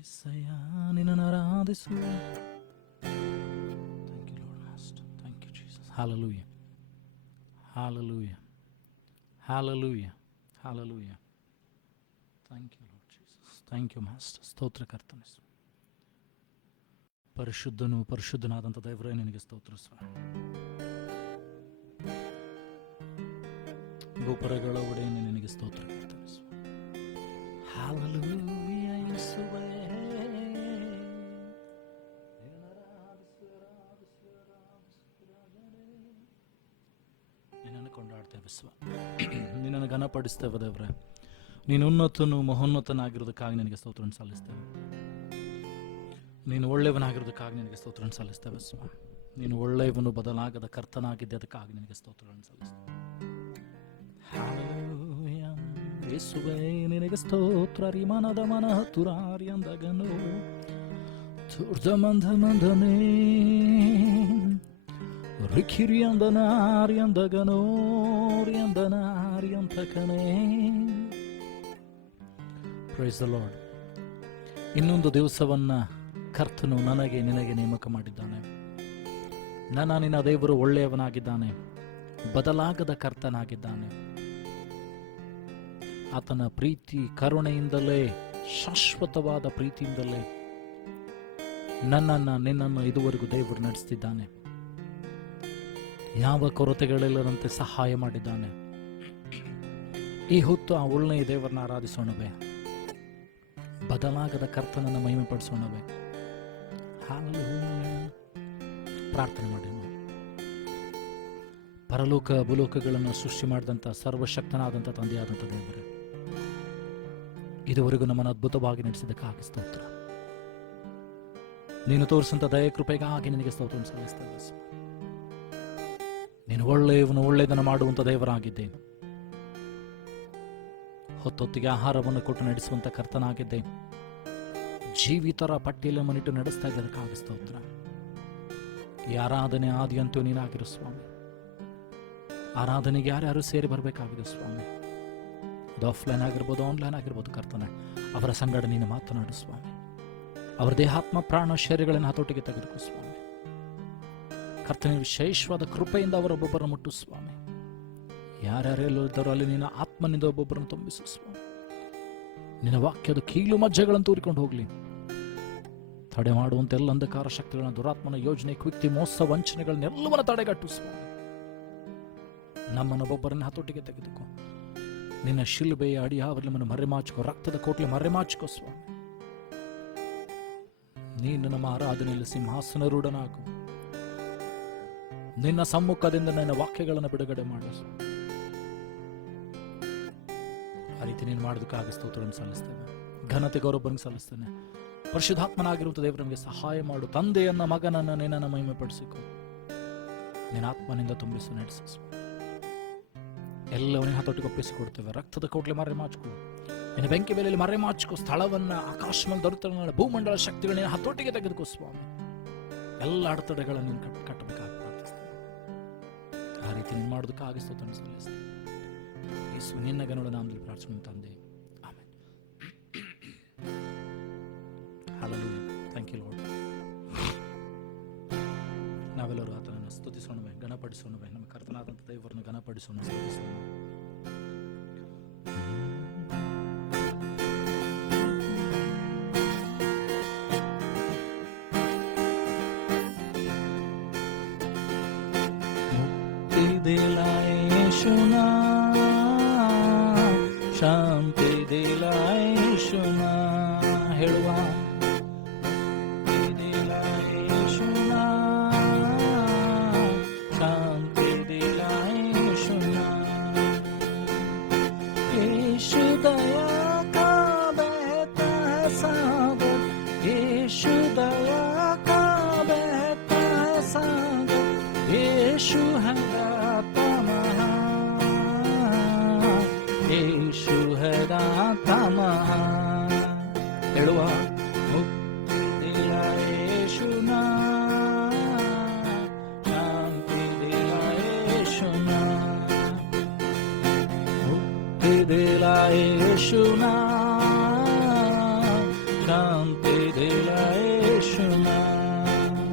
యేసయ్య నిన్ను ఆరాధిస్తున్నా. Thank you Lord Master. Thank you Jesus. Hallelujah. Hallelujah. Hallelujah. Hallelujah. Thank you Lord Jesus. Thank you Master. ಸ್ತೋತ್ರ ಕರ್ತನೇ. ಪರಿಶುದ್ಧನು ಪರಿಶುದ್ಧನಾದಂಥ ದೇವರೇ ನಿನಗೆ ಸ್ತೋತ್ರ ಸ್ವಾಮಿ. ಗೋಪುರಗಳ ಒಡೆಯನೇ ನಿನಗೆ ಸ್ತೋತ್ರ ಕರ್ತನೇ ಸ್ವಾಮಿ. Hallelujah ಯೇಸುವೇ. ನಿನ್ನನ್ನು ಕೊಂಡಾಡ್ತೇವೆ ಸ್ವಾಮಿ, ನಿನ್ನನ್ನು ಘನಪಡಿಸ್ತೇವೆ ದೇವರೇ. ನೀನು ಉನ್ನತನು ಮಹೋನ್ನತನಾಗಿರೋದಕ್ಕಾಗಿ ನಿನಗೆ ಸ್ತೋತ್ರವನ್ನು ಸಲ್ಲಿಸ್ತೇವೆ. ನೀನು ಒಳ್ಳೆಯವನಾಗಿರೋದಕ್ಕಾಗಿ ನಿನಗೆ ಸ್ತೋತ್ರವನ್ನು ಸಲ್ಲಿಸ್ತೇವೆ ಸ್ವಾಮಿ. ನೀನು ಒಳ್ಳೆಯವನು, ಬದಲಾಗದ ಕರ್ತನಾಗಿದ್ದೆ, ಅದಕ್ಕಾಗಿ ನಿನಗೆ ಸ್ತೋತ್ರವನ್ನು ಸಲ್ಲಿಸ್ತೇವೆ. ಹಲ್ಲೆಲೂಯಾ ಯೇಸುವೇ ನಿನಗೆ ಸ್ತೋತ್ರ. ರಿಮನದ ಮನ ತುರಾರಿಯಂದಗನು ತುರ್ದಮಂದ ಮಂದನೇ ರಿಖಿರಿಯಂದನಾರಿಯಂದಗನೋ ರಿಯಂದನಾರಿಯಂತಕನೇ. Praise the Lord. ಇನ್ನೊಂದು ದಿವಸವನ್ನ ಕರ್ತನು ನನಗೆ ನಿನಗೆ ನೇಮಕ ಮಾಡಿದ್ದಾನೆ. ನಿನ್ನ ದೇವರು ಒಳ್ಳೆಯವನಾಗಿದ್ದಾನೆ, ಬದಲಾಗದ ಕರ್ತನಾಗಿದ್ದಾನೆ. ಆತನ ಪ್ರೀತಿ ಕರುಣೆಯಿಂದಲೇ, ಶಾಶ್ವತವಾದ ಪ್ರೀತಿಯಿಂದಲೇ ನಿನ್ನನ್ನು ಇದುವರೆಗೂ ದೇವರು ನಡೆಸ್ತಿದ್ದಾನೆ. ಯಾವ ಕೊರತೆಗಳಿಲ್ಲದಂತೆ ಸಹಾಯ ಮಾಡಿದ್ದಾನೆ. ಈ ಹೊತ್ತು ಆ ಒಳ್ಳೆಯ ದೇವರನ್ನ ಆರಾಧಿಸೋಣವೇ, ಬದಲಾಗದ ಕರ್ತನನ್ನು ಮಹಿಮೆ ಪಡಿಸೋಣವೇ. ಪ್ರಾರ್ಥನೆ ಮಾಡಿ. ಪರಲೋಕ ಭೂಲೋಕಗಳನ್ನು ಸೃಷ್ಟಿ ಮಾಡಿದಂಥ ಸರ್ವಶಕ್ತನಾದಂಥ ತಂದೆಯಾದಂಥ ದೇವರೇ, ಇದುವರೆಗೂ ನಮ್ಮನ್ನು ಅದ್ಭುತವಾಗಿ ನಡೆಸಿದ್ದಕ್ಕಾಗಿ ಸ್ತೋತ್ರ. ನೀನು ತೋರಿಸಂತ ದಯ ಕೃಪೆಗಾಗಿ ನಿನಗೆ ಸ್ತೋತ್ರ ಸಲ್ಲಿಸ್ತೇವೆ. ನೀನು ಒಳ್ಳೆಯವನು, ಒಳ್ಳೆಯದನ್ನು ಮಾಡುವಂಥ ದೇವರಾಗಿದ್ದೆ. ಹೊತ್ತೊತ್ತಿಗೆ ಆಹಾರವನ್ನು ಕೊಟ್ಟು ನಡೆಸುವಂಥ ಕರ್ತನಾಗಿದ್ದೆ. ಜೀವಿತರ ಪಟ್ಟಿಯಲ್ಲಿ ಮನಿಟ್ಟು ನಡೆಸ್ತಾ ಇದ್ದದಕ್ಕಾಗಿ ಸ್ತೋತ್ರ. ಈ ಆರಾಧನೆ ಆದಿಯಂತೂ ನೀನಾಗಿರು ಸ್ವಾಮಿ. ಆರಾಧನೆಗೆ ಯಾರ್ಯಾರು ಸೇರಿ ಬರಬೇಕಾಗಿದೆ ಸ್ವಾಮಿ. ಅದು ಆಫ್ಲೈನ್ ಆಗಿರ್ಬೋದು, ಆನ್ಲೈನ್ ಆಗಿರ್ಬೋದು ಕರ್ತನೆ, ಅವರ ಸಂಗಡ ನೀನು ಮಾತನಾಡು ಸ್ವಾಮಿ. ಅವರ ದೇಹಾತ್ಮ ಪ್ರಾಣ ಶರೀರಗಳನ್ನು ಹತೋಟಿಗೆ ತೆಗೆದುಕೋ ಸ್ವಾಮಿ. ಕರ್ತನ ವಿಶೇಷವಾದ ಕೃಪೆಯಿಂದ ಅವರೊಬ್ಬೊಬ್ಬರನ್ನು ಮುಟ್ಟು ಸ್ವಾಮಿ. ಯಾರ್ಯಾರೆಲ್ಲೋ ಇದ್ದಾರೋ ಅಲ್ಲಿ ನಿನ್ನ ಆತ್ಮನಿಂದ ಒಬ್ಬೊಬ್ಬರನ್ನು ತುಂಬಿಸು ಸ್ವಾಮಿ. ನಿನ್ನ ವಾಕ್ಯದ ಕೀಲು ಮಜ್ಜೆಗಳನ್ನು ತೂರಿಕೊಂಡು ಹೋಗ್ಲಿ. ತಡೆ ಮಾಡುವಂತ ಎಲ್ಲ ಅಂಧಕಾರ ಶಕ್ತಿಗಳನ್ನ, ದುರಾತ್ಮನ ಯೋಜನೆ, ಕೃತ್ಯ, ಮೋಸ, ವಂಚನೆಗಳನ್ನೆಲ್ಲವನ್ನ ತಡೆಗಟ್ಟು ಸ್ವಾಮಿ. ನಮ್ಮನ್ನೊಬ್ಬೊಬ್ಬರನ್ನ ಹತೋಟಿಗೆ ತೆಗೆದುಕೋ. ನಿನ್ನ ಶಿಲುಬೆಯ ಅಡಿಯಾವರಲ್ಲಿ ನಮ್ಮನ್ನು ಮರೆಮಾಚಿಕೋ, ರಕ್ತದ ಕೋಟೆ ಮರೆಮಾಚಿಕೋ ಸ್ವಾಮಿ. ನೀನು ನಮ್ಮ ಆರಾಧನೆಯಲ್ಲಿ ಸಿಂಹಾಸನರೂಢನಾಗು. ನಿನ್ನ ಸಮ್ಮುಖದಿಂದ ನನ್ನ ವಾಕ್ಯಗಳನ್ನು ಬಿಡುಗಡೆ ಮಾಡು. ಆ ರೀತಿ ನೀನು ಮಾಡೋದಕ್ಕಾಗಿ ಸ್ತೋತ್ರವನ್ನು ಸಲ್ಲಿಸ್ತೇನೆ. ಘನತೆ ಗೌರವವನ್ನು ಸಲ್ಲಿಸ್ತೇನೆ. ಪರಿಶುದ್ಧಾತ್ಮನಾಗಿರುವಂಥ ದೇವರು ನಮಗೆ ಸಹಾಯ ಮಾಡು. ತಂದೆಯನ್ನ, ಮಗನನ್ನ ನಿನ್ನನ್ನು ಮಹಿಮೆ ಪಡಿಸಿಕೊ. ನಿನ್ನ ಆತ್ಮನಿಂದ ತುಂಬಿಸಿ ನಡೆಸು. ಎಲ್ಲವನ್ನ ಹತೋಟಿಗೆ ಒಪ್ಪಿಸಿಕೊಡ್ತೇವೆ. ರಕ್ತದ ಕೋಟ್ಲೆ ಮರೆ ಮಾಚಿಕೊ. ನಿನ್ನ ಬೆಂಕಿ ಬೆಲೆಯಲ್ಲಿ ಮರೆ ಮಾಚಿಕೊ. ಸ್ಥಳವನ್ನ, ಆಕಾಶದಲ್ಲಿ ದೊರೆತ ಭೂಮಂಡಲ ಶಕ್ತಿಗಳನ್ನ ಹತೋಟಿಗೆ ತೆಗೆದುಕೋ ಸ್ವಾಮಿ. ಎಲ್ಲ ಅಡೆತಡೆಗಳನ್ನು ನೀನು ಕಟ್ಟಬೇಕಾಗಿ ಪ್ರಾರ್ಥಿಸ್ತೇನೆ. ಆ ರೀತಿ ನೀನು ಮಾಡೋದಕ್ಕಾಗಿ ಸ್ತೋತ್ರ ಸಲ್ಲಿಸ್ತೇನೆ. ಯೇಸು ನಿನ್ನ ಗನುಡ ನಾಮದಲ್ಲಿ ಪ್ರಾರ್ಥನೆ ತಂದೆ, amen. Hallelujah. Thank you Lord. ನಾವೆಲ್ಲರೂ ಆತನನ್ನು ಸ್ತುತಿಸೋಣವೇ, ಘನಪಡಿಸೋಣವೇ. ನಮ್ಮ ಕರ್ತನಾದಂಥ ದೇವರನ್ನು ಘನಪಡಿಸೋಣ, ಸ್ತುತಿಸೋಣ. ದಿಲಾಯೇಶುನಾ ಶಾಂತಿ ದಿಲಾಯೇಶುನಾ ಹೇಳುವ. ದಿಲಾಯೇಶುನಾ ಶಾಂತಿ ದಿಲಾಯೇಶುನಾ. ಯೇಶು ದಯಾ ಕಾ ಬೆಹತಾ ಹೈ ಸಾಗರ್, ಯೇಶು ದಯಾ ಕಾ ಬೆಹತಾ ಹೈ ಸಾಗರ್, ಯೇಶು है ಯೇಶು है दाता महान. ಹೇಳುವ. ಮುಕ್ತಿ ದಿಲಾಯೇಶುನಾ ಶಾಂತಿ ದಿಲಾಯೇಶುನಾ. ಮುಕ್ತಿ ದಿಲಾಯೇಶುನಾ शांति दिला यीशु नाम।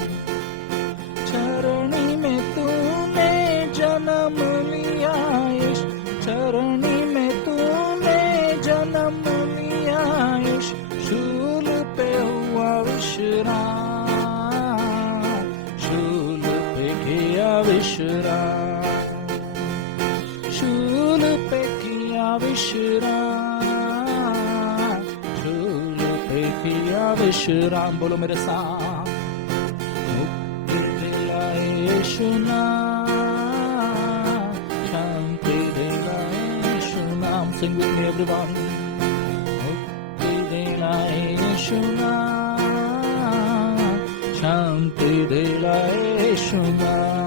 चरणी में तूने जन्म लिया यीशु, चरणी में तूने जन्म लिया यीशु, शूल पे हुआ विश्राम, शूल पे किया विश्राम, शूल पे किया विश्राम, शूल पे किया विश्राम। बोलो मेरे साथ, मुक्ति दिलाए यीशु नाम, शांति दिलाए यीशु नाम। Sing with me everyone. मुक्ति दिलाए यीशु नाम, शांति दिलाए यीशु नाम।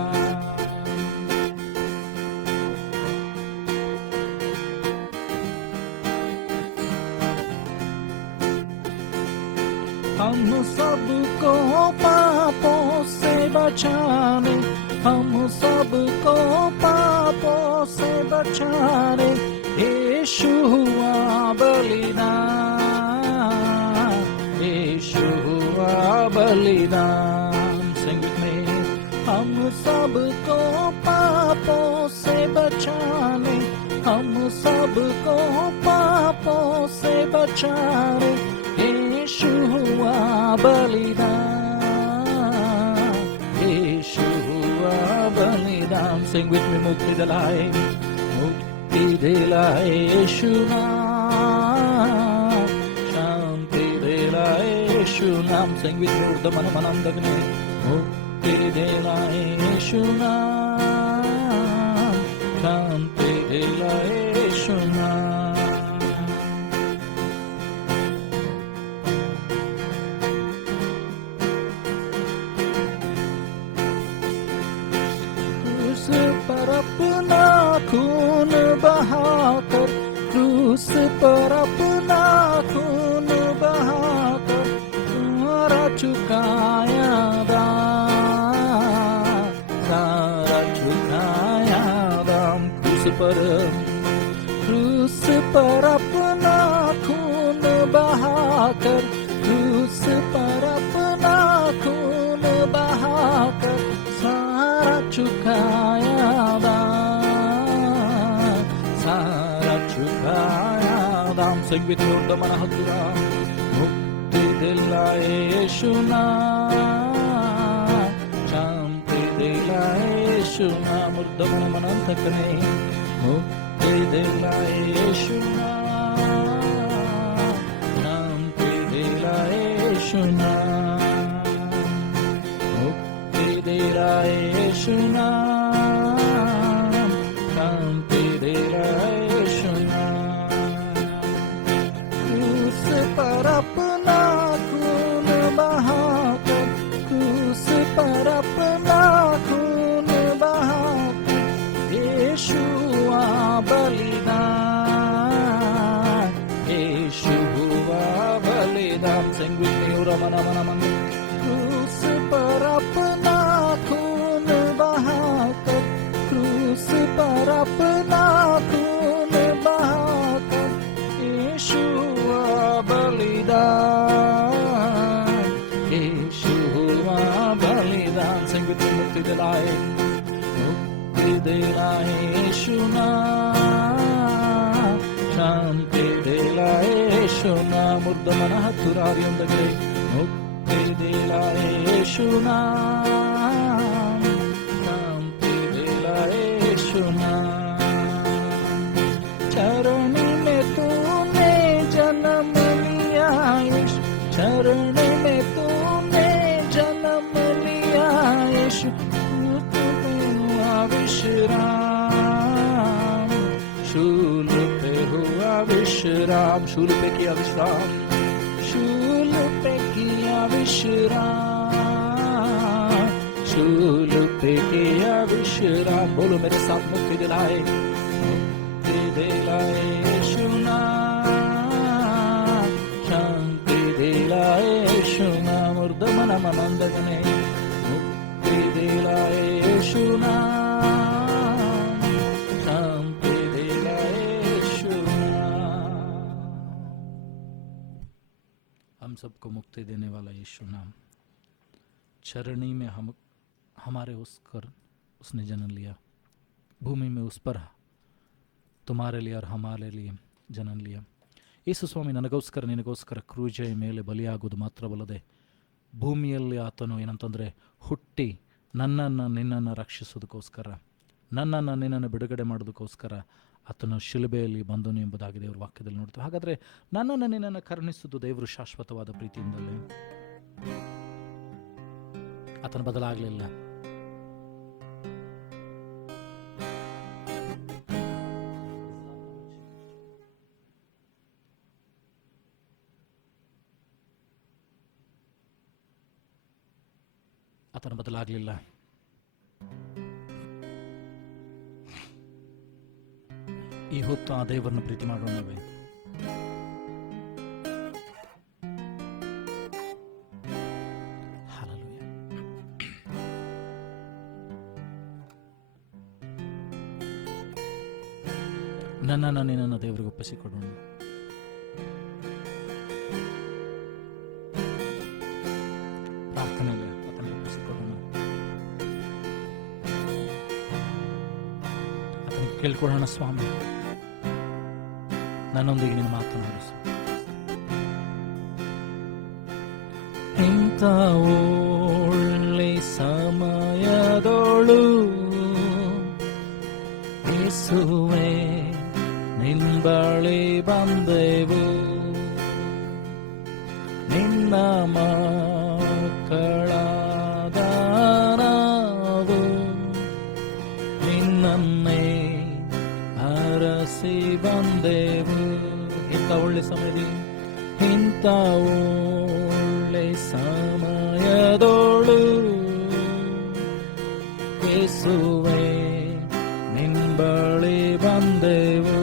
हम सबको पापों से बचाने, हम सबको पापों से बचाने यीशु हुआ बलिदान, यीशु हुआ बलिदान। Sing with me. हम सबको पापों से बचाने, हम सबको पापों से बचाने यीशु हुआ बलिदान, यीशु हुआ बलिदान। Sing with me. मुक्ति दिलाए, मुक्ति दिलाए यीशु नाम, शांति दिलाए यीशु नाम। Sing with me. ऊर्ध्वमन मनंदग्ने, मुक्ति दिलाए यीशु नाम, शांति दिलाए यीशु नाम। पर अपना खून बहाकर, क्रूस पर अपना खून बहाकर सारा चुकाया दाम, सारा चुकाया दाम। क्रूस पर अपना खून बहाकर, क्रूस पर अपना खून बहाकर सारा चुकाया दाम, सारा चुकाया दाम। Sing with me. ऊर्ध्वमन हतुरा, मुक्ति दिलाए यीशु नाम, शांति दिलाए यीशु नाम। ऊर्ध्वमन मनंतकने, मुक्ति दिलाए यीशु नाम, शांति दिलाए यीशु नाम, मुक्ति दिलाए यीशु नाम, शांति दिलाए यीशु नाम। क्रूस पर अपना खून बहाकर, क्रूस पर अपना खून बहाकर यीशु हुआ बलिदान, यीशु हुआ बलिदान। Sing with me. ऊर्ध्वमन क्रूस पर अपना खून बहाकर, क्रूस पर अपना खून बहाकर यीशु हुआ बलिदान, यीशु हुआ बलिदान। Sing with me. मुक्ति दिलाए, मुक्ति दिलाए यीशु नाम, शांति दिलाए यीशु नाम। ऊर्ध्वमन हतुरार्यंदग्रे, मुक्ति दिलाए यीशु नाम, शांति दिलाए यीशु नाम। चरणी में तूने जन्म लिया यीशु, चरणी में तूने जन्म लिया यीशु, हुआ विश्राम, शूल पे हुआ विश्राम, शूल पे किया विश्राम, शूल पे किया विश्राम, शूल पे किया विश्राम। बोलो मेरे साथ, मुक्ति दिलाए, मुक्ति दिलाए यीशु नाम, शांति दिलाए यीशु नाम। ऊर्ध्वमन मनंदगने, मुक्ति दिलाए यीशु नाम, शांति दिलाए यीशु नाम। हम सबको मुक्ति देने वाला यीशु नाम, चरणी में हमारे उसने जन्म लिया, भूमि में उस पर तुम्हारे लिए और हमारे लिए जन्म लिया. ಯೇಸು ಸ್ವಾಮಿ ನನಗೋಸ್ಕರ ನಿನಗೋಸ್ಕರ ಕ್ರೂಜೆಯ ಮೇಲೆ ಬಲಿಯಾಗುವುದು ಮಾತ್ರವಲ್ಲದೆ ಭೂಮಿಯಲ್ಲಿ ಆತನು ಏನಂತಂದರೆ ಹುಟ್ಟಿ ನನ್ನನ್ನು ನಿನ್ನನ್ನು ರಕ್ಷಿಸೋದಕ್ಕೋಸ್ಕರ, ನನ್ನನ್ನು ನಿನ್ನನ್ನು ಬಿಡುಗಡೆ ಮಾಡೋದಕ್ಕೋಸ್ಕರ ಆತನು ಶಿಲುಬೆಯಲ್ಲಿ ಬಂದನು ಎಂಬುದಾಗಿ ದೇವರ ವಾಕ್ಯದಲ್ಲಿ ನೋಡ್ತೀವಿ. ಹಾಗಾದರೆ ನನ್ನನ್ನು ನಿನ್ನನ್ನು ಕರುಣಿಸುವುದು ದೇವರು ಶಾಶ್ವತವಾದ ಪ್ರೀತಿಯಿಂದಲೇ. ಆತನು ಬದಲಾಗಲಿಲ್ಲ. ಆತನು ಬದಲಾಗಲಿಲ್ಲ. ಈ ಹೊತ್ತು ಆ ದೇವರನ್ನು ಪ್ರೀತಿ ಮಾಡೋಣವೇ? ಹಲ್ಲೆಲೂಯಾ. ನನ್ನನ್ನು ನಿನ್ನನ್ನು ದೇವರಿಗೆ ಒಪ್ಪಿಸಿಕೊಡೋಣ. ಪ್ರಾರ್ಥನೆಯಲ್ಲಿ ಆತನಿಗೆ ಒಪ್ಪಿಸಿಕೊಡೋಣ. ಆತನಿಗೆ ಕೇಳ್ಕೊಳ್ಳೋಣ, ಸ್ವಾಮಿ ನನ್ನೊಂದಿಗೆ ನೀನು ಮಾತನಾಡಿಸು. ಇಂಥ ಒಳ್ಳೆ ಸಮಯದೋಳು ಯೇಸುವೇ ನಿನ್ ಬಳಿ ಬಂದೆವು, ನಿನ್ನ ಮಕ್ಕಳಾದ ನಾವು ನಿನ್ನನ್ನೇ ಅರಸಿ ಬಂದೆವು. ಇಂಥ ಒಳ್ಳೆ ಸಮಯದಲ್ಲಿ, ಇಂಥ ಒಳ್ಳೆ ಸಮಯದೋಳು ಯೇಸುವೇ ನಿನ್ ಬಳಿ ಬಂದೆವು,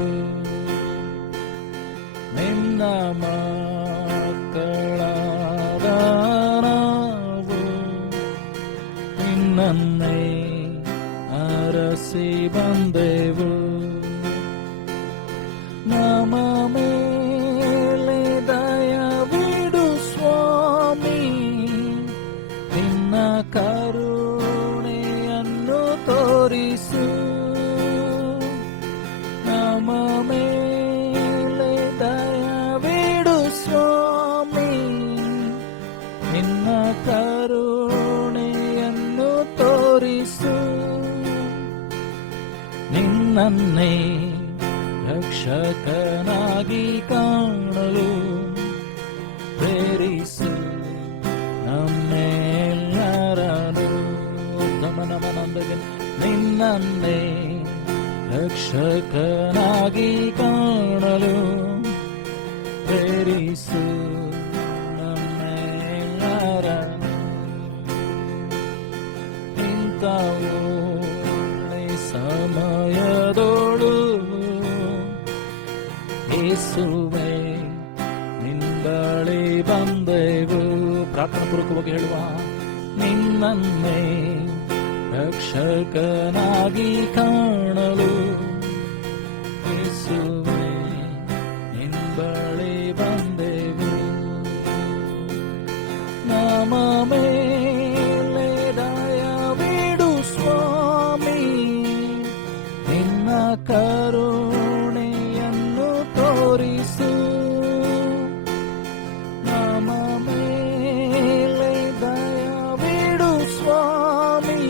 ನಿನ್ನ ಮಕ್ಕಳಾದ ನಾವು ನಿನ್ನನ್ನೇ ಅರಸಿ ಬಂದೆವು. ನಮ್ಮ ಮೇಲೆ ದಯವಿಡು ಸ್ವಾಮಿ, ನಿನ್ನ ಕರುಣೆಯನ್ನು ತೋರಿಸು. ನಮ್ಮ ಮೇಲೆ ದಯವಿಡು ಸ್ವಾಮಿ, ನಿನ್ನ ಕರುಣೆಯನ್ನು ತೋರಿಸು. ನಿನ್ನನ್ನೇ ರಕ್ಷಕನಾಗಿ ಕಾಣಲು ಪ್ರೇರಿಸು ನಮ್ಮೆಲ್ಲರನ್ನು. ನಿನ್ನನ್ನೇ ರಕ್ಷಕನಾಗಿ ಕಾಣಲು ಪ್ರೇರಿಸು ನಮ್ಮೆಲ್ಲರನ್ನು. ಇಂಥ ಒಳ್ಳೆ ಸಮಯದೋಳು ಯೇಸುವೇ ನಿನ್ ಬಳಿ ಬಂದೆವು. ಪ್ರಾರ್ಥನಾ ಪೂರ್ವಕವಾಗಿ ಹೇಳುವ, ನಿನ್ನನ್ನೇ ರಕ್ಷಕನಾಗಿ ಕಾಣಲು ಯೇಸುವೇ ನಿನ್ ಬಳಿ ಬಂದೆವು. ನಮ್ಮ ಮೇಲೆ ದಯವಿಡು ಸ್ವಾಮಿ, ನಿನ್ನ ಕರುಣೆಯನ್ನು ತೋರಿಸು. ನಮ್ಮ ಮೇಲೆ ದಯವಿಡು ಸ್ವಾಮಿ,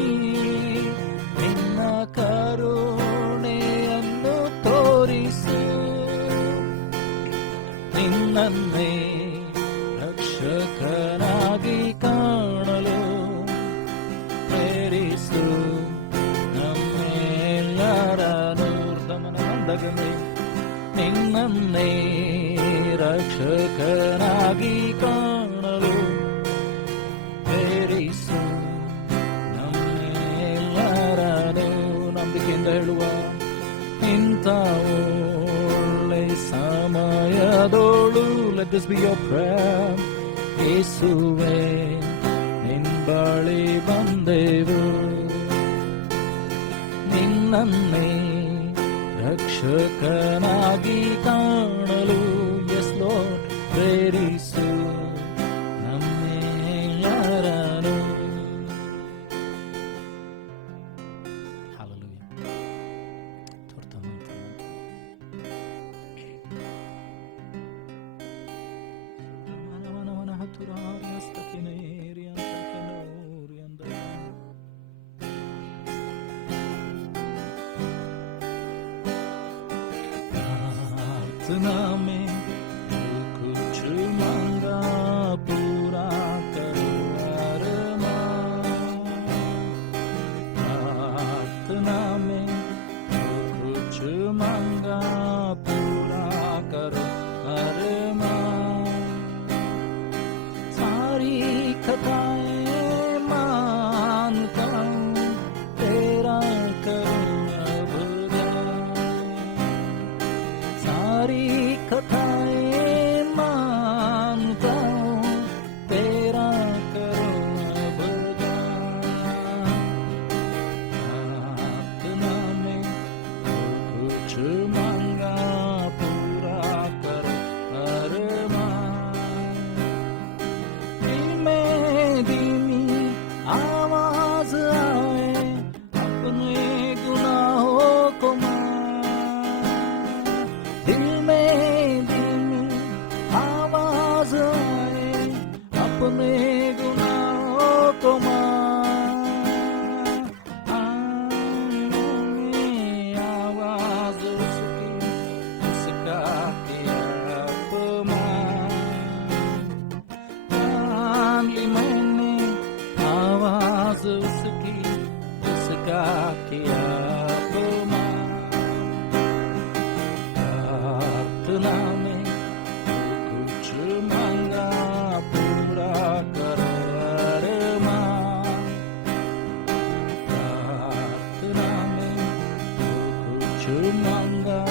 ನಿನ್ನ ಕರುಣೆಯನ್ನು ತೋರಿಸು. ನಿನ್ನನ್ನೇ ರಕ್ಷಕನಾಗಿ ಕಾಣಲು ಪ್ರೇರಿಸು ನಮ್ಮೆಲ್ಲರನ್ನು. ನಿನ್ನನ್ನೇ ರಕ್ಷಕನಾಗಿ ಕಾಣಲು ಪ್ರೇರಿಸು ನಮ್ಮೆಲ್ಲರನ್ನು. ನಂಬಿಕೆಯಿಂದ ಹೇಳುವ, ಇಂಥ ಒಳ್ಳೆ ಸಮಯದೋಳು. Let this be your prayer. ಯೇಸುವೇ ನಿನ್ ಬಳಿ ಬಂದೆವು, ನಿನ್ನನ್ನೇ ರಕ್ಷಕನಾಗಿ ಕಾಣಲು. ಎಸ್ ಲಾರ್ಡ್, ಪ್ರೇರಿಸು प्रार्थना में कुछ मांगा पूरा करो अरमान। प्रार्थना में कुछ मांगा पूरा करो अरमान। सारी कथाएं मानता हूँ तेरा करूँ अब सारी कथाएं मानता हूँ तेरा करूँ अब प्रार्थना में कुछ मांगा पूरा करो अरमान। धीमे धीमी आवाज आए अपने गुनाहों को दिल में धीमी आवाज आए अपने गुनाहों को आवाज उसकी उसका किया अपमान ली मैंने आवाज उसकी उसका किया अपमान। प्रार्थना में कुछ मांगा पूरा करो अरमान। प्रार्थना में कुछ मांगा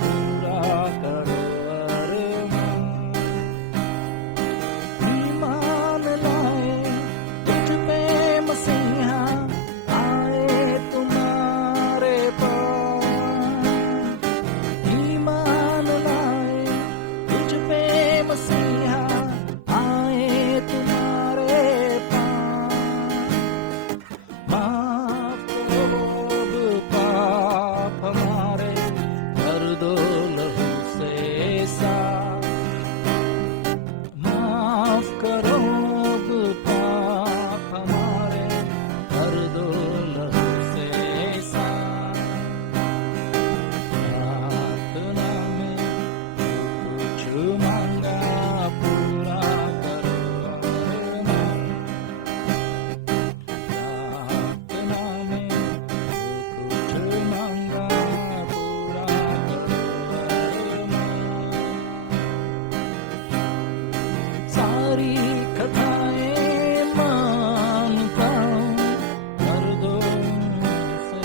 पूरा करो अरमान। ईमान लाए तुझ पे मसीहा आए तुम्हारे पास। ईमान लाए तुझ पे मसीहा आए तुम्हारे पास। माफ करो अब पाप हमारे कर दो लहू से साफ। माफ करो अब पाप हमारे कर दो लहू से साफ। प्रार्थना में कुछ मांगा पूरा करो अरमान। प्रार्थना में कुछ मांगा पूरा करो अरमान। सारी कथाएं मानता हूँ कर दो से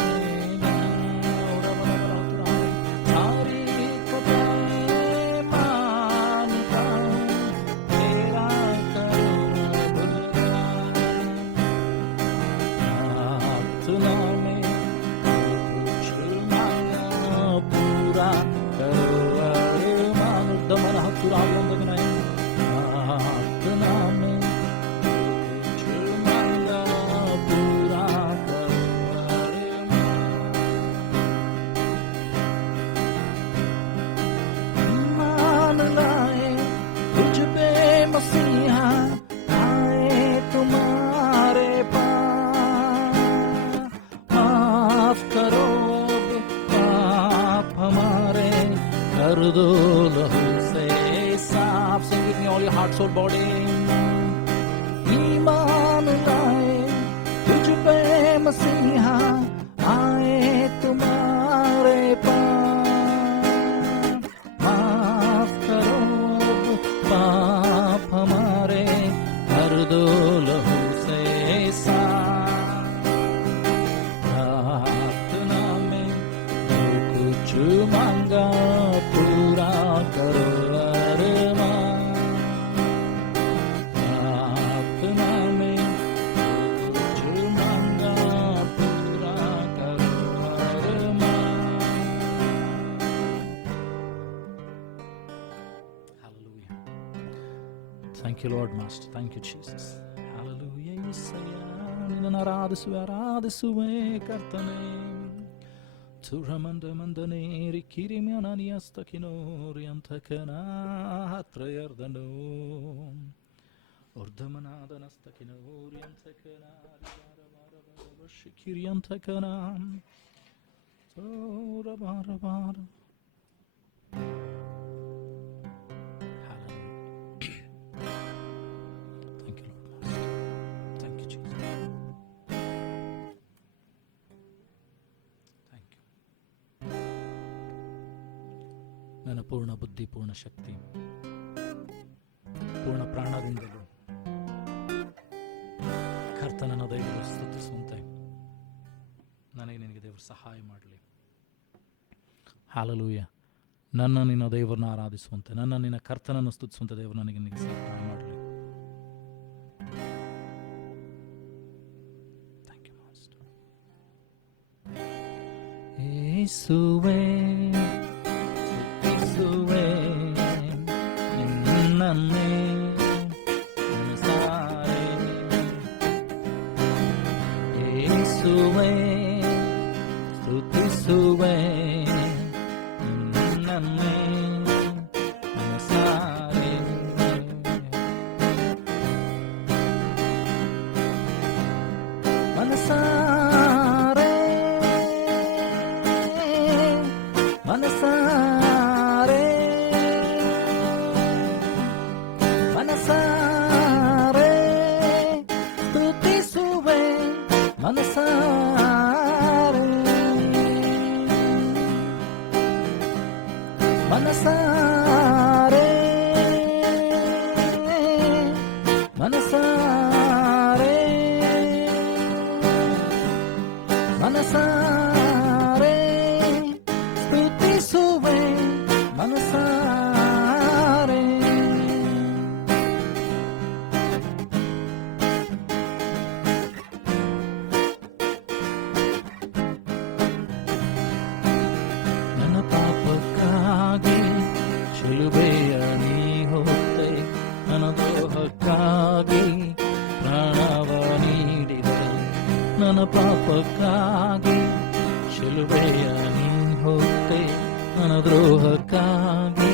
सारी कथाएं मानता हूँ तेरा करूँ अब प्रार्थना में कुछ मांगा पूरा करो अरमान। दमन हथुरा प्रार्थना में कुछ मांगा पूरा करो अरमान। ईमान लाए तुझ पे मसीहा आए तुम्हारे पास। माफ करो अब पाप हमारे कर दो लहू से साफ। Sing with me all your heart, soul, body. ईमान लाए तुझ पे मसीहा आए तुम्हारे पास। माफ करो अब पाप हमारे कर दो लहू से साफ। प्रार्थना में जो कुछ मांगा पूरा करो अरमान। प्रार्थना में कुछ मांगा पूरा करो अरमान। Hallelujah. Thank you, Lord Master. Thank you, Jesus. Hallelujah. Yesaya, ನಿನ್ನನ್ನು ಆರಾಧಿಸುವೆ ಕರ್ತನೇ. Turamanda mandaneri kirimianani astakinori antakana hatrayardano ordamanada nastakinori antakana shikiri antakana. ನನ್ನ ಪೂರ್ಣ ಬುದ್ಧಿ, ಪೂರ್ಣ ಶಕ್ತಿ, ಪೂರ್ಣ ಪ್ರಾಣದಿಂದಲೂ ಕರ್ತನನ್ನ ದೇವರು ಸ್ತುತಿಸುವಂತೆ ನನಗೆ ನಿನಗೆ ದೇವರು ಸಹಾಯ ಮಾಡಲಿ. ಹಲ್ಲೆಲೂಯಾ. ನನ್ನ ನಿನ್ನ ದೇವರನ್ನ ಆರಾಧಿಸುವಂತೆ, ನನ್ನ ನಿನ್ನ ಕರ್ತನನ್ನು ಸ್ತುತಿಸುವಂತೆ ದೇವರು ನನಗೆ ನಿನಗೆ ಸಹಾಯ ಮಾಡಲಿ. Thank you master. ಯೇಸುವೇ ಸ್ತುತಿಸುವೆ ನಿನ್ನನ್ನೇ ಮನಸಾರೆ. ಯೇಸುವೇ ಸ್ತುತಿಸುವೆ ನಿನ್ನನ್ನೇ ಮನಸಾರೆ. ಮನಸಾರೆ ಮನಸಾರೆ ಮನಸಾರೆ ಸ್ತುತಿಸುವೆ ಮನಸಾರೆ. ಮನಸಾರೆ ಮನಸಾರೆ ಮನಸಾರೆ ಸ್ತುತಿಸುವೆ ಮನಸಾರೆ. ನನ್ನ ಪಾಪಕ್ಕಾಗಿ ಶಿಲುಬೆಯ ನೀ ಹೊತ್ತೆ, ನನ್ನ ದ್ರೋಹಕ್ಕಾಗಿ ಪ್ರಾಣವ ನೀಡಿದೆ. ನನ್ನ ಪಾಪಕ್ಕಾಗಿ ಶಿಲುಬೆಯ ನೀ ಹೊತ್ತೆ, ನನ್ನ ದ್ರೋಹಕ್ಕಾಗಿ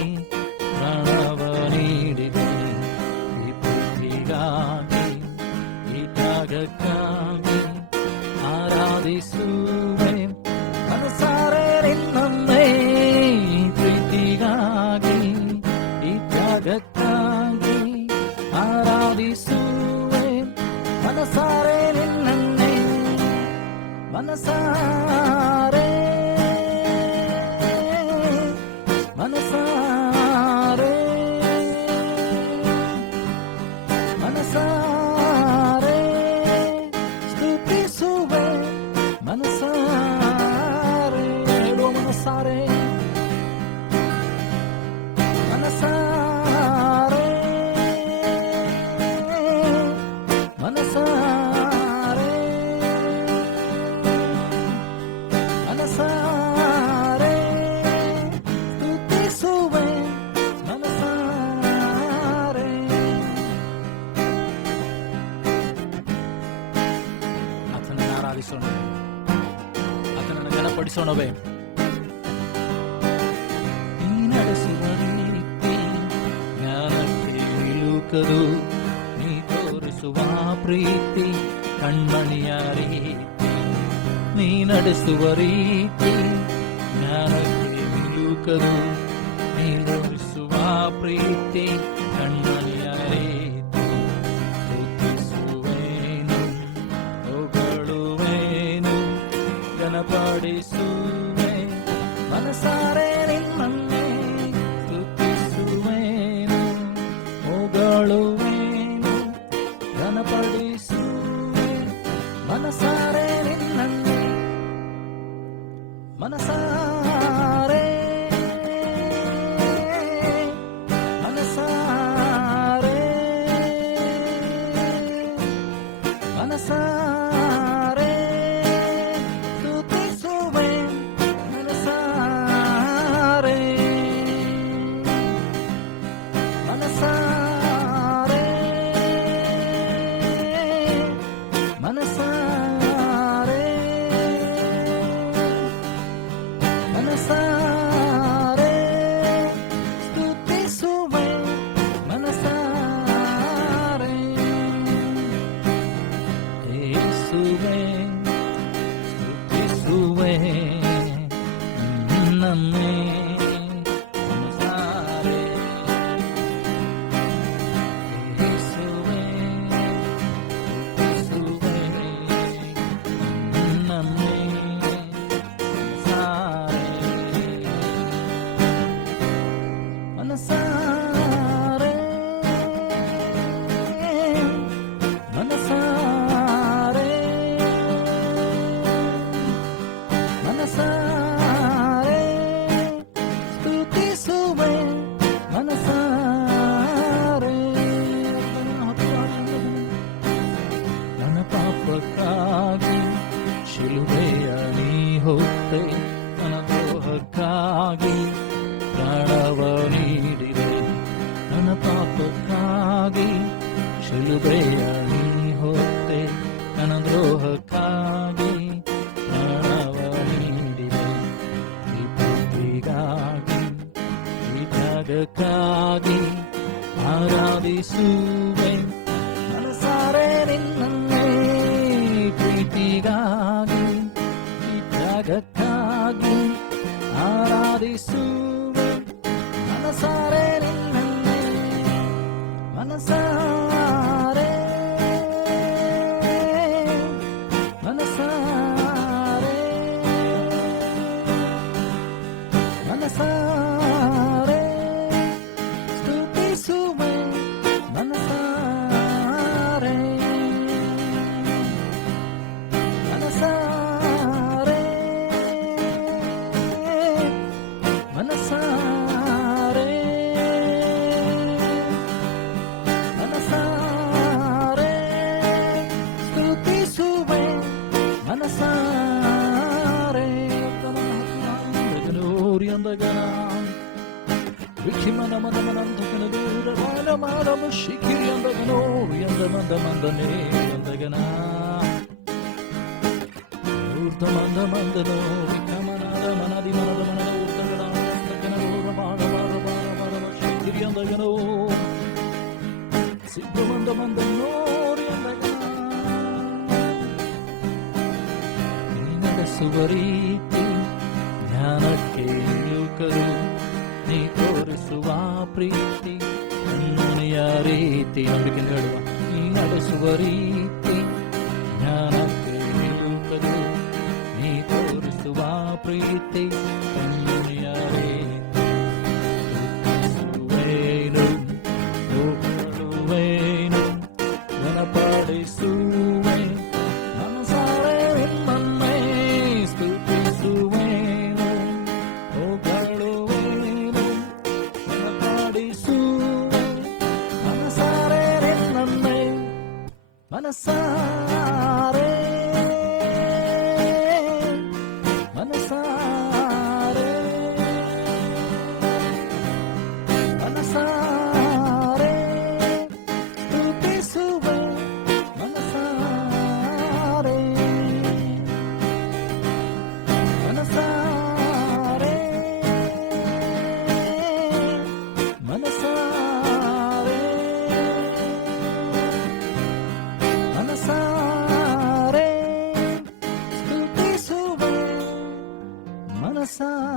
ಪ್ರಾಣವ ನೀಡಿದೆ. ಈ ಪ್ರೀತಿಗಾಗಿ, ಈ ತ್ಯಾಗಕ್ಕಾಗಿ ಆರಾಧಿಸುವೆ ಮನಸಾರೆ ನಿನ್ನನ್ನೇ. ಈ ಪ್ರೀತಿಗಾಗಿ, ಈ ತ್ಯಾಗಕ್ಕಾಗಿ ಆರಾಧಿಸುವೆ ಮನಸಾರೆ ನಿನ್ನನ್ನೇ. ಮನಸಾರೆ ಮನಸಾರೆ ಮನಸಾರೆ ಸ್ತುತಿಸುವೆ ಮನಸಾರೆ. ಹೇಳುವ ಮನಸಾರೆ ಮನಸಾರೆ ಮನಸಾರೆ ಮನಸಾರೆ ಸ್ತುತಿಸುವೆ ಮನಸಾರೆ. ಆತನನ್ನು ಆರಾಧಿಸೋಣ, ಆತನನ್ನು ಘನಪಡಿಸೋಣವೇ. ನೀ ನಡೆಸುವ ರೀತಿ ಜ್ಞಾನಕ್ಕೆ ನಿಲುಕದು, ನೀ ತೋರಿಸುವ ಪ್ರೀತಿ ಕಣ್ಮಣಿಯ ರೀತಿ. ನೀ ನಡೆಸುವ ರೀತಿ ಜ್ಞಾನಕ್ಕೆ ನಿಲುಕದು, ನೀ ತೋರಿಸುವ ಪ್ರೀತಿ ಕಣ್ಮಣಿಯ ರೀತಿ. ಸ್ತುತಿಸುವೇನು, ಹೊಗಳುವೇನು, ಘನಪಡಿಸುವೆ ಮನಸಾರೆ ನಿನ್ನನ್ನೇ. ಸ್ತುತಿಸುವೇನು, ಹೊಗಳುವೇನು, ಘನಪಡಿಸುವೆ ಮನಸಾರೆ ನಿನ್ನನ್ನೇ. ಮನಸಾರೆ ಮನಸಾರೆ ಪ್ರಾಣವ ನೀಡಿದೆ, ನನ್ನ ಪಾಪಕ್ಕಾಗಿ ಶಿಲುಬೆಯ ನೀ ಹೊತ್ತೆ, ನನ್ನ ದ್ರೋಹಕ್ಕಾಗಿ ಪ್ರಾಣವ ನೀಡಿದೆ. ಈ ಪ್ರೀತಿಗಾಗಿ, ಈ ತ್ಯಾಗಕ್ಕಾಗಿ ಆರಾಧಿಸುವೆ ಮನಸಾರೆ ನಿನ್ನನ್ನೇ. ಪ್ರೀತಿಗಾಗಿ, ಈ ತ್ಯಾಗಕ್ಕಾಗಿ ಆರಾಧಿಸುವೆ ಮನಸಾರೆ ನಿನ್ನನ್ನೇ. ಮನಸಾರೆ ಮನಸಾರೆ ಮನಸಾರೆ ಸ್ತುತಿಸುವೆ ಮನಸಾರೆ. ಮನಸಾರೆ ಮನಸಾರೆ ಮನಸಾರೆ ಸ್ತುತಿಸುವೆ ಮನಸಾರೆ. ಅಂದಗನ ವಿಖಿಮನ ಮನ ಮನಂದಗನ ದೂರ ಮಾನ ಮಾನವ ಶಿಖಿರಿ ಅಂದಗನೋರು ಎಂದ ಮಂದ ಮಂದನೇ ಅಂದಗನ ಊರ್ಧ ಮಂದ ಮಂದನೋ ವಿಖಮನದ ಮನದಿ ಮನದ ಮನದ ಊರ್ಧಗನ ಅಂದಗನ ದೂರ ಮಾನ ಮಾನ ಮಾನವ ಶಿಖಿರಿ ಅಂದಗನೋ ಸಿದ್ಧ ಮಂದ ಮಂದನೋರಿ ಅಂದಗನ. ನೀ ನಡೆಸುವ ರೀತಿ ಜ್ಞಾನಕ್ಕೆ ಯುವಕರು, ನೀ ತೋರಿಸುವ ಪ್ರೀತಿ ಅನ್ಯೋನ್ಯ ರೀತಿ. ಅವರಿಗೆ ಹೇಳುವ ನೀ ನಡೆಸುವ ರೀತಿ ಜ್ಞಾನಕ್ಕೆ ಯುವಕರು, ನೀ ತೋರಿಸುವ ಪ್ರೀತಿ ಅನ್ಯೋನ್ಯ ರೀತಿ. ಸ್ತುತಿಸುವೇನು, ಹೊಗಳುವೇನು, ಘನಪಡಿಸುವೆ ಮನಸಾರೆ ನಿನ್ನನ್ನೇ. ಸ್ತುತಿಸುವೇನು, ಹೊಗಳುವೇನು, ಘನಪಡಿಸುವೆ ಮನಸಾರೆ ನಿನ್ನನ್ನೇ. ಮನಸಾರೆ ಮನಸಾರೆ ಮನಸಾರೆ ಸ್ತುತಿಸುವೆ ಮನಸಾರೆ. ಮನಸಾರೆ ಮನಸಾರೆ ಮನಸಾರೆ ಸ್ತುತಿಸುವೆ ಮನಸಾರೆ.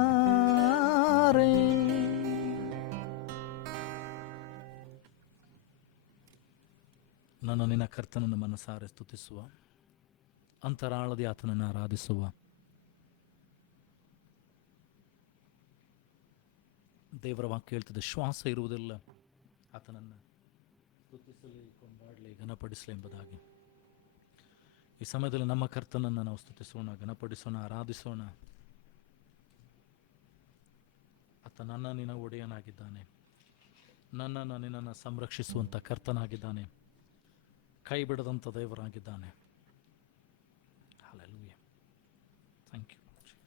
ನಾನು ನಿನ್ನ ಕರ್ತನನ್ನು ಮನಸಾರೆ ಸ್ತುತಿಸುವ, ಅಂತರಾಳದಿ ಆತನನ್ನು ಆರಾಧಿಸುವ. ದೇವರ ವಾಕ್ಯ ಹೇಳ್ತದೆ, ಶ್ವಾಸ ಇರುವುದಿಲ್ಲ ಆತನನ್ನು ಸ್ತುತಿಸಲಿ, ಕೊಂಡಾಡಲಿ, ಘನಪಡಿಸಲಿ ಎಂಬುದಾಗಿ. ಈ ಸಮಯದಲ್ಲಿ ನಮ್ಮ ಕರ್ತನನ್ನು ನಾವು ಸ್ತುತಿಸೋಣ, ಘನಪಡಿಸೋಣ, ಆರಾಧಿಸೋಣ. ಆತ ನನ್ನ ನಿನ್ನ ಒಡೆಯನಾಗಿದ್ದಾನೆ, ನನ್ನನ್ನು ನಿನ್ನನ್ನು ಸಂರಕ್ಷಿಸುವಂಥ ಕರ್ತನಾಗಿದ್ದಾನೆ, ಕೈ ಬಿಡದಂಥ ದೇವರಾಗಿದ್ದಾನೆ. ಹಲ್ಲೆಲೂಯಾ. Thank you Jesus.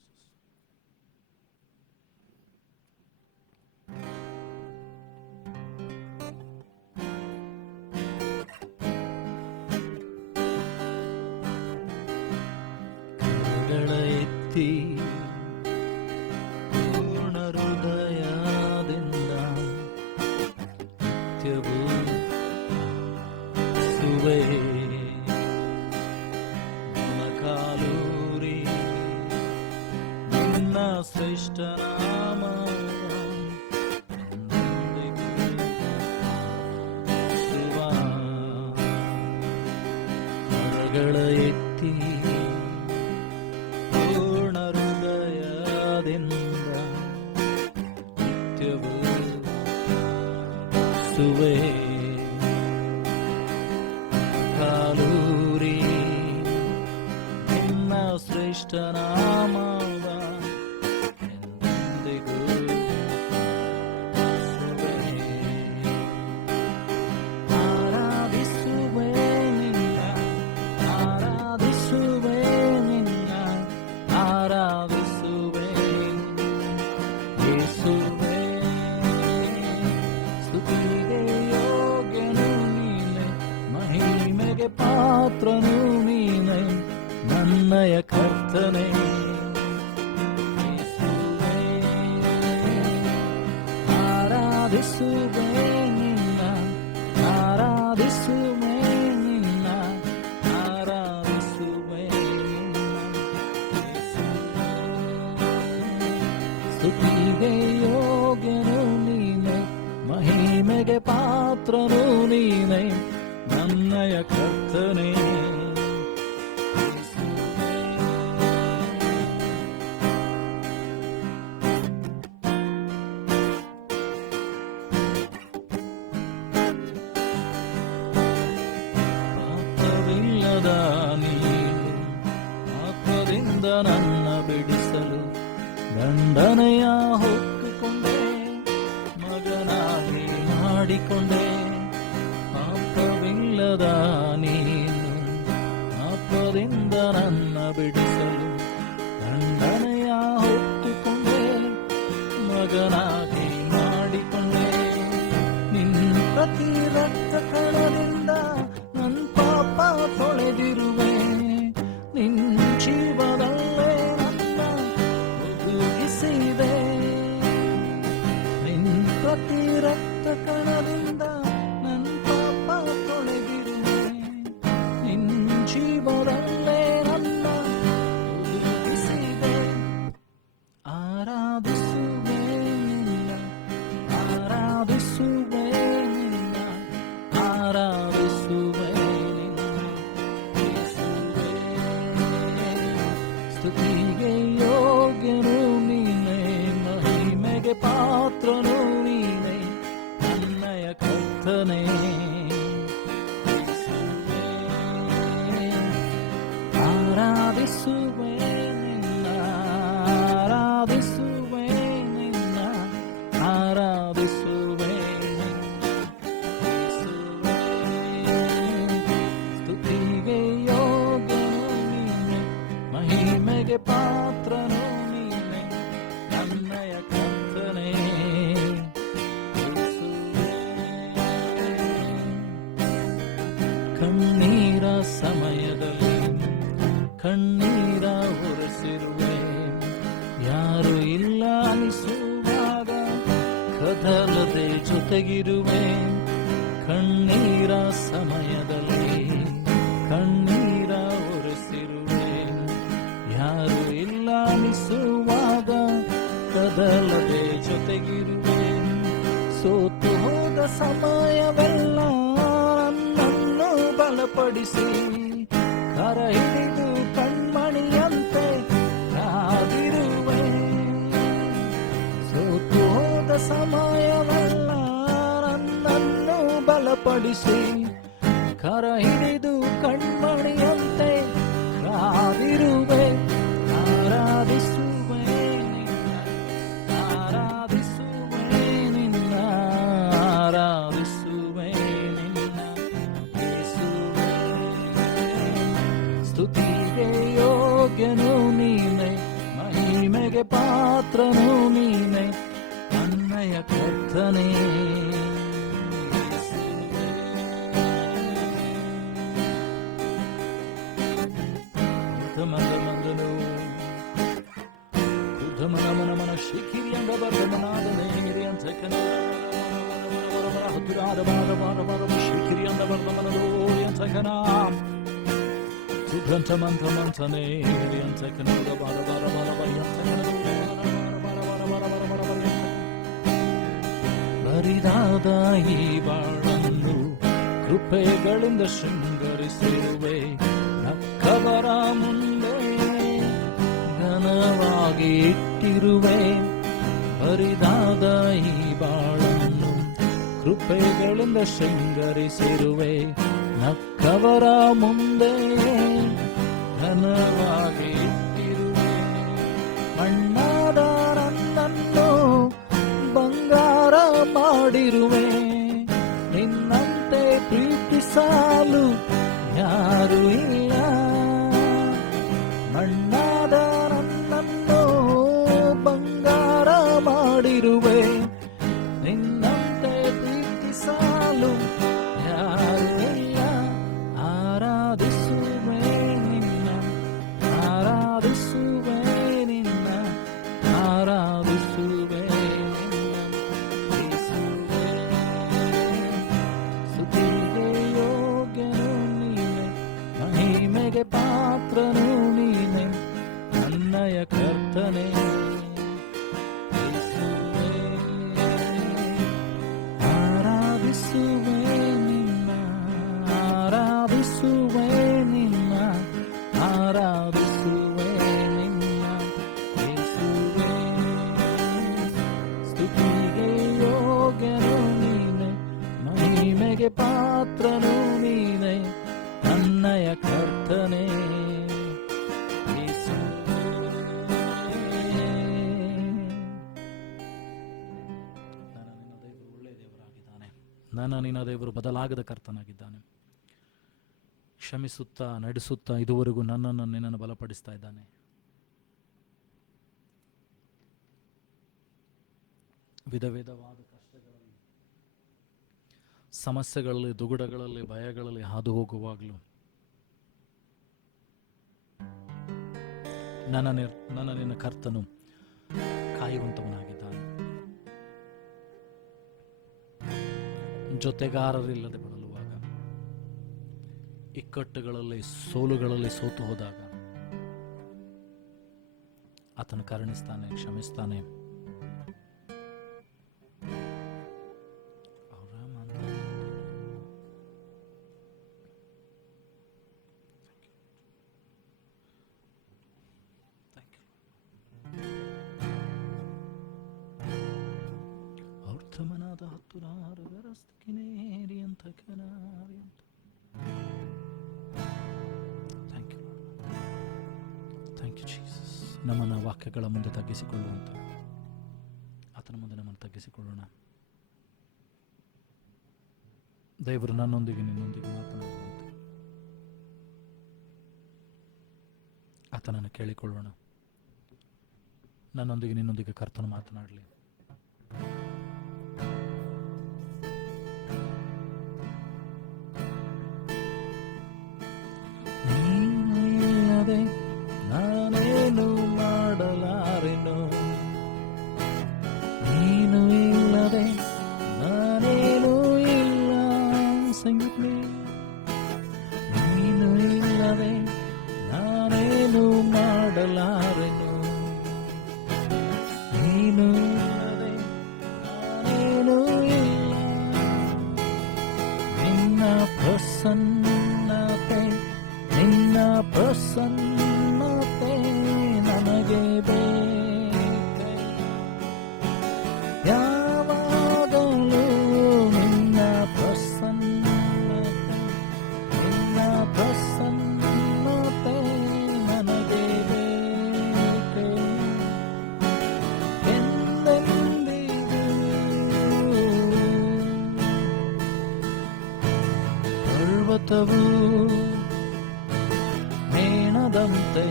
ಕರಗಳ ಎತ್ತಿ ಪೂರ್ಣ ಹೃದಯದಿಂದ ನಿತ್ಯವೂ ಸುವೆ ಮೊಣಕಾಲೂರಿ ನಿನ್ನ ಶ್ರೇಷ್ಠ ನಾಮ ಸುವ. ಕರಗಳ ಎತ್ತಿ ಪೂರ್ಣ ಹೃದಯದಿಂದ ನಿತ್ಯವೂ ಸುವೆ ಕಾಲೂರಿ ನಿನ್ನ ಶ್ರೇಷ್ಠ ನಾಮವ ಎಂದೆಂದಿಗೂ ಸುವೆ. ಆರಾಧಿಸುವೆ ನಿನ್ನ, ಆರಾಧಿಸುವೆ ನಿನ್ನ, ಆರಾಧಿಸುವೆ ಪಾತ್ರನು ನೀನೆ ನನ್ನಯ ಕರ್ತನೆ. ಆರಾಧಿಸುವೆ ನಿನ್ನ, ಆರಾಧಿಸುವೆ ನಿನ್ನ, ಆರಾಧಿಸುವೆ ಸ್ತುತಿಗೆ ಯೋಗ್ಯನು ನೀನೆ, ಮಹಿಮೆಗೆ ಪಾತ್ರನು ನೀನೆ ನನ್ನಯ ಕರ್ತನೆ. ಪಾಪವಿಲ್ಲದ ನೀನು ಪಾಪದಿಂದ ನನ್ನ ಬಿಡಿಸಲು ದಂಡನೆಯ ಹೊತ್ತುಕೊಂಡೆ, ಮಗನಾಗಿ ಮಾಡಿಕೊಂಡೆ. ಪಾಪವಿಲ್ಲದ ನೀನು ಪಾಪದಿಂದ ನನ್ನ ಬಿಡಿಸಲು ದಂಡನೆಯ ಹೊತ್ತುಕೊಂಡೆ, ಮಗನಾಗಿ ಮಾಡಿಕೊಂಡೆ. ನಿನ್ನ ಪ್ರತಿ ರಕ್ತ ಕಣದಿಂದ ನನ್ನ ಪಾಪ ತೊಳೆದಿರುವೆ, ನಿನ್ನ ಜೀವನಲ್ಲೇ ನನ್ನ ಒದಗಿಸಿದೆ. ನಿನ್ನ ಪ್ರತಿ ರಕ್ತ ಕಣದಿಂದ ನನ್ನ ಪಾಪ ತೊಳೆದಿರುವೆ, ನಿನ್ನ ಜೀವನಲ್ಲೇ ನನ್ನ ಒದಗಿಸಿದೆ. ಆರಾಧಿಸುವೆ ನಿನ್ನ, ಆರಾಧಿಸುವೆ ನಿನ್ನ, ಆರಾಧಿಸುವೆ ನಿನ್ನ ಯೇಸುವೇ. ಸ್ತುತಿಗೆ ಯೋಗ್ಯನು ನೀನೆ, ಮಹಿಮೆಗೆ ಪಾತ್ರನು ನೀನೆ ನನ್ನಯ ಕರ್ತನೆ. ಆರಾಧಿಸುವೆ ನಿನ್ನ, ಆರಾಧಿಸುವೆ ನಿನ್ನ, ಆರಾಧಿಸುವೆ ಯೇಸುವೇ. ಸ್ತುತಿಗೆ ಯೋಗ್ಯನು ನೀನೆ, ಮಹಿಮೆಗೆ ಪಾತ್ರನು ನೀನೆ ನನ್ನಯ ಕರ್ತನೆ. ಕಣ್ಣೀರ ಸಮಯದಲ್ಲಿ ಕಣ್ಣೀರ ಹೊರಸಿರುವೆ, ಯಾರು ಇಲ್ಲ ಅನಿಸುವಾಗ ಕದಲದೆ ಜೊತೆಗಿರುವೆ. ಕಣ್ಣೀರ ಸಮಯದಲ್ಲಿ ಕಣ್ಣೀರ ಹೊರಸಿರುವೆ, ಯಾರು ಇಲ್ಲ ಅನಿಸುವಾಗ ಕದಲದೆ ಜೊತೆಗಿರುವೆ. ಸೋತು ಹೋದ ಸಮಯವೆಲ್ಲ ನನ್ನನ್ನು ಬಲಪಡಿಸಿ, ಕರ ಹಿಡಿದು ಕಣ್ಮಣಿಯಂತೆ ಕಾದಿರುವೆ. ಸೋತು ಹೋದ ಸಮಯವೆಲ್ಲ ನನ್ನನ್ನು ಬಲಪಡಿಸಿ, ಕರ ಹಿಡಿದು ಕಣ್ಮಣಿಯಂತೆ ಕಾದಿರುವೆ. ಆರಾಧಿಸುವೆ ನಿನ್ನ, ಆರಾಧಿಸುವೆ ನಿನ್ನ, ಆರಾಧಿಸುವೆ ನಿನ್ನ ಯೇಸುವೇ. ಸ್ತುತಿಗೆ ಯೋಗ್ಯನು ನೀನೆ, ಮಹಿಮೆಗೆ ಪಾತ್ರನು ನೀನೆ ನನ್ನಯ ಕರ್ತನೆ. ಮಂದನು ಮನ ಶಿಖಿರಿಯಂಗ ಬರ್ಧಮನಾದನೆ ಹಿರಿಯಂತ ಹತ್ತಿರಾದ ಬಾರ ಬಾರ ಬಾರ ಶಿಖಿರಿಯಂದ ಬರ್ಧಮನೋರಿಯಂತ ಕನ ಸುಗ್ರಂಥ ಮಂಥ ಮಂಥನೆ ಹಿರಿಯಂತ ಕನೂರ ಬಾರ ಬಾರ ಬಾರ ಬರಿಯಂತ ಬರಿದಾದ ಈ ಬಾಳನ್ನು ಕೃಪೆಗಳಿಂದ ಶೃಂಗರಿಸಿರುವೆ. ನಕ್ಕವರ ಮುಂದೆ ಘನವಾಗಿ ಇಟ್ಟಿರುವೆ. ಬರಿದಾದ ಈ ಬಾಳನ್ನು ಕೃಪೆಗಳಿಂದ ಶೃಂಗರಿಸಿರುವೆ. ನಕ್ಕವರ ಮುಂದೆ ಘನವಾಗಿ ಇಟ್ಟಿರುವೆ. ಮಣ್ಣಾದ ನನ್ನನ್ನು ಬಂಗಾರ ಮಾಡಿರುವೆ. ನಿನ್ನಂತೆ ಪ್ರೀತಿಸಲು ಯಾರು ಇಲ್ಲ. ಮಣ್ಣಾದ ನನ್ನನ್ನು ಬಂಗಾರ ಮಾಡಿರುವೆ. ನಿನ್ನಂತೆ ಪ್ರೀತಿಸಲು ಯಾರು ಇಲ್ಲ. ಆರಾಧಿಸು ಸ್ತುತಿಗೆ ಪಾತ್ರನು ನೀನೆ ನನ್ನಯ ಕರ್ತನೇ. ನನ್ನ ನಿನ್ನ ದೇವರು ಬದಲಾಗದ ಕರ್ತನಾಗಿದ್ದಾನೆ. ಕ್ಷಮಿಸುತ್ತಾ ನಡೆಸುತ್ತಾ ಇದುವರೆಗೂ ನಿನ್ನನ್ನು ಬಲಪಡಿಸ್ತಾ ಇದ್ದಾನೆ. ವಿಧ ವಿಧವಾದ ಕಷ್ಟಗಳಲ್ಲಿ, ಸಮಸ್ಯೆಗಳಲ್ಲಿ, ದುಗುಡಗಳಲ್ಲಿ, ಭಯಗಳಲ್ಲಿ ಹಾದು ಹೋಗುವಾಗಲೂ ನನ್ನ ನಿನ್ನ ಕರ್ತನು ಕಾಯುವಂತವನಾಗಿದ್ದಾನೆ. ಜೊತೆಗಾರರಿಲ್ಲದೆ ಬಳಲುವಾಗ, ಇಕ್ಕಟ್ಟುಗಳಲ್ಲಿ, ಸೋಲುಗಳಲ್ಲಿ ಸೋತು ಹೋದಾಗ ಆತನು ಕರುಣಿಸ್ತಾನೆ, ಕ್ಷಮಿಸ್ತಾನೆ. ಮನಾದ ಹತ್ತು ಕಿನೇರಿ ಅಂತ ಕನಾರಿ ಅಂತ. Thank you Jesus. ನಮ್ಮನ್ನ ವಾಕ್ಯಗಳ ಮುಂದೆ ತಗ್ಗಿಸಿಕೊಳ್ಳುವಂತ ಆತನ ಮುಂದೆ ನಮ್ಮನ್ನು ತಗ್ಗಿಸಿಕೊಳ್ಳೋಣ. ದೇವರು ನನ್ನೊಂದಿಗೆ ನಿನ್ನೊಂದಿಗೆ ಮಾತನಾಡುವಂತೆ ಆತನನ್ನು ಕೇಳಿಕೊಳ್ಳೋಣ. ನನ್ನೊಂದಿಗೆ ನಿನ್ನೊಂದಿಗೆ ಕರ್ತನು ಮಾತನಾಡಲಿ. ನಾನೇನು ಮಾಡಲಾರೆನು, ನೀನು ಇಲ್ಲದೆ ನಾನೇನು ಇಲ್ಲ. ಸಂಗೀತ, ನೀನು ಇಲ್ಲದೆ ನಾನೇನು ಮಾಡಲಾರೆನು, ನೀನು ಇಲ್ಲದೆ ನಾನೇನು ಇಲ್ಲ. ನಿನ್ನ ಪ್ರಸನ್ನತೆ, ನಿನ್ನ ಪ್ರಸನ್ನತೆ ನನಗೆ ಬೇಕು. ಯಾವಾಗಲೂ ನಿನ್ನ ಪ್ರಸನ್ನತೆ, ನಿನ್ನ ಪ್ರಸನ್ನತೆ ನನಗೆ ಬೇಕು. ಎಂದೆಂದಿಗೂ ಪರ್ವತವು ಮೇಣದಂತೆ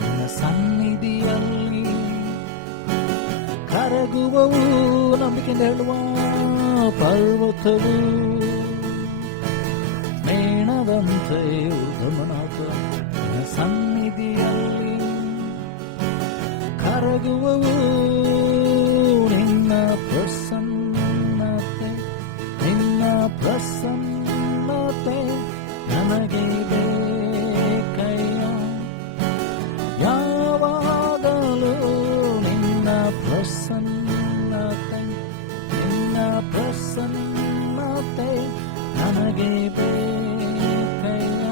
ನಿನ್ನ ಸನ್ನಿಧಿಯಲ್ಲಿ ಕರಗುವವು. ನಂಬಿಕೆಯಿಂದ ಹೇಳುವ, ಪರ್ವತವು ಮೇಣದಂತೆ ಉದಮನಾಥ ನಿನ್ನ ಸನ್ನಿಧಿಯಲ್ಲಿ ಕರಗುವವು. ನಿನ್ನ ಪ್ರಸನ್ನತೆ, ನಿನ್ನ ಪ್ರಸನ್ನತೆ ನನಗೆ ಬೇಕಯ್ಯ. ಯಾವಾಗಲೂ ನಿನ್ನ ಪ್ರಸನ್ನತೆ, ನಿನ್ನ ಪ್ರಸನ್ನತೆ ನನಗೆ ಬೇಕಯ್ಯ.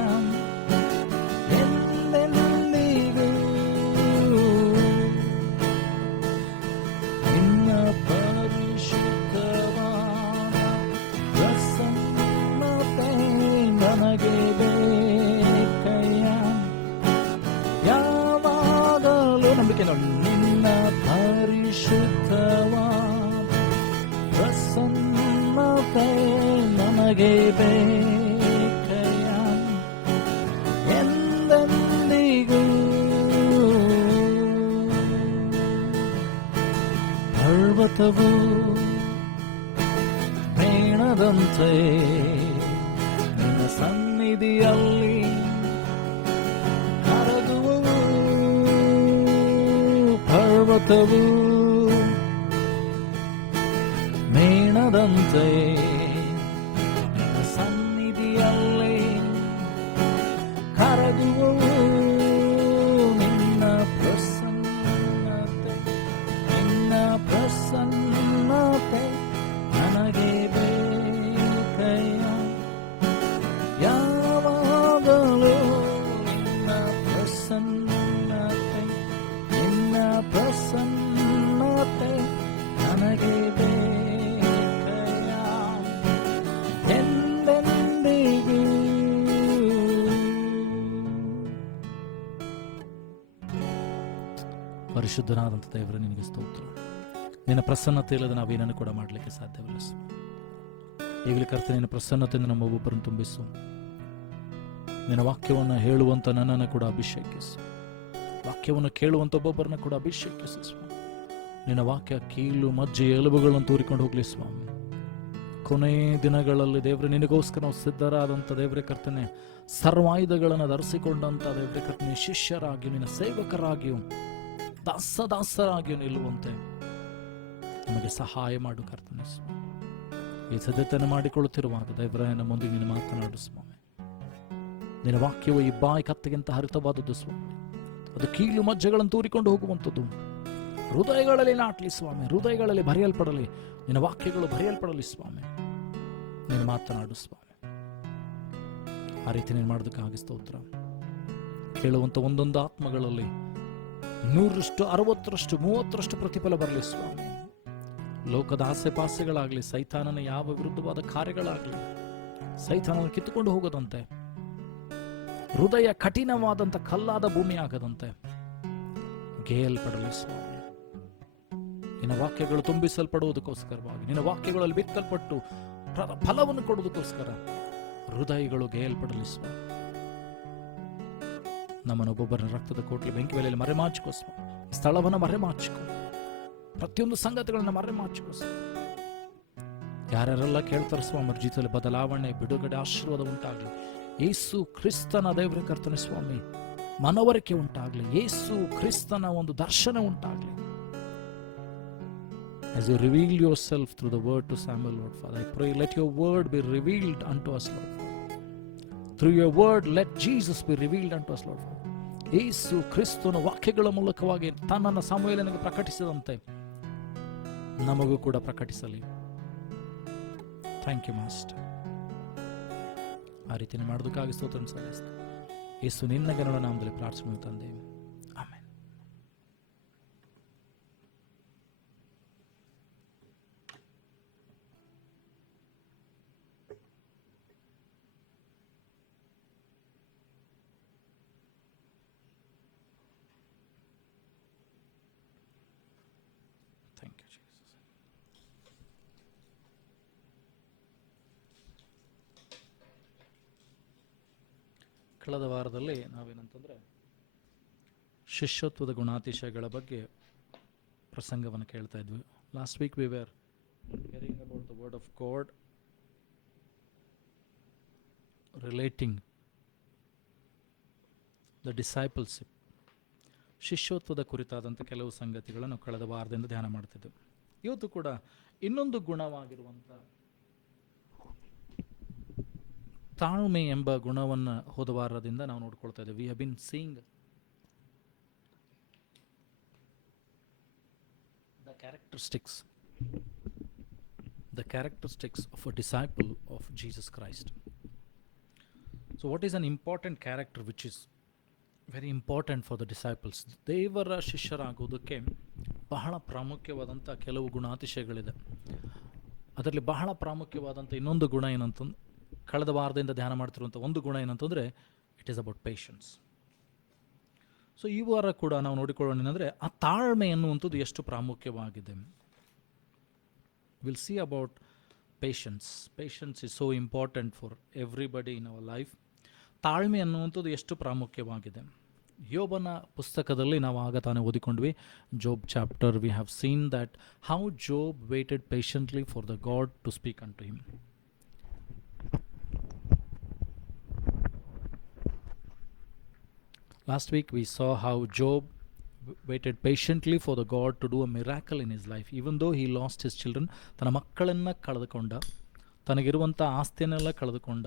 ಎಂದೆಂದಿಗೂ ನಿನ್ನ ಪರಿಶುದ್ಧವಾದ ಪ್ರಸನ್ನತೆ ನನಗೆ ಬೇಕಯ್ಯ. ಯಾವಾಗಲೂ ನಂಬಿಕೆ ನೋಡಿ, ನಿನ್ನ ಪರಿಶುದ್ಧವಾದ ಪ್ರಸನ್ನತೆ ನನಗೆ ಬೇಕಯ್ಯ. ಎಂದೆಂದಿಗೂ ಪರ್ವತವು ಮೇಣದಂತೆ ನಿನ್ನ ಸನ್ನಿಧಿಯಲ್ಲಿ ಕರಗುವವು. ಪರ್ವತವು ಮೇಣದಂತೆ ನಿನ್ನ ಸನ್ನಿಧಿಯಲ್ಲಿ ಕರಗುವವು. ನಿನ್ನ ಪ್ರಸನ್ನತೆ, ನಿನ್ನ ಪ್ರಸನ್ನತೆ ನನಗೆ ಬೇಕಯ್ಯ. ಯಾವಾಗಲೂ ನಿನ್ನ ಪ್ರಸನ್ನತೆ, ನಿನ್ನ ಪ್ರಸನ್ನತೆ ನನಗೆ ಬೇಕಯ್ಯ. ಪರಿಶುದ್ಧನಾದಂಥ ದೇವರೇ, ನಿನಗೆ ಸ್ತೋತ್ರ. ನಿನ್ನ ಪ್ರಸನ್ನತೆ ಇಲ್ಲದೆ ನಾವೇನನ್ನು ಕೂಡ ಮಾಡಲಿಕ್ಕೆ ಸಾಧ್ಯವಿಲ್ಲ. ಈಗಲೇ ಕರ್ತನೆ, ನಿನ್ನ ಪ್ರಸನ್ನತೆಯಿಂದ ನಮ್ಮ ಒಬ್ಬೊಬ್ಬರನ್ನು ತುಂಬಿಸು. ನಿನ್ನ ವಾಕ್ಯವನ್ನು ಹೇಳುವಂಥ ನನ್ನನ್ನು ಕೂಡ ಅಭಿಷೇಕಿಸು. ವಾಕ್ಯವನ್ನು ಕೇಳುವಂಥ ಒಬ್ಬೊಬ್ಬರನ್ನ ಕೂಡ ಅಭಿಷೇಕಿಸು ಸ್ವಾಮಿ. ನಿನ್ನ ವಾಕ್ಯ ಕೀಲು ಮಜ್ಜೆ ಎಲುಬುಗಳನ್ನು ತೂರಿಕೊಂಡು ಹೋಗ್ಲಿ ಸ್ವಾಮಿ. ಕೊನೆ ದಿನಗಳಲ್ಲಿ ದೇವರೇ, ನಿನಗೋಸ್ಕರ ನಾವು ಸಿದ್ಧರಾದಂಥ ದೇವರೇ ಕರ್ತನೆ, ಸರ್ವಾಯುಧಗಳನ್ನು ಧರಿಸಿಕೊಂಡಂಥ ದೇವರೇ ಕರ್ತನೆ, ಶಿಷ್ಯರಾಗಿಯೂ ನಿನ್ನ ಸೇವಕರಾಗಿಯೂ ದಾಸರಾಗಿಯೂ ನಿಲ್ಲುವಂತೆ ನಮಗೆ ಸಹಾಯ ಮಾಡು ಕರ್ತನೆ ಸ್ವಾಮಿ. ಈ ಸಿದ್ಧತೆಯನ್ನು ಮಾಡಿಕೊಳ್ಳುತ್ತಿರುವಾಗ ದೇವರೇ, ನಮ್ಮೊಂದಿಗೆ ನೀನು ಮಾತನಾಡು ಸ್ವಾಮಿ. ನಿನ್ನ ವಾಕ್ಯವು ಈ ಬಾಯಿ ಕತ್ತಿಗಿಂತ ಹರಿತವಾದದ್ದು ಸ್ವಾಮಿ. ಅದು ಕೀಲು ಮಜ್ಜೆಗಳನ್ನು ತೂರಿಕೊಂಡು ಹೋಗುವಂಥದ್ದು. ಹೃದಯಗಳಲ್ಲಿ ನಾಟಲಿ ಸ್ವಾಮಿ, ಹೃದಯಗಳಲ್ಲಿ ಬರೆಯಲ್ಪಡಲಿ, ನಿನ್ನ ವಾಕ್ಯಗಳು ಬರೆಯಲ್ಪಡಲಿ ಸ್ವಾಮಿ. ನೀನು ಮಾತನಾಡು ಸ್ವಾಮಿ. ಆ ರೀತಿ ನೀನು ಮಾಡೋದಕ್ಕಾಗಿ ಸ್ತೋತ್ರ. ಕೇಳುವಂಥ ಒಂದೊಂದು ಆತ್ಮಗಳಲ್ಲಿ 100ರಷ್ಟು 60ರಷ್ಟು 30ರಷ್ಟು ಪ್ರತಿಫಲ ಬರಲಿ ಸ್ವಾಮಿ. ಲೋಕದ ಆಸೆ ಪಾಸೆಗಳಾಗಲಿ, ಸೈತಾನನ ಯಾವ ವಿರುದ್ಧವಾದ ಕಾರ್ಯಗಳಾಗಲಿ ಸೈತಾನನ ಕಿತ್ತುಕೊಂಡು ಹೋಗದಂತೆ, ಹೃದಯ ಕಠಿಣವಾದಂಥ ಕಲ್ಲಾದ ಭೂಮಿ ಆಗದಂತೆ ಗೇಯಲ್ಪಡಲಿ ಸ್ವಾಮಿ. ನಿನ್ನ ವಾಕ್ಯಗಳು ತುಂಬಿಸಲ್ಪಡುವುದಕ್ಕೋಸ್ಕರವಾಗಿ, ನಿನ್ನ ವಾಕ್ಯಗಳಲ್ಲಿ ಬಿತ್ತಲ್ಪಟ್ಟು ಫಲವನ್ನು ಕೊಡುವುದಕ್ಕೋಸ್ಕರ ಹೃದಯಗಳು ಗೇಯಲ್ಪಡಲಿ ಸ್ವಾಮಿ. ನಮ್ಮನ್ನೊಬ್ಬೊಬ್ಬರ ರಕ್ತದ ಕೋಟ್ಲೆ ಬೆಂಕಿ ಬೆಲೆಯಲ್ಲಿ ಮರೆಮಾಚಿಕೋ ಸ್ವಾಮಿ. ಸ್ಥಳವನ್ನು ಮರೆಮಾಚಿಕೋ, ಪ್ರತಿಯೊಂದು ಸಂಗತಿಗಳನ್ನ ಮರೆಮಾಚಿಕೋ ಸ್ವಾಮಿ. ಯಾರ್ಯಾರೆಲ್ಲ ಕೇಳ್ತಾರೆ ಸ್ವಾಮಿ, ಅವ್ರ ಜೀವಿತದಲ್ಲಿ ಬದಲಾವಣೆ, ಬಿಡುಗಡೆ, ಆಶೀರ್ವಾದ ಉಂಟಾಗಲಿ. ಯೇಸು ಕ್ರಿಸ್ತನ ದೇವರ ಕರ್ತನೆ ಸ್ವಾಮಿ ಮನವರಿಕೆ ಉಂಟಾಗಲಿ. ಯೇಸು ಕ್ರಿಸ್ತನ ಒಂದು ದರ್ಶನ ಉಂಟಾಗಲಿ. As you reveal yourself through the word to Samuel, Lord Father, I pray, let your word be revealed unto us, Lord Father. Through your word, let Jesus be revealed unto us, Lord Father. ಯೇಸು ಕ್ರಿಸ್ತನ ವಾಕ್ಯಗಳ ಮೂಲಕವಾಗಿ ತನ್ನನ್ನು ಸಮುವೇಲನಿಗೆ ಪ್ರಕಟಿಸಿದಂತೆ ನಮಗೂ ಕೂಡ ಪ್ರಕಟಿಸಲಿ. Thank you master. ಆ ರೀತಿ ಮಾಡೋದಕ್ಕಾಗಿ ಸ್ತೋತ್ರ ಸಲ್ಲಿಸ್ತೇವೆ. ಯೇಸು ನಿನ್ನ ಗಣಗಳ ನಾಮದಲ್ಲಿ ಪ್ರಾರ್ಥನೆ ತಂದೇವೆ. ಆಮೆನ್. Thank you Jesus. ಕಳೆದ ವಾರದಲ್ಲಿ ನಾವೇನಂತಂದರೆ ಶಿಷ್ಯತ್ವದ ಗುಣಾತಿಶಯಗಳ ಬಗ್ಗೆ ಪ್ರಸಂಗವನ್ನು ಕೇಳ್ತಾ ಇದ್ವಿ. Last week we were hearing about the word of God relating the discipleship. ಶಿಷ್ಯತ್ವದ ಕುರಿತಾದಂಥ ಕೆಲವು ಸಂಗತಿಗಳನ್ನು ಕಳೆದ ವಾರದಿಂದ ಧ್ಯಾನ ಮಾಡ್ತಿದ್ದೆವು. ಇವತ್ತು ಕೂಡ ಇನ್ನೊಂದು ಗುಣವಾಗಿರುವಂಥ ತಾಳ್ಮೆ ಎಂಬ ಗುಣವನ್ನು ಹೋದ ವಾರದಿಂದ ನಾವು ನೋಡ್ಕೊಳ್ತಾ ಇದ್ದೇವೆ. We have been seeing the characteristics of a disciple of Jesus Christ. So what is an important character which is very important for the disciples? ದೇವರ ಶಿಷ್ಯರಾಗುವುದಕ್ಕೆ ಬಹಳ ಪ್ರಾಮುಖ್ಯವಾದಂಥ ಕೆಲವು ಗುಣಾತಿಶಯಗಳಿದೆ. ಅದರಲ್ಲಿ ಬಹಳ ಪ್ರಾಮುಖ್ಯವಾದಂಥ ಇನ್ನೊಂದು ಗುಣ ಏನಂತಂದು ಕಳೆದ ವಾರದಿಂದ ಧ್ಯಾನ ಮಾಡ್ತಿರುವಂಥ ಒಂದು ಗುಣ ಏನಂತಂದರೆ it is about patience. So ಈ ವಾರ ಕೂಡ ನಾವು ನೋಡಿಕೊಳ್ಳೋಣ ಏನಂದರೆ ಆ ತಾಳ್ಮೆ ಎನ್ನುವಂಥದ್ದು ಎಷ್ಟು ಪ್ರಾಮುಖ್ಯವಾಗಿದೆ. Will see about patience. Patience is so important for everybody in our life. ತಾಳ್ಮೆ ಅನ್ನುವಂಥದ್ದು ಎಷ್ಟು ಪ್ರಾಮುಖ್ಯವಾಗಿದೆ. ಯೋಬನ ಪುಸ್ತಕದಲ್ಲಿ ನಾವು ಆಗ ತಾನೇ ಓದಿಕೊಂಡ್ವಿ, Job chapter. We have seen that how Job waited patiently for the God to speak unto him. Last week we saw how Job waited patiently for the God to do a miracle in his life, even though he lost his children. ತನ್ನ ಮಕ್ಕಳನ್ನು ಕಳೆದುಕೊಂಡ, ತನಗಿರುವಂಥ ಆಸ್ತಿಯನ್ನೆಲ್ಲ ಕಳೆದುಕೊಂಡ,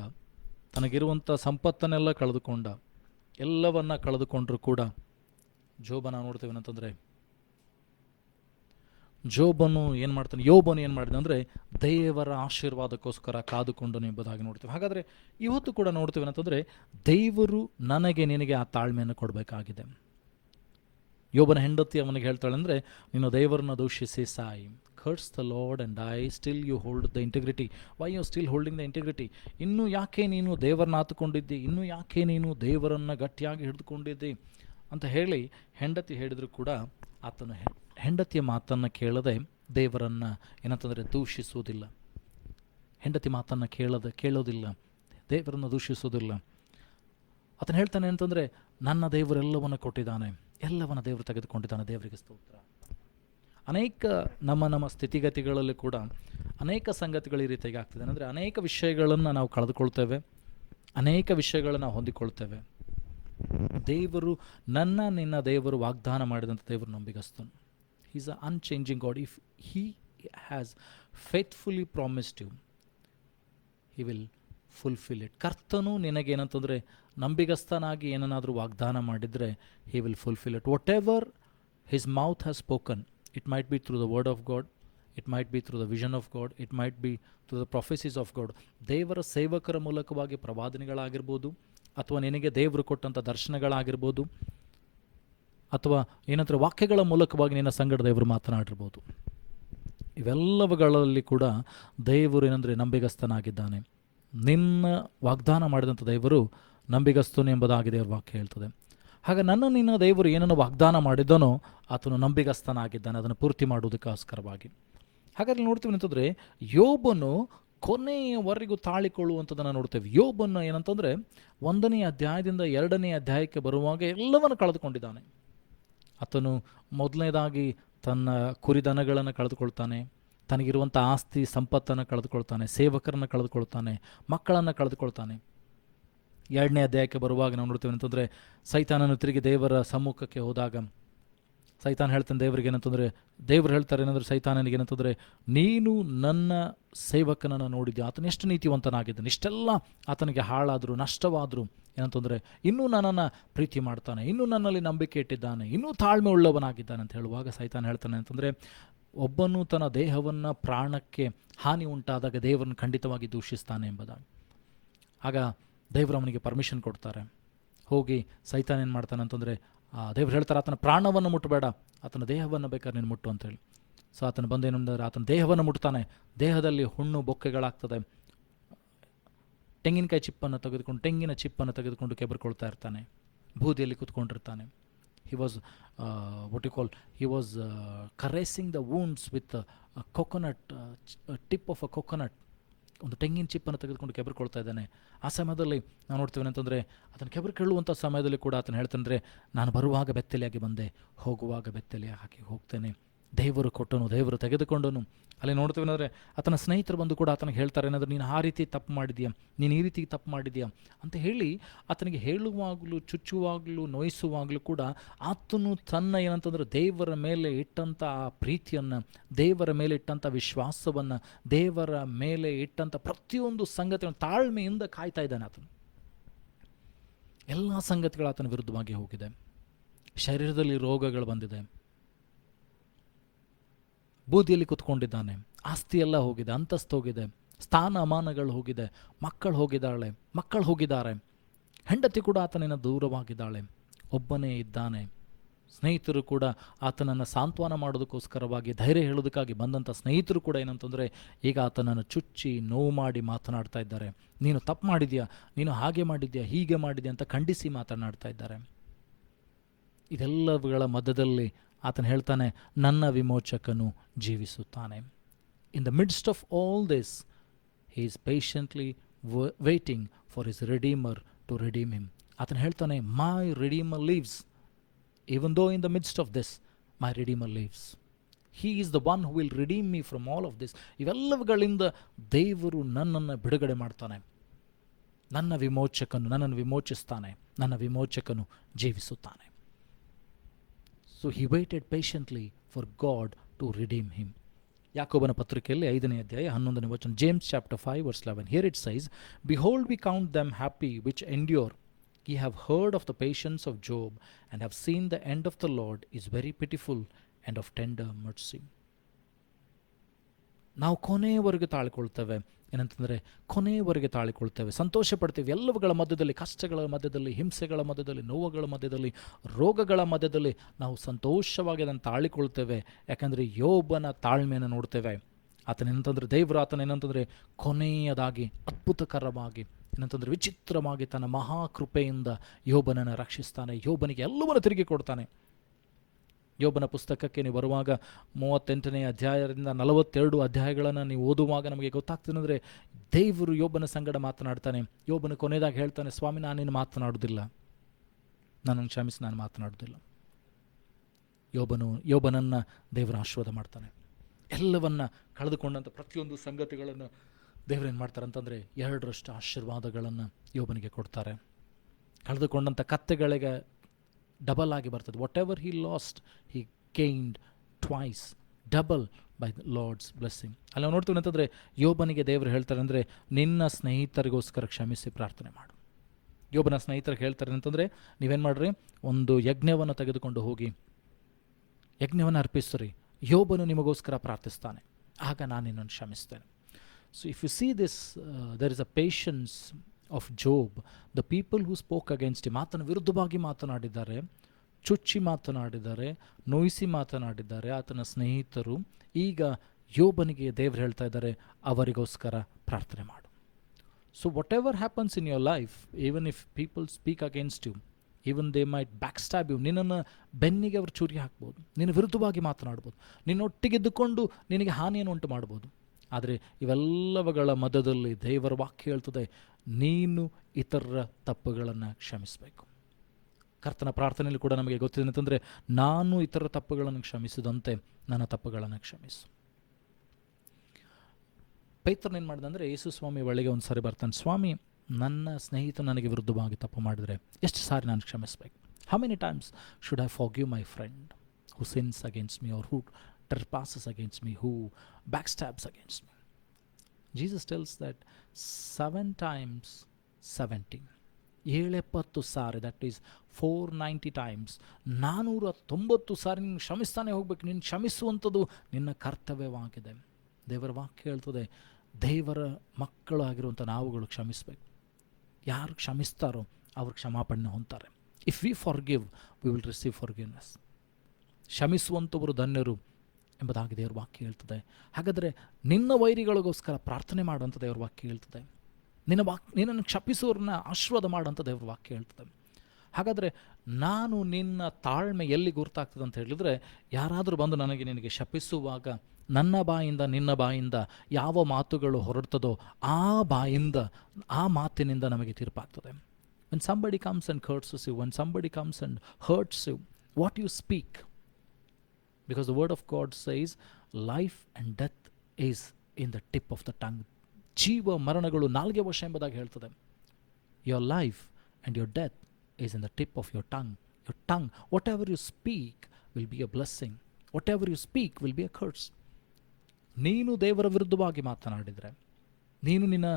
ತನಗಿರುವಂಥ ಸಂಪತ್ತನ್ನೆಲ್ಲ ಕಳೆದುಕೊಂಡ, ಎಲ್ಲವನ್ನ ಕಳೆದುಕೊಂಡ್ರೂ ಕೂಡ ಜೋಬನ ನೋಡ್ತೇವೆ ಅಂತಂದರೆ ಯೋಬನು ಏನು ಮಾಡಿದ ಅಂದರೆ ದೇವರ ಆಶೀರ್ವಾದಕ್ಕೋಸ್ಕರ ಕಾದುಕೊಂಡನು ಎಂಬುದಾಗಿ ನೋಡ್ತೇವೆ. ಹಾಗಾದರೆ ಇವತ್ತು ಕೂಡ ನೋಡ್ತೇವೆ ಅಂತಂದರೆ ದೇವರು ನನಗೆ ನಿನಗೆ ಆ ತಾಳ್ಮೆಯನ್ನು ಕೊಡಬೇಕಾಗಿದೆ. ಯೋಬನ ಹೆಂಡತಿ ಅವನಿಗೆ ಹೇಳ್ತಾಳೆ ಅಂದರೆ, ನೀನು ದೇವರನ್ನ ದೂಷಿಸಿ ಸಾಯಿ. Curse the Lord and I still you hold the integrity. Why you still holding the integrity? ಇನ್ನೂ ಯಾಕೆ ನೀನು ದೇವರನ್ನ ಆತುಕೊಂಡಿದ್ದಿ? ಇನ್ನೂ ಯಾಕೆ ನೀನು ದೇವರನ್ನು ಗಟ್ಟಿಯಾಗಿ ಹಿಡಿದುಕೊಂಡಿದ್ದಿ ಅಂತ ಹೇಳಿ ಹೆಂಡತಿ ಹೇಳಿದರೂ ಕೂಡ ಆತನು ಹೆಂಡತಿಯ ಮಾತನ್ನು ಕೇಳದೆ ದೇವರನ್ನು ಏನಂತಂದರೆ ದೂಷಿಸುವುದಿಲ್ಲ. ಹೆಂಡತಿ ಮಾತನ್ನು ಕೇಳೋದಿಲ್ಲ, ದೇವರನ್ನು ದೂಷಿಸುವುದಿಲ್ಲ. ಆತನು ಹೇಳ್ತಾನೆ ಅಂತಂದರೆ, ನನ್ನ ದೇವರೆಲ್ಲವನ್ನು ಕೊಟ್ಟಿದ್ದಾನೆ, ಎಲ್ಲವನ್ನ ದೇವರು ತೆಗೆದುಕೊಂಡಿದ್ದಾನೆ, ದೇವರಿಗೆ ಸ್ತೋತ್ರ. ಅನೇಕ ನಮ್ಮ ಸ್ಥಿತಿಗತಿಗಳಲ್ಲಿ ಕೂಡ ಅನೇಕ ಸಂಗತಿಗಳು ಈ ರೀತಿಯಾಗಿ ಆಗ್ತಿದೆ. ಅಂದರೆ ಅನೇಕ ವಿಷಯಗಳನ್ನು ನಾವು ಕಳೆದುಕೊಳ್ತೇವೆ, ಅನೇಕ ವಿಷಯಗಳನ್ನು ನಾವು ಹೊಂದಿಕೊಳ್ತೇವೆ. ದೇವರು ನಿನ್ನ ದೇವರು ವಾಗ್ದಾನ ಮಾಡಿದಂಥ ದೇವರು ನಂಬಿಗಸ್ತನು. He is a unchanging God. If he has faithfully promised you, he will fulfil it. ಕರ್ತನು ನಿನಗೇನಂತಂದರೆ ನಂಬಿಗಸ್ತನಾಗಿ ಏನನ್ನಾದರೂ ವಾಗ್ದಾನ ಮಾಡಿದರೆ he will fulfil it. Whatever his mouth has spoken, it might be through the word of God, it might be through the vision of God, it might be through the prophecies of God. ದೇವರ ಸೇವಕರ ಮೂಲಕವಾಗಿ ಪ್ರವಾದನೆಗಳಾಗಿರ್ಬೋದು, ಅಥವಾ ನಿನಗೆ ದೇವರು ಕೊಟ್ಟಂಥ ದರ್ಶನಗಳಾಗಿರ್ಬೋದು, ಅಥವಾ ಏನಂದರೆ ವಾಕ್ಯಗಳ ಮೂಲಕವಾಗಿ ನಿನ್ನ ಸಂಗಡ ದೇವರು ಮಾತನಾಡಿರ್ಬೋದು. ಇವೆಲ್ಲವುಗಳಲ್ಲಿ ಕೂಡ ದೇವರು ಏನಂದರೆ ನಂಬಿಗಸ್ತನಾಗಿದ್ದಾನೆ. ನಿನ್ನ ವಾಗ್ದಾನ ಮಾಡಿದಂಥ ದೇವರು ನಂಬಿಗಸ್ತನು ಎಂಬುದಾಗಿ ದೇವರ ವಾಕ್ಯ ಹೇಳ್ತದೆ. ಹಾಗೆ ನಿನ್ನ ದೇವರು ಏನನ್ನು ವಾಗ್ದಾನ ಮಾಡಿದ್ದನೋ ಆತನು ನಂಬಿಗಸ್ತನಾಗಿದ್ದಾನೆ, ಅದನ್ನು ಪೂರ್ತಿ ಮಾಡುವುದಕ್ಕೋಸ್ಕರವಾಗಿ. ಹಾಗಾದರೆ ನೋಡ್ತೀವಿ ಅಂತಂದರೆ, ಯೋಬನು ಕೊನೆಯವರೆಗೂ ತಾಳಿಕೊಳ್ಳುವಂಥದ್ದನ್ನು ನೋಡ್ತೇವೆ. ಯೋಬನು ಏನಂತಂದರೆ 1ನೇ ಅಧ್ಯಾಯದಿಂದ 2ನೇ ಅಧ್ಯಾಯಕ್ಕೆ ಬರುವಾಗ ಎಲ್ಲವನ್ನು ಕಳೆದುಕೊಂಡಿದ್ದಾನೆ. ಆತನು ಮೊದಲನೇದಾಗಿ ತನ್ನ ಕುರಿದನಗಳನ್ನು ಕಳೆದುಕೊಳ್ತಾನೆ, ತನಗಿರುವಂಥ ಆಸ್ತಿ ಸಂಪತ್ತನ್ನು ಕಳೆದುಕೊಳ್ತಾನೆ, ಸೇವಕರನ್ನು ಕಳೆದುಕೊಳ್ತಾನೆ, ಮಕ್ಕಳನ್ನು ಕಳೆದುಕೊಳ್ತಾನೆ. 2ನೇ ಅಧ್ಯಾಯಕ್ಕೆ ಬರುವಾಗ ನಾವು ನೋಡ್ತೇವೆ ಅಂತಂದರೆ, ಸೈತಾನನು ತಿರುಗಿ ದೇವರ ಸಮ್ಮುಖಕ್ಕೆ ಹೋದಾಗ ಸೈತಾನ್ ಹೇಳ್ತಾನೆ ದೇವರಿಗೆ ಏನಂತಂದರೆ, ದೇವರು ಹೇಳ್ತಾರೆ ಏನಂದರೆ ಸೈತಾನನಿಗೆ ಏನಂತಂದರೆ, ನೀನು ನನ್ನ ಸೇವಕನನ್ನು ನೋಡಿದ್ದೆ, ಆತನ ಎಷ್ಟು ನೀತಿವಂತನಾಗಿದ್ದಾನೆ, ಇಷ್ಟೆಲ್ಲ ಆತನಿಗೆ ಹಾಳಾದರೂ ನಷ್ಟವಾದರೂ ಏನಂತಂದರೆ ಇನ್ನೂ ನನ್ನನ್ನು ಪ್ರೀತಿ ಮಾಡ್ತಾನೆ, ಇನ್ನೂ ನನ್ನಲ್ಲಿ ನಂಬಿಕೆ ಇಟ್ಟಿದ್ದಾನೆ, ಇನ್ನೂ ತಾಳ್ಮೆ ಉಳ್ಳವನಾಗಿದ್ದಾನೆ ಅಂತ ಹೇಳುವಾಗ ಸೈತಾನ್ ಹೇಳ್ತಾನೆ ಅಂತಂದರೆ, ಒಬ್ಬನು ತನ್ನ ದೇಹವನ್ನು ಪ್ರಾಣಕ್ಕೆ ಹಾನಿ ಉಂಟಾದಾಗ ದೇವರನ್ನು ಖಂಡಿತವಾಗಿ ದೂಷಿಸ್ತಾನೆ ಎಂಬುದಾಗಿ. ಆಗ ದೇವರು ಅವನಿಗೆ ಪರ್ಮಿಷನ್ ಕೊಡ್ತಾರೆ. ಹೋಗಿ ಸೈತಾನ್ ಏನು ಮಾಡ್ತಾನೆ ಅಂತಂದರೆ, ದೇವರು ಹೇಳ್ತಾರೆ ಆತನ ಪ್ರಾಣವನ್ನು ಮುಟ್ಟಬೇಡ, ಆತನ ದೇಹವನ್ನು ಬೇಕಾದ್ರೆ ನೀನು ಮುಟ್ಟು ಅಂತೇಳಿ. ಸೊ ಆತನ ಬಂದೇನೆಂದರೆ ಆತನ ದೇಹವನ್ನು ಮುಟ್ತಾನೆ. ದೇಹದಲ್ಲಿ ಹುಣ್ಣು ಬೊಕ್ಕೆಗಳಾಗ್ತದೆ. ತೆಂಗಿನ ಚಿಪ್ಪನ್ನು ತೆಗೆದುಕೊಂಡು ಕೆಬರ್ಕೊಳ್ತಾ ಇರ್ತಾನೆ, ಬೂದಿಯಲ್ಲಿ ಕೂತ್ಕೊಂಡಿರ್ತಾನೆ. he was caressing the wounds with a coconut, tip of a coconut. ಒಂದು ತೆಂಗಿನ ಚಿಪ್ಪನ್ನು ತೆಗೆದುಕೊಂಡು ಕೆಬರ್ಕೊಳ್ತಾ ಇದ್ದಾನೆ. ಆ ಸಮಯದಲ್ಲಿ ನಾವು ನೋಡ್ತೀವಿ ಅಂತಂದರೆ, ಆತನ ಕೆಬರು ಕೇಳುವಂಥ ಸಮಯದಲ್ಲಿ ಕೂಡ ಆತನು ಹೇಳ್ತಾನೆ, ನಾನು ಬರುವಾಗ ಬೆತ್ತಲೆಯಾಗಿ ಬಂದೆ, ಹೋಗುವಾಗ ಬೆತ್ತಲೆ ಹಾಕಿ ಹೋಗ್ತೇನೆ. ದೇವರು ಕೊಟ್ಟನು, ದೇವರು ತೆಗೆದುಕೊಂಡನು. ಅಲ್ಲಿ ನೋಡ್ತೀವಿ ಅಂದರೆ ಆತನ ಸ್ನೇಹಿತರು ಬಂದು ಕೂಡ ಆತನಿಗೆ ಹೇಳ್ತಾರೆ ಏನಂದರೆ, ನೀನು ಆ ರೀತಿ ತಪ್ಪು ಮಾಡಿದ್ಯಾ, ನೀನು ಈ ರೀತಿ ತಪ್ಪು ಮಾಡಿದ್ಯಾ ಅಂತ ಹೇಳಿ ಆತನಿಗೆ ಹೇಳುವಾಗಲೂ, ಚುಚ್ಚುವಾಗಲೂ, ನೋಯಿಸುವಾಗಲೂ ಕೂಡ ಆತನು ತನ್ನ ಏನಂತಂದರೆ ದೇವರ ಮೇಲೆ ಇಟ್ಟಂಥ ಆ ಪ್ರೀತಿಯನ್ನು, ದೇವರ ಮೇಲೆ ಇಟ್ಟಂಥ ವಿಶ್ವಾಸವನ್ನು, ದೇವರ ಮೇಲೆ ಇಟ್ಟಂಥ ಪ್ರತಿಯೊಂದು ಸಂಗತಿಯನ್ನು ತಾಳ್ಮೆಯಿಂದ ಕಾಯ್ತಾ ಇದ್ದಾನೆ. ಆತನು ಎಲ್ಲ ಸಂಗತಿಗಳು ಆತನ ವಿರುದ್ಧವಾಗಿ ಹೋಗಿದೆ. ಶರೀರದಲ್ಲಿ ರೋಗಗಳು ಬಂದಿದೆ, ಬೂದಿಯಲ್ಲಿ ಕುತ್ಕೊಂಡಿದ್ದಾನೆ, ಆಸ್ತಿ ಎಲ್ಲ ಹೋಗಿದೆ, ಅಂತಸ್ತು ಹೋಗಿದೆ, ಸ್ಥಾನಮಾನಗಳು ಹೋಗಿದೆ, ಮಕ್ಕಳು ಹೋಗಿದ್ದಾರೆ, ಹೆಂಡತಿ ಕೂಡ ಆತನಿಂದ ದೂರವಾಗಿದ್ದಾಳೆ, ಒಬ್ಬನೇ ಇದ್ದಾನೆ. ಸ್ನೇಹಿತರು ಕೂಡ ಆತನನ್ನು ಸಾಂತ್ವನ ಮಾಡೋದಕ್ಕೋಸ್ಕರವಾಗಿ, ಧೈರ್ಯ ಹೇಳೋದಕ್ಕಾಗಿ ಬಂದಂಥ ಸ್ನೇಹಿತರು ಕೂಡ ಏನಂತಂದರೆ ಈಗ ಆತನನ್ನು ಚುಚ್ಚಿ ನೋವು ಮಾಡಿ ಮಾತನಾಡ್ತಾ ಇದ್ದಾರೆ. ನೀನು ತಪ್ಪು ಮಾಡಿದ್ಯಾ, ನೀನು ಹಾಗೆ ಮಾಡಿದ್ಯಾ, ಹೀಗೆ ಮಾಡಿದ್ಯಾ ಅಂತ ಖಂಡಿಸಿ ಮಾತನಾಡ್ತಾ ಇದ್ದಾರೆ. ಇದೆಲ್ಲವುಗಳ ಮಧ್ಯದಲ್ಲಿ ಆತನು ಹೇಳ್ತಾನೆ, ನನ್ನ ವಿಮೋಚಕನು ಜೀವಿಸುತ್ತಾನೆ. In the midst of all this he is patiently waiting for his redeemer to redeem him. ಆತನು ಹೇಳ್ತಾನೆ, my redeemer lives, even though in the midst of this my redeemer lives. He is the one who will redeem me from all of this. ಇವೆಲ್ಲವುಗಳಿಂದ ದೇವರು ನನ್ನನ್ನು ಬಿಡುಗಡೆ ಮಾಡ್ತಾನೆ. ನನ್ನನ್ನು ವಿಮೋಚಿಸ್ತಾನೆ, ನನ್ನ ವಿಮೋಚಕನು ಜೀವಿಸುತ್ತಾನೆ. So he waited patiently for God to redeem him. ಯಾಕೋಬನ ಪತ್ರಿಕೆಯಲ್ಲಿ 5ನೇ ಅಧ್ಯಾಯ 11ನೇ ವಚನ, James chapter 5 verse 11. Here it says, behold, we count them happy which endure. Ye have heard of the patience of Job, and have seen the end of the Lord is very pitiful and of tender mercy. ನಾವು ಕೊನೆಯವರೆಗೆ ತಾಳಿಕೊಳ್ತೇವೆ. ಏನಂತಂದರೆ ಕೊನೆಯವರೆಗೆ ತಾಳಿಕೊಳ್ತೇವೆ, ಸಂತೋಷ ಪಡ್ತೇವೆ. ಎಲ್ಲವುಗಳ ಮಧ್ಯದಲ್ಲಿ, ಕಷ್ಟಗಳ ಮಧ್ಯದಲ್ಲಿ, ಹಿಂಸೆಗಳ ಮಧ್ಯದಲ್ಲಿ, ನೋವುಗಳ ಮಧ್ಯದಲ್ಲಿ, ರೋಗಗಳ ಮಧ್ಯದಲ್ಲಿ ನಾವು ಸಂತೋಷವಾಗಿ ಅದನ್ನು ತಾಳಿಕೊಳ್ತೇವೆ. ಯಾಕಂದರೆ ಯೋಬನ ತಾಳ್ಮೆಯನ್ನು ನೋಡ್ತೇವೆ. ಆತನೇನಂತಂದರೆ ದೇವರು ಆತನೇನಂತಂದರೆ ಕೊನೆಯದಾಗಿ ಅದ್ಭುತಕರವಾಗಿ ಏನಂತಂದರೆ ವಿಚಿತ್ರವಾಗಿ ತನ್ನ ಮಹಾಕೃಪೆಯಿಂದ ಯೋಬನನ್ನು ರಕ್ಷಿಸ್ತಾನೆ, ಯೋಬನಿಗೆ ಎಲ್ಲವನ್ನು ತಿರುಗಿ ಕೊಡ್ತಾನೆ. ಯೋಬನ ಪುಸ್ತಕಕ್ಕೆ ನೀವು ಬರುವಾಗ 38ನೇ ಅಧ್ಯಾಯದಿಂದ 42 ಅಧ್ಯಾಯಗಳನ್ನು ನೀವು ಓದುವಾಗ ನಮಗೆ ಗೊತ್ತಾಗ್ತದೆ ಅಂದರೆ ದೇವರು ಯೋಬನ ಸಂಗಡ ಮಾತನಾಡ್ತಾನೆ. ಯೋಬನ ಕೊನೆಯದಾಗಿ ಹೇಳ್ತಾನೆ, ಸ್ವಾಮಿ ನಾನೇನು ಮಾತನಾಡುವುದಿಲ್ಲ, ನನ್ನನ್ನು ಕ್ಷಮಿಸಿ, ನಾನು ಮಾತನಾಡುವುದಿಲ್ಲ. ಯೋಬನನ್ನು ದೇವರು ಆಶೀರ್ವಾದ ಮಾಡ್ತಾನೆ. ಎಲ್ಲವನ್ನ ಕಳೆದುಕೊಂಡಂಥ ಪ್ರತಿಯೊಂದು ಸಂಗತಿಗಳನ್ನು ದೇವರೇನು ಮಾಡ್ತಾರೆ ಅಂತಂದರೆ 2ರಷ್ಟು ಆಶೀರ್ವಾದಗಳನ್ನು ಯೋಬನಿಗೆ ಕೊಡ್ತಾರೆ. ಕಳೆದುಕೊಂಡಂಥ ಕತ್ತೆಗಳಿಗೆ ಡಬಲ್ ಆಗಿ ಬರ್ತದೆ. Whatever he lost he gained twice, double by the Lord's blessing. ಅಲ್ಲಿ ನಾವು ನೋಡ್ತೀವಿ ಅಂತಂದರೆ ಯೋಬನಿಗೆ ದೇವರು ಹೇಳ್ತಾರೆ ಅಂದರೆ, ನಿನ್ನ ಸ್ನೇಹಿತರಿಗೋಸ್ಕರ ಕ್ಷಮಿಸಿ ಪ್ರಾರ್ಥನೆ ಮಾಡು. ಯೋಬನ ಸ್ನೇಹಿತರಿಗೆ ಹೇಳ್ತಾರೆ ಅಂತಂದರೆ, ನೀವೇನು ಮಾಡ್ರಿ, ಒಂದು ಯಜ್ಞವನ್ನು ತೆಗೆದುಕೊಂಡು ಹೋಗಿ ಯಜ್ಞವನ್ನು ಅರ್ಪಿಸ್ರಿ, ಯೋಬನು ನಿಮಗೋಸ್ಕರ ಪ್ರಾರ್ಥಿಸ್ತಾನೆ, ಆಗ ನಾನು ನಿನ್ನನ್ನು ಕ್ಷಮಿಸ್ತೇನೆ. So if you see this, there is a patience of Job. The people who spoke against him, ಆತನ ವಿರುದ್ಧವಾಗಿ ಮಾತನಾಡಿದ್ದಾರೆ, ಚುಚ್ಚಿ ಮಾತನಾಡಿದ್ದಾರೆ, ನೋಯಿಸಿ ಮಾತನಾಡಿದ್ದಾರೆ ಆತನ ಸ್ನೇಹಿತರು. ಈಗ ಯೋಬನಿಗೆ ದೇವರು ಹೇಳ್ತಾ ಇದ್ದಾರೆ, ಅವರಿಗೋಸ್ಕರ ಪ್ರಾರ್ಥನೆ ಮಾಡು. So whatever happens in your life, even if people speak against you, even they might backstab you, ನಿನ್ನನ್ನು ಬೆನ್ನಿಗೆ ಅವರು ಚೂರಿ ಹಾಕ್ಬೋದು, ನಿನ್ನ ವಿರುದ್ಧವಾಗಿ ಮಾತನಾಡ್ಬೋದು, ನಿನ್ನೊಟ್ಟಿಗೆದ್ದುಕೊಂಡು ನಿನಗೆ ಹಾನಿಯನ್ನು ಉಂಟು ಮಾಡ್ಬೋದು. ಆದರೆ ಇವೆಲ್ಲವುಗಳ ಮಧ್ಯದಲ್ಲಿ ದೇವರ ವಾಕ್ಯ ಹೇಳ್ತದೆ, ನೀನು ಇತರರ ತಪ್ಪುಗಳನ್ನು ಕ್ಷಮಿಸಬೇಕು. ಕರ್ತನ ಪ್ರಾರ್ಥನೆಯಲ್ಲಿ ಕೂಡ ನಮಗೆ ಗೊತ್ತಿದೆ ಅಂತಂದರೆ, ನಾನು ಇತರರ ತಪ್ಪುಗಳನ್ನು ಕ್ಷಮಿಸಿದಂತೆ ನನ್ನ ತಪ್ಪುಗಳನ್ನು ಕ್ಷಮಿಸು. ಪೇತ್ರನೇನು ಮಾಡಿದೆ ಅಂದರೆ, ಯೇಸು ಸ್ವಾಮಿ ಒಳಗೆ ಒಂದು ಸಾರಿ ಬರ್ತಾನೆ, ಸ್ವಾಮಿ ನನ್ನ ಸ್ನೇಹಿತ ನನಗೆ ವಿರುದ್ಧವಾಗಿ ತಪ್ಪು ಮಾಡಿದರೆ ಎಷ್ಟು ಸಾರಿ ನಾನು ಕ್ಷಮಿಸಬೇಕು? How many times should I forgive my friend who sins against me, or who trespasses against me, who backstabs against me? Jesus tells that 7 times 70, 70 sorry, that is 490 times, 490 ಸಾರಿ ನೀನು ಕ್ಷಮಿಸ್ತಾನೆ ಹೋಗ್ಬೇಕು. ನೀನು ಕ್ಷಮಿಸುವಂಥದ್ದು ನಿನ್ನ ಕರ್ತವ್ಯವಾಗಿದೆ. ದೇವರ ವಾಕ್ಯ ಹೇಳ್ತದೆ, ದೇವರ ಮಕ್ಕಳಾಗಿರುವಂಥ ನಾವುಗಳು ಕ್ಷಮಿಸಬೇಕು. ಯಾರು ಕ್ಷಮಿಸ್ತಾರೋ ಅವರು ಕ್ಷಮಾಪಣೆ ಹೊಂದ್ತಾರೆ. If we forgive, we will receive forgiveness. ಕ್ಷಮಿಸುವಂಥವರು ಧನ್ಯರು ಎಂಬುದಾಗಿ ದೇವರ ವಾಕ್ಯ ಹೇಳ್ತದೆ. ಹಾಗಾದರೆ ನಿನ್ನ ವೈರಿಗಳಿಗೋಸ್ಕರ ಪ್ರಾರ್ಥನೆ ಮಾಡುವಂಥ ದೇವರ ವಾಕ್ಯ ಹೇಳ್ತದೆ. ನಿನ್ನನ್ನು ಕ್ಷಮಿಸುವವ್ರನ್ನ ಆಶೀರ್ವಾದ ಮಾಡುವಂಥ ದೇವರ ವಾಕ್ಯ ಹೇಳ್ತದೆ. ಹಾಗಾದರೆ ನಾನು ನಿನ್ನ ತಾಳ್ಮೆ ಎಲ್ಲಿ ಗುರುತಾಗ್ತದೆ ಅಂತ ಹೇಳಿದರೆ, ಯಾರಾದರೂ ಬಂದು ನಿನಗೆ ಶಪಿಸುವಾಗ ನನ್ನ ಬಾಯಿಂದ ನಿನ್ನ ಬಾಯಿಂದ ಯಾವ ಮಾತುಗಳು ಹೊರಡ್ತದೋ ಆ ಮಾತಿನಿಂದ ನಮಗೆ ತೀರ್ಪಾಗ್ತದೆ. when somebody comes and curses you, when somebody comes and hurts you, what you speak, because the word of God says life and death is in the tip of the tongue. ಜೀವ ಮರಣಗಳು ನಾಲ್ಗೆ ವಶ ಎಂಬುದಾಗಿ ಹೇಳ್ತದೆ. your life and your death is in the tip of your tongue. Your tongue, whatever you speak will be a blessing, whatever you speak will be a curse. ನೀನು ದೇವರ ವಿರುದ್ಧವಾಗಿ ಮಾತನಾಡಿದರೆ, ನೀನು ನಿನ್ನ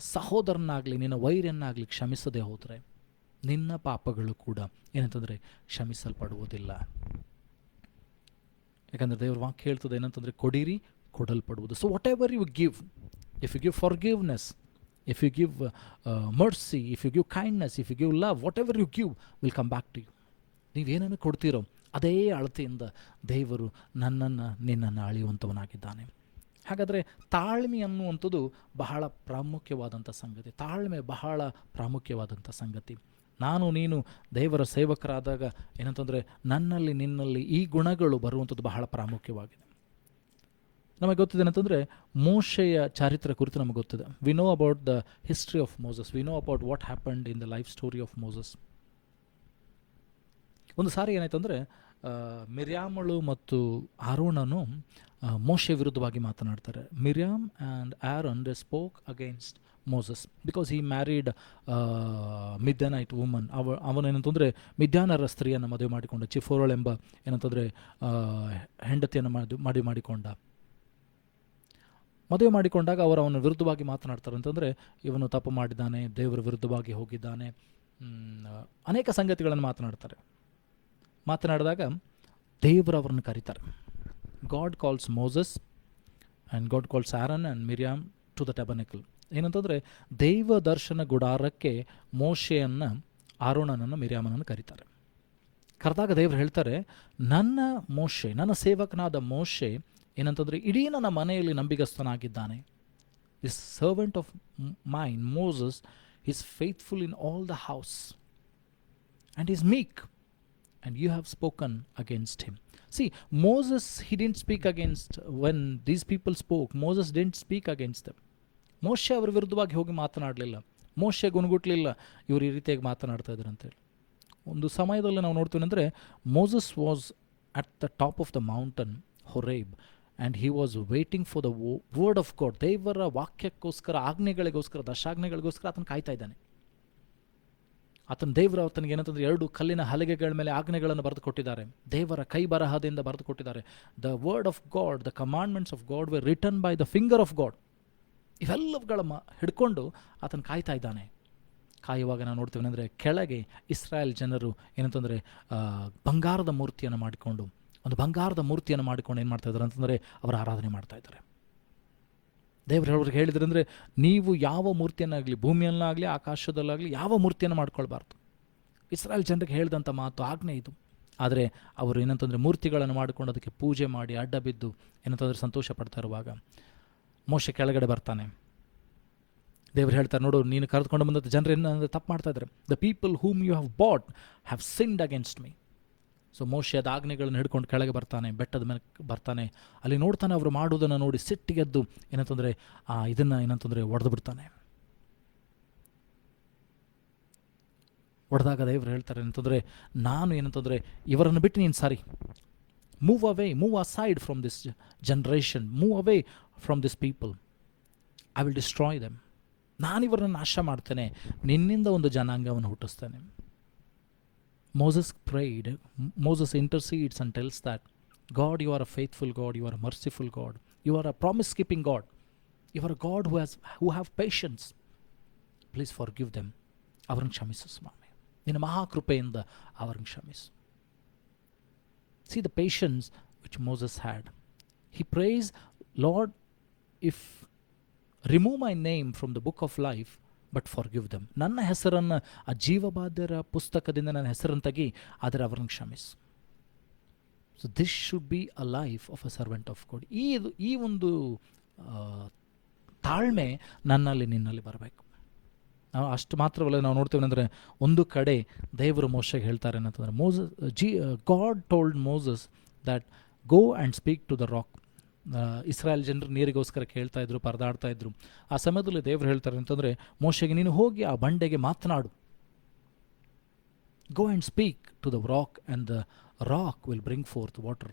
ಸಹೋದರನಾಗಲಿ ನಿನ್ನ ವೈರ್ಯನ್ನಾಗಲಿ ಕ್ಷಮಿಸದೆ ಹೋದರೆ, ನಿನ್ನ ಪಾಪಗಳು ಕೂಡ ಏನಂತಂದರೆ ಕ್ಷಮಿಸಲ್ಪಡುವುದಿಲ್ಲ. ಯಾಕಂದರೆ ದೇವರ ವಾಕ್ಯ ಹೇಳ್ತದೆ ಏನಂತಂದರೆ, ಕೊಡಿರಿ ಕೊಡಲ್ಪಡುವುದು. So whatever you give, if you give forgiveness, if you give mercy, if you give kindness, if you give love, whatever you give will come back to you. ನೀವೇನನ್ನು ಕೊಡ್ತೀರೋ ಅದೇ ಅಳತೆಯಿಂದ ದೇವರು ನಿನ್ನನ್ನು ಅಳೆಯುವಂಥವನಾಗಿದ್ದಾನೆ. ಹಾಗಾದರೆ ತಾಳ್ಮೆ ಅನ್ನುವಂಥದ್ದು ಬಹಳ ಪ್ರಾಮುಖ್ಯವಾದಂಥ ಸಂಗತಿ. ತಾಳ್ಮೆ ಬಹಳ ಪ್ರಾಮುಖ್ಯವಾದಂಥ ಸಂಗತಿ. ನೀನು ದೇವರ ಸೇವಕರಾದಾಗ ಏನಂತಂದರೆ, ನನ್ನಲ್ಲಿ ನಿನ್ನಲ್ಲಿ ಈ ಗುಣಗಳು ಬರುವಂಥದ್ದು ಬಹಳ ಪ್ರಾಮುಖ್ಯವಾಗಿದೆ. ನಮಗೆ ಗೊತ್ತಿದೆ ಏನಂತಂದರೆ, ಮೋಶೆಯ ಚಾರಿತ್ರ್ಯ ಕುರಿತು ನಮಗೆ ಗೊತ್ತಿದೆ. We know about the history of Moses, we know about what happened in the life story of Moses. ಒಂದು ಸಾರಿ ಏನಾಯ್ತು ಅಂದರೆ, ಮಿರ್ಯಾಮಳು ಮತ್ತು ಆರೋನನು ಮೋಶೆ ವಿರುದ್ಧವಾಗಿ ಮಾತನಾಡ್ತಾರೆ. Miriam and Aaron they spoke against Moses because he married Midianite woman. ಅವನೇನಂತಂದರೆ ಮಿದ್ಯಾನರ ಸ್ತ್ರೀಯನ್ನು ಮದುವೆ ಮಾಡಿಕೊಂಡ, ಚಿಫೋರಳ್ ಎಂಬ ಏನಂತಂದರೆ ಹೆಂಡತಿಯನ್ನು ಮಾಡಿಕೊಂಡ. ಮದುವೆ ಮಾಡಿಕೊಂಡಾಗ ಅವನ ವಿರುದ್ಧವಾಗಿ ಮಾತನಾಡ್ತಾರೆ ಅಂತಂದರೆ, ಇವನು ತಪ್ಪು ಮಾಡಿದ್ದಾನೆ, ದೇವರ ವಿರುದ್ಧವಾಗಿ ಹೋಗಿದ್ದಾನೆ, ಅನೇಕ ಸಂಗತಿಗಳನ್ನು ಮಾತನಾಡಿದಾಗ ದೇವರು ಅವರನ್ನು ಕರೀತಾರೆ. God calls Moses and God calls Aaron and Miriam to the tabernacle. ಏನಂತಂದರೆ, ದೈವ ದರ್ಶನ ಗುಡಾರಕ್ಕೆ ಮೋಶೆಯನ್ನು, ಆರೋನನನ್ನು, ಮಿರ್ಯಾಮನನ್ನು ಕರೀತಾರೆ. ಕರೆದಾಗ ದೇವರು ಹೇಳ್ತಾರೆ, ನನ್ನ ಸೇವಕನಾದ ಮೋಶೆ ಏನಂತಂದರೆ ಇಡೀ ನನ್ನ ಮನೆಯಲ್ಲಿ ನಂಬಿಗಸ್ತನಾಗಿದ್ದಾನೆ. This servant of mine Moses is faithful in all the house and is meek and you have spoken against him. See Moses he didn't speak against when these people spoke, Moses didn't speak against them. ಮೋಶೆ ಅವರ ವಿರುದ್ಧವಾಗಿ ಹೋಗಿ ಮಾತನಾಡಲಿಲ್ಲ, ಮೋಶೆ ಗುಣಗುಟ್ಲಿಲ್ಲ ಇವರು ಈ ರೀತಿಯಾಗಿ ಮಾತನಾಡ್ತಾ ಇದ್ರು ಅಂತೇಳಿ. ಒಂದು ಸಮಯದಲ್ಲಿ ನಾವು ನೋಡ್ತೀವಿ ಅಂದರೆ Moses was at the top of the mountain Horeb and he was waiting for the word of God. ದೇವರ ವಾಕ್ಯಕ್ಕೋಸ್ಕರ, ಆಜ್ಞೆಗಳಿಗೋಸ್ಕರ, ದಶಾಜ್ಞೆಗಳಿಗೋಸ್ಕರ ಆತನ ಕಾಯ್ತಾ ಇದ್ದಾನೆ. ದೇವರು ಆತನಿಗೆ ಏನಂತಂದರೆ 2 ಕಲ್ಲಿನ ಹಲಗೆಗಳ ಮೇಲೆ ಆಜ್ಞೆಗಳನ್ನು ಬರೆದು ಕೊಟ್ಟಿದ್ದಾರೆ, ದೇವರ ಕೈ ಬರಹದಿಂದ ಬರೆದು ಕೊಟ್ಟಿದ್ದಾರೆ. The word of God, the commandments of God were written by the finger of God. ಇವೆಲ್ಲವುಗಳ ಹಿಡ್ಕೊಂಡು ಆತನ ಕಾಯ್ತಾ ಇದ್ದಾನೆ. ಕಾಯುವಾಗ ನಾವು ನೋಡ್ತೀವಿ ಅಂದರೆ ಕೆಳಗೆ ಇಸ್ರಾಯೇಲ್ ಜನರು ಏನಂತಂದರೆ ಬಂಗಾರದ ಮೂರ್ತಿಯನ್ನು ಮಾಡಿಕೊಂಡು, ಒಂದು ಬಂಗಾರದ ಮೂರ್ತಿಯನ್ನು ಮಾಡಿಕೊಂಡು ಏನು ಮಾಡ್ತಾ ಇದ್ದಾರೆ ಅಂತಂದರೆ ಅವರ ಆರಾಧನೆ ಮಾಡ್ತಾ ಇದ್ದಾರೆ. ದೇವರು ಅವ್ರಿಗೆ ಹೇಳಿದ್ರೆ ಅಂದರೆ ನೀವು ಯಾವ ಮೂರ್ತಿಯನ್ನಾಗಲಿ, ಭೂಮಿಯಲ್ಲಾಗಲಿ ಆಕಾಶದಲ್ಲಾಗಲಿ ಯಾವ ಮೂರ್ತಿಯನ್ನು ಮಾಡ್ಕೊಳ್ಬಾರ್ದು. ಇಸ್ರಾಯೇಲ್ ಜನರಿಗೆ ಹೇಳಿದಂಥ ಮಾತು, ಆಜ್ಞೆ ಇದು. ಆದರೆ ಅವರು ಏನಂತಂದರೆ ಮೂರ್ತಿಗಳನ್ನು ಮಾಡಿಕೊಂಡು ಅದಕ್ಕೆ ಪೂಜೆ ಮಾಡಿ ಅಡ್ಡ ಬಿದ್ದು ಏನಂತಂದರೆ ಸಂತೋಷ ಪಡ್ತಾ ಇರುವಾಗ ಮೋಶೆ ಕೆಳಗಡೆ ಬರ್ತಾನೆ. ದೇವರು ಹೇಳ್ತಾರೆ, ನೋಡು ನೀನು ಕರೆದುಕೊಂಡು ಬಂದಂಥ ಜನರು ಏನಂದರೆ ತಪ್ಪು ಮಾಡ್ತಾ ಇದ್ದಾರೆ. The people whom you have but have sinned against me. So ಮೋಶೆ ಅದ ಆಜ್ಞೆಗಳನ್ನು ಹಿಡ್ಕೊಂಡು ಕೆಳಗೆ ಬರ್ತಾನೆ, ಬೆಟ್ಟದ ಮೇಲೆ ಬರ್ತಾನೆ. ಅಲ್ಲಿ ನೋಡ್ತಾನೆ, ಅವರು ಮಾಡುವುದನ್ನು ನೋಡಿ ಸಿಟ್ಟಿಗೆದ್ದು ಏನಂತಂದರೆ ಇದನ್ನು ಏನಂತಂದರೆ ಒಡೆದು ಬಿಡ್ತಾನೆ. ಹೊಡೆದಾಗ ದೇವರು ಹೇಳ್ತಾರೆ ಏನಂತಂದರೆ, ನಾನು ಏನಂತಂದರೆ ಇವರನ್ನು ಬಿಟ್ಟು ನೀನು ಸಾರಿ, move away, move aside from this generation, move away from this people, I will destroy them. ನಾನಿವರನ್ನು ನಾಶ ಮಾಡ್ತೇನೆ, ನಿನ್ನಿಂದ ಒಂದು ಜನಾಂಗವನ್ನು ಹುಟ್ಟಿಸ್ತೇನೆ. Moses prayed, Moses intercedes and tells that, God, you are a faithful God, you are a merciful God, you are a promise-keeping God, you are a God who have patience. Please forgive them. ಅವರನ್ನು ಕ್ಷಮಿಸು ಸ್ವಾಮಿ, ನಿನ್ನ ಮಹಾಕೃಪೆಯಿಂದ ಅವರನ್ನು ಕ್ಷಮಿಸು. See the patience which Moses had. He prays, Lord, if remove my name from the book of life, but forgive them. ನನ್ನ ಹೆಸರನ್ನು ಆ ಜೀವಬಾಧ್ಯರ ಪುಸ್ತಕದಿಂದ ನನ್ನ ಹೆಸರನ್ನು ತೆಗಿ, ಆದರೆ ಅವರನ್ನು ಕ್ಷಮಿಸು. So this should be a life of a servant of god. ಈ ಒಂದು ತಾಳ್ಮೆ ನನ್ನಲ್ಲಿ, ನಿನ್ನಲ್ಲಿ ಬರಬೇಕು. ನಾವು ಅಷ್ಟು ಮಾತ್ರವಲ್ಲ, ನಾವು ನೋಡ್ತೀವಿ ಅಂದರೆ ಒಂದು ಕಡೆ ದೇವರು ಮೋಶೆಗೆ ಹೇಳ್ತಾರೆ ಏನಂತಂದರೆ, God told Moses that go and speak to the rock. ಇಸ್ರಾಯೇಲ್ ಜನರು ನೀರಿಗೋಸ್ಕರ ಕೇಳ್ತಾ ಇದ್ರು, ಪರದಾಡ್ತಾ ಇದ್ರು. ಆ ಸಮಯದಲ್ಲಿ ದೇವರು ಹೇಳ್ತಾರೆ ಅಂತಂದರೆ ಮೋಶೆಗೆ, ನೀನು ಹೋಗಿ ಆ ಬಂಡೆಗೆ ಮಾತನಾಡು. Go and speak to the rock and the rock will bring forth water.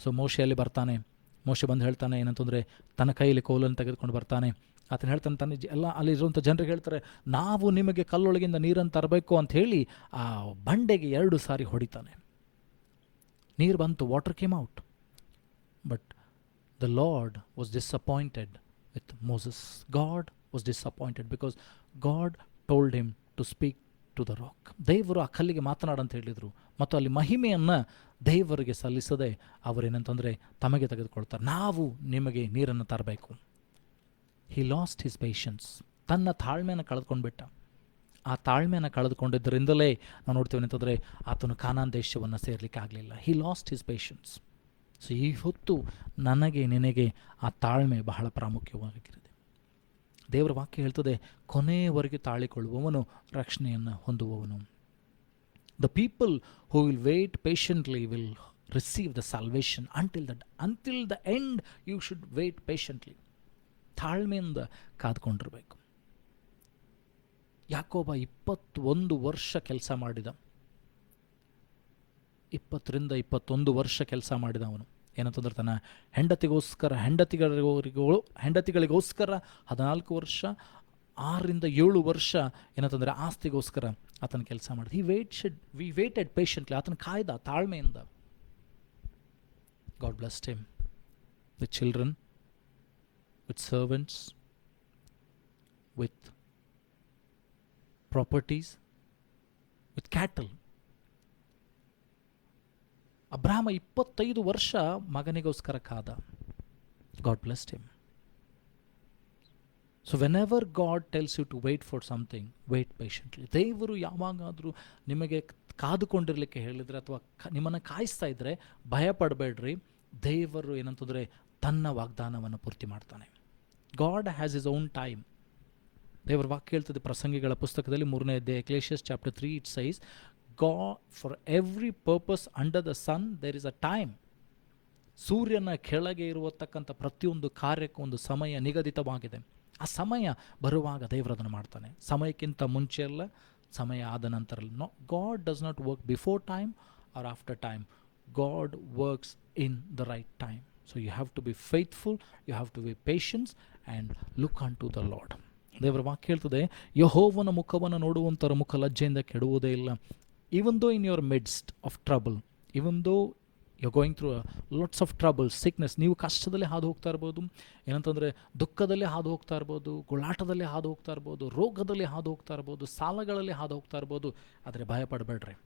So ಮೋಶೆಯಲ್ಲಿ ಬರ್ತಾನೆ. ಮೋಶೆ ಬಂದು ಹೇಳ್ತಾನೆ ಏನಂತಂದರೆ, ತನ್ನ ಕೈಯಲ್ಲಿ ಕೋಲನ್ನು ತೆಗೆದುಕೊಂಡು ಬರ್ತಾನೆ. ಆತನು ಹೇಳ್ತಾನೆ, ಎಲ್ಲ ಅಲ್ಲಿರುವಂಥ ಜನರಿಗೆ ಹೇಳ್ತಾರೆ, ನಾವು ನಿಮಗೆ ಕಲ್ಲೊಳಗಿಂದ ನೀರನ್ನು ತರಬೇಕು ಅಂತ ಹೇಳಿ ಆ ಬಂಡೆಗೆ 2 ಸಾರಿ ಹೊಡಿತಾನೆ. ನೀರು ಬಂತು, water came out. But the Lord was disappointed with Moses. God was disappointed because God told him to speak to the rock. ದೇವರು ಆ ಕಲ್ಲಿಗೆ ಮಾತನಾಡಂತ ಹೇಳಿದರು, ಮತ್ತು ಅಲ್ಲಿ ಮಹಿಮೆಯನ್ನು ದೇವರಿಗೆ ಸಲ್ಲಿಸದೆ ಅವರೇನಂತಂದರೆ ತಮಗೆ ತೆಗೆದುಕೊಳ್ತಾರೆ, ನಾವು ನಿಮಗೆ ನೀರನ್ನು ತರಬೇಕು. He lost his patience. ತನ್ನ ತಾಳ್ಮೆಯನ್ನು ಕಳೆದುಕೊಂಡ್ಬಿಟ್ಟ. ಆ ತಾಳ್ಮೆಯನ್ನು ಕಳೆದುಕೊಂಡಿದ್ದರಿಂದಲೇ ನಾವು ನೋಡ್ತೀವಿ ಅಂತಂದರೆ ಆತನು ಕಾನಾನ್ ದೇಶವನ್ನು ಸೇರಲಿಕ್ಕೆ ಆಗಲಿಲ್ಲ. He lost his patience. So ಈ ಹೊತ್ತು ನನಗೆ ನಿನಗೆ ಆ ತಾಳ್ಮೆ ಬಹಳ ಪ್ರಾಮುಖ್ಯವಾಗಿರುತ್ತೆ. ದೇವರ ವಾಕ್ಯ ಹೇಳ್ತದೆ, ಕೊನೆಯವರೆಗೆ ತಾಳಿಕೊಳ್ಳುವವನು ರಕ್ಷಣೆಯನ್ನು ಹೊಂದುವವನು. The people who will wait patiently will receive the salvation. Until the end you should wait patiently. ತಾಳ್ಮೆಯಿಂದ ಕಾದ್ಕೊಂಡಿರಬೇಕು. ಯಾಕೋಬ 21 ವರ್ಷ ಕೆಲಸ ಮಾಡಿದ. 20 ರಿಂದ 21 ವರ್ಷ ಕೆಲಸ ಮಾಡಿದ ಅವನು. ಏನಂತಂದ್ರೆ ತನ್ನ ಹೆಂಡತಿಗಳಿಗೋಸ್ಕರ 14 ವರ್ಷ, 6 ರಿಂದ 7 ವರ್ಷ ಏನಂತಂದರೆ ಆಸ್ತಿಗೋಸ್ಕರ ಆತನ ಕೆಲಸ ಮಾಡಿದ. We waited patiently. ಆತನ ಕಾಯ್ದ ತಾಳ್ಮೆಯಿಂದ. God blessed him with children, with servants, with properties, with cattle. ಅಬ್ರಹಾಮ 25 ವರ್ಷ ಮಗನಿಗೋಸ್ಕರ ಕಾದ. God blessed him. So whenever God tells you to wait for something, wait patiently. ದೇವರು ಯಾವಾಗಾದರೂ ನಿಮಗೆ ಕಾದುಕೊಂಡಿರಲಿಕ್ಕೆ ಹೇಳಿದರೆ ಅಥವಾ ನಿಮ್ಮನ್ನು ಕಾಯಿಸ್ತಾ ಇದ್ದರೆ ಭಯಪಡಬೇಡ್ರಿ. ದೇವರು ಏನಂತಂದರೆ ತನ್ನ ವಾಗ್ದಾನವನ್ನು ಪೂರ್ತಿ ಮಾಡ್ತಾನೆ. God has his own time. ದೇವರ ವಾಕ್ಯ ಹೇಳ್ತದೆ ಪ್ರಸಂಗಿಗಳ ಪುಸ್ತಕದಲ್ಲಿ 3ನೇ ಅಧ್ಯಾಯ, Ecclesiastes chapter 3, it says, for every purpose under the sun there is a time. ಸೂರ್ಯನ ಕೆಳಗೆ ಇರುವತಕ್ಕಂಥ ಪ್ರತಿಯೊಂದು ಕಾರ್ಯಕ್ಕೂ ಒಂದು ಸಮಯ ನಿಗದಿತವಾಗಿದೆ. ಆ ಸಮಯ ಬರುವಾಗ ದೇವರದನ್ನು ಮಾಡ್ತಾನೆ. ಸಮಯಕ್ಕಿಂತ ಮುಂಚೆ ಅಲ್ಲ, ಸಮಯ ಆದ ನಂತರ ಅಲ್ಲ. No, God does not work before time or after time. God works in the right time. So you have to be faithful, you have to be patience and look unto the Lord. ದೇವರ ವಾಕ್ಯ ಹೇಳ್ತದೆ, ಯೆಹೋವನ ಮುಖವನ್ನು ನೋಡುವಂಥರ ಮುಖ ಲಜ್ಜೆಯಿಂದ ಕೆಡುವುದೇ ಇಲ್ಲ. even though in your midst of trouble, even though you're going through lots of trouble, sickness, ನೀವು ಕಷ್ಟದಲ್ಲಿ ಹಾದು ಹೋಗ್ತಾ ಇರ್ಬೋದು, ಏನಂತಂದರೆ ದುಃಖದಲ್ಲಿ ಹಾದು ಹೋಗ್ತಾ ಇರ್ಬೋದು, ಗೋಳಾಟದಲ್ಲಿ ಹಾದು ಹೋಗ್ತಾ ಇರ್ಬೋದು, ರೋಗದಲ್ಲಿ ಹಾದು ಹೋಗ್ತಾ ಇರ್ಬೋದು, ಸಾಲಗಳಲ್ಲಿ ಹಾದು ಹೋಗ್ತಾ ಇರ್ಬೋದು, ಆದರೆ ಭಯಪಡಬೇಡ್ರಿ.